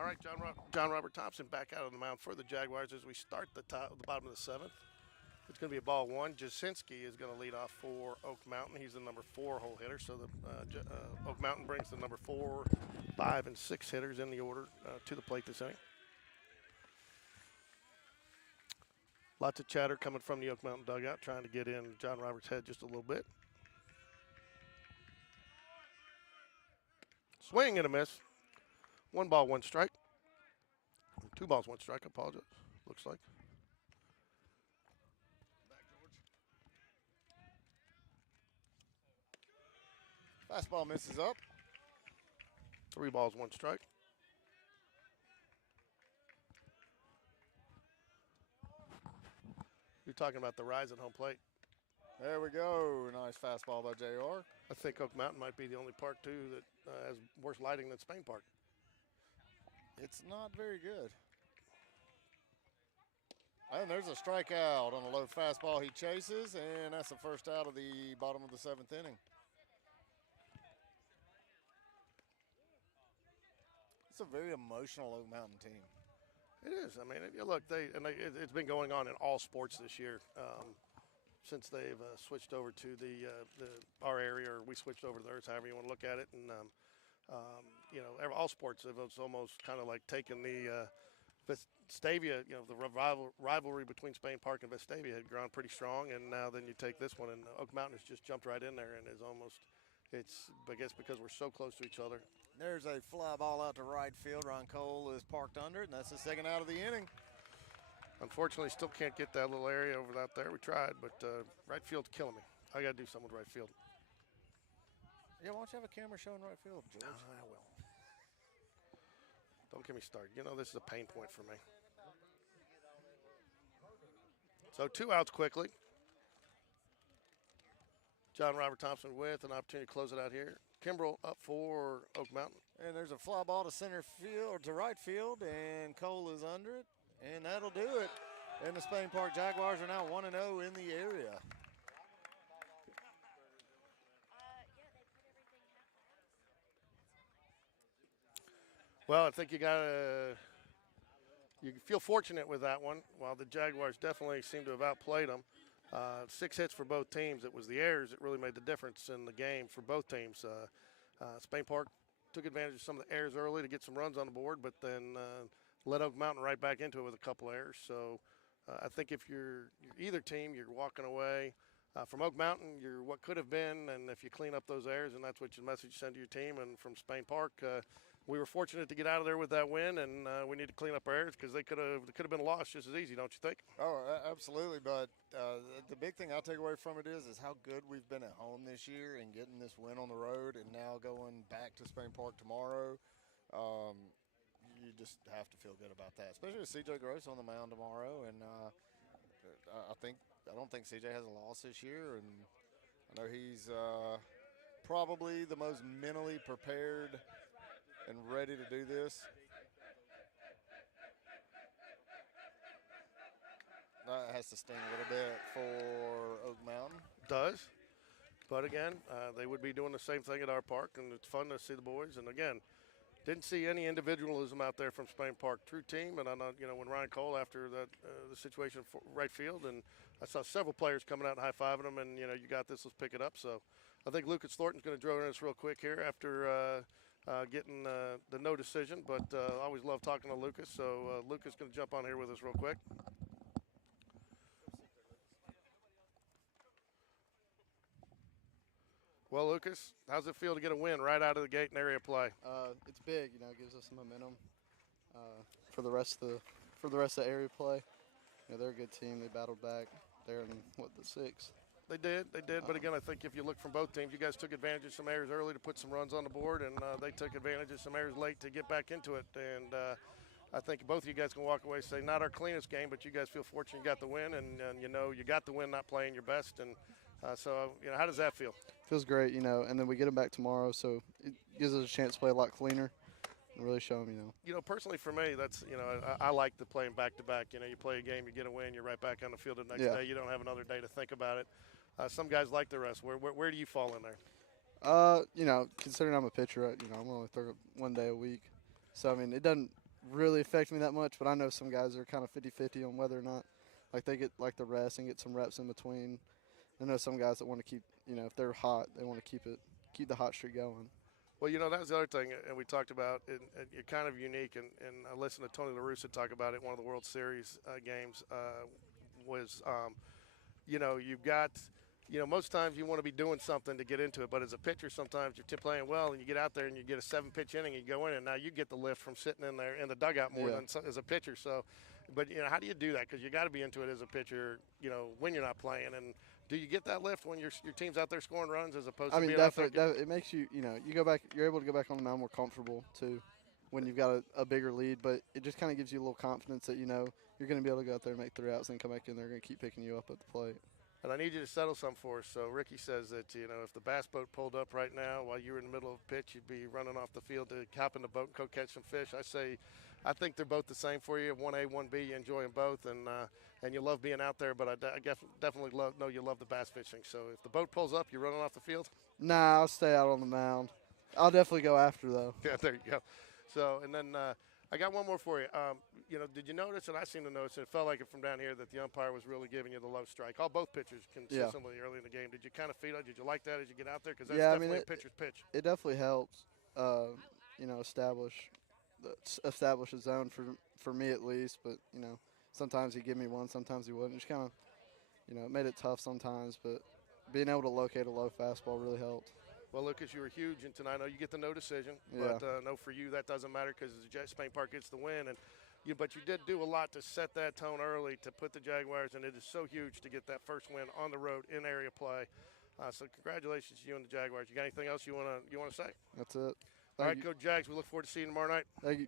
All right, John Robert Thompson back out on the mound for the Jaguars as we start the bottom of the seventh. It's going to be a ball one. Jasinski is going to lead off for Oak Mountain. He's the number 4 hole hitter. So the Oak Mountain brings the number 4, 5, and 6 hitters in the order to the plate this inning. Lots of chatter coming from the Oak Mountain dugout, trying to get in John Roberts' head just a little bit. Swing and a miss. 1 ball, 1 strike. 2 balls, 1 strike, I apologize. Looks like. Fastball misses up. 3 balls, 1 strike. You're talking about the rise at home plate. There we go. Nice fastball by JR. I think Oak Mountain might be the only park, too, that has worse lighting than Spain Park. It's not very good. And there's a strikeout on a low fastball he chases, and that's the first out of the bottom of the 7th inning. It's a very emotional Oak Mountain team. It is. I mean, look, it's been going on in all sports this year since they've switched over to our area, or we switched over to theirs, however you want to look at it. And all sports have almost kind of like taken the Vestavia, the rivalry between Spain Park and Vestavia had grown pretty strong, and now then you take this one, and Oak Mountain has just jumped right in there and is almost. I guess because we're so close to each other. There's a fly ball out to right field. Ron Cole is parked under it, and that's the second out of the inning. Unfortunately, still can't get that little area over out there. We tried, but right field's killing me. I got to do something with right field. Yeah, why don't you have a camera showing right field, George? I will. Don't get me started. This is a pain point for me. So 2 outs quickly. John Robert Thompson with an opportunity to close it out here. Kimbrell up for Oak Mountain. And there's a fly ball to center field, or to right field, and Cole is under it, and that'll do it. And the Spain Park Jaguars are now 1-0 in the area. Well, I think you feel fortunate with that one, while the Jaguars definitely seem to have outplayed them. 6 hits for both teams. It was the errors that really made the difference in the game for both teams. Spain Park took advantage of some of the errors early to get some runs on the board, but then led Oak Mountain right back into it with a couple errors. So I think if you're either team, you're walking away. From Oak Mountain, you're what could have been, and if you clean up those errors, and that's what your message send to your team. And from Spain Park, we were fortunate to get out of there with that win, and we need to clean up our errors because they could have been a loss just as easy, don't you think? Oh, absolutely. But the big thing I take away from it is how good we've been at home this year and getting this win on the road, and now going back to Spain Park tomorrow. You just have to feel good about that, especially with CJ Gross on the mound tomorrow. And I don't think CJ has a loss this year, and I know he's probably the most mentally prepared and ready to do this. That has to sting a little bit for Oak Mountain. Does. But again, they would be doing the same thing at our park, and it's fun to see the boys. And again, didn't see any individualism out there from Spain Park. True team, and I know, when Ryan Cole, after the situation for right field, and I saw several players coming out and high-fiving them, and, you got this, let's pick it up. So I think Lucas Thornton's going to drill in us real quick here after getting the no decision. But I always love talking to Lucas. So Lucas is going to jump on here with us real quick. Well, Lucas, how's it feel to get a win right out of the gate in area play? It's big, it gives us some momentum for the rest of the area play. They're a good team. They battled back. They're in the 6th. They did. But again, I think if you look from both teams, you guys took advantage of some errors early to put some runs on the board, and they took advantage of some errors late to get back into it. And I think both of you guys can walk away and say, not our cleanest game, but you guys feel fortunate you got the win, and you got the win not playing your best. And so, how does that feel? Feels great, and then we get them back tomorrow, so it gives us a chance to play a lot cleaner and really show them, Personally for me, that's, I like the playing back-to-back. You play a game, you get a win, you're right back on the field the next day. You don't have another day to think about it. Some guys like the rest. Where do you fall in there? Considering I'm a pitcher, I'm only throw one day a week. So, it doesn't really affect me that much, but I know some guys are kind of 50-50 on whether or not, like, they get like the rest and get some reps in between. I know some guys that want to keep, if they're hot, they want to keep the hot streak going. Well, that was the other thing, and we talked about, and you're kind of unique, and I listened to Tony La Russa talk about it in one of the World Series games, was, you've got, most times you want to be doing something to get into it, but as a pitcher, sometimes you're playing well, and you get out there and you get a 7-pitch inning, and you go in, and now you get the lift from sitting in there in the dugout more than as a pitcher. So, but, how do you do that? Because you got to be into it as a pitcher, when you're not playing, and do you get that lift when your team's out there scoring runs as opposed to being definitely, out there? it makes you, you go back, you're able to go back on the mound more comfortable too when you've got a bigger lead, but it just kind of gives you a little confidence that, you're going to be able to go out there and make 3 outs and come back in. They're going to keep picking you up at the plate. And I need you to settle some for us. So Ricky says that, if the bass boat pulled up right now while you were in the middle of a pitch, you'd be running off the field to hop in the boat and go catch some fish. I think they're both the same for you. 1A, 1B, you enjoy them both, and you love being out there. But I definitely know you love the bass fishing. So if the boat pulls up, you're running off the field? Nah, I'll stay out on the mound. I'll definitely go after, though. Yeah, there you go. So, and then I got one more for you. Did you notice, and I seem to notice, and it felt like it from down here, that the umpire was really giving you the low strike. Both pitchers consistently early in the game. Did you kind of feel it? Did you like that as you get out there? Because that's definitely a pitcher's pitch. It definitely helps, establish a zone for me at least. But, sometimes he'd give me one, sometimes he wouldn't. Just kind of, it made it tough sometimes. But being able to locate a low fastball really helped. Well, Lucas, you were huge, and tonight I know you get the no decision, Yeah. but no, for you that doesn't matter because Spain Park gets the win, but you did do a lot to set that tone early to put the Jaguars, and it is so huge to get that first win on the road in area play. So congratulations to you and the Jaguars. You got anything else you want to say? That's it. All right, Coach Jags, we look forward to seeing you tomorrow night. Thank you.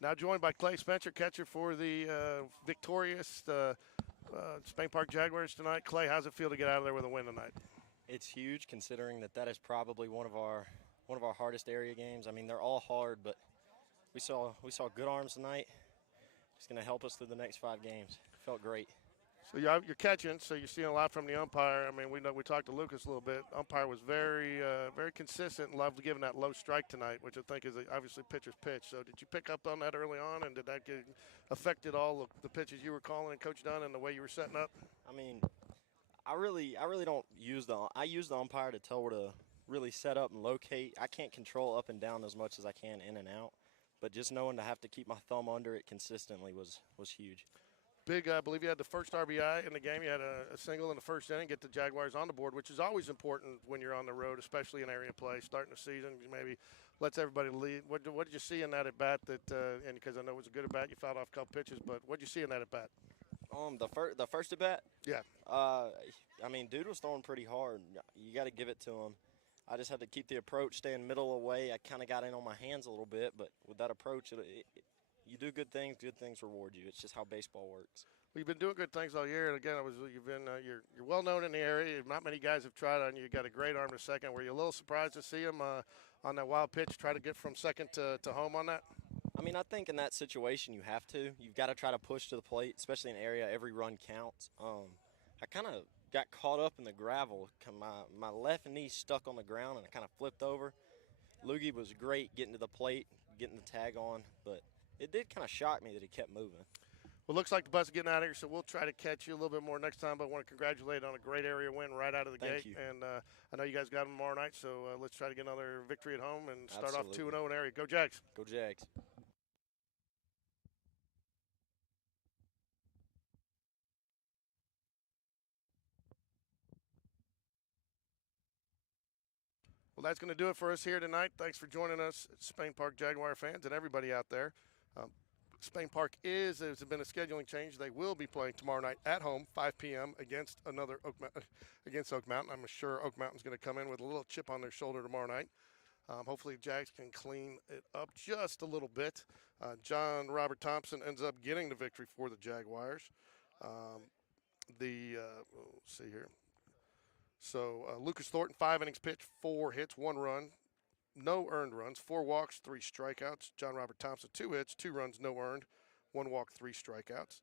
Now joined by Clay Spencer, catcher for the victorious Spain Park Jaguars tonight. Clay, how's it feel to get out of there with a win tonight? It's huge considering that is probably one of our hardest area games. I mean, they're all hard, but we saw good arms tonight. It's going to help us through the next 5 games. Felt great. So you're catching, so you're seeing a lot from the umpire. I mean, we talked to Lucas a little bit. Umpire was very consistent and loved giving that low strike tonight, which I think is obviously pitcher's pitch. So did you pick up on that early on, and did that affected all of the pitches you were calling and Coach Dunn and the way you were setting up? I mean, I really don't use I use the umpire to tell where to really set up and locate. I can't control up and down as much as I can in and out, but just knowing to have to keep my thumb under it consistently was huge. Big, I believe you had the first RBI in the game. You had a single in the first inning, get the Jaguars on the board, which is always important when you're on the road, especially in area play, starting the season. Maybe lets everybody lead. What did you see in that at bat? And because I know it was a good at bat, you fouled off a couple pitches, but what did you see in that at bat? The first at bat. Yeah. I mean, dude was throwing pretty hard. You got to give it to him. I just had to keep the approach, staying middle away. I kind of got in on my hands a little bit, but with that approach, you do good things reward you. It's just how baseball works. Well, you've been doing good things all year, and again, you're well known in the area. Not many guys have tried on you. You got a great arm to second. Were you a little surprised to see him on that wild pitch try to get from second to home on that? I mean, I think in that situation you have to. You've got to try to push to the plate, especially in an area every run counts. I kind of got caught up in the gravel. My left knee stuck on the ground, and I kind of flipped over. Loogie was great getting to the plate, getting the tag on, but it did kind of shock me that he kept moving. Well, looks like the bus is getting out of here, so we'll try to catch you a little bit more next time. But I want to congratulate on a great area win right out of the gate. Thank you. And I know you guys got them tomorrow night, so let's try to get another victory at home and start Absolutely. off 2-0 in area. Go Jags. Go Jags. Well, that's going to do it for us here tonight. Thanks for joining us, Spain Park Jaguar fans and everybody out there. Spain Park there's been a scheduling change. They will be playing tomorrow night at home, 5 p.m. against against Oak Mountain. I'm sure Oak Mountain's going to come in with a little chip on their shoulder tomorrow night. Hopefully, Jags can clean it up just a little bit. John Robert Thompson ends up getting the victory for the Jaguars. Let's see here. So Lucas Thornton, 5 innings pitched, 4 hits, 1 run, no earned runs, 4 walks, 3 strikeouts. John Robert Thompson, 2 hits, 2 runs, no earned, 1 walk, 3 strikeouts.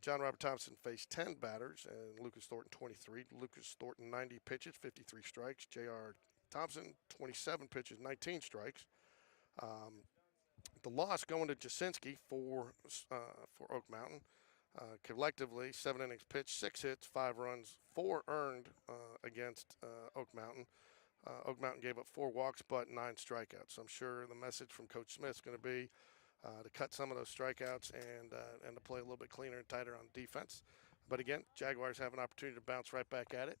John Robert Thompson faced 10 batters, and Lucas Thornton 23. Lucas Thornton 90 pitches, 53 strikes. J.R. Thompson 27 pitches, 19 strikes. The loss going to Jasinski for Oak Mountain. Collectively, 7 innings pitched, 6 hits, 5 runs, 4 earned against Oak Mountain. Oak Mountain gave up 4 walks but 9 strikeouts. So I'm sure the message from Coach Smith is going to be to cut some of those strikeouts and to play a little bit cleaner and tighter on defense. But again, Jaguars have an opportunity to bounce right back at it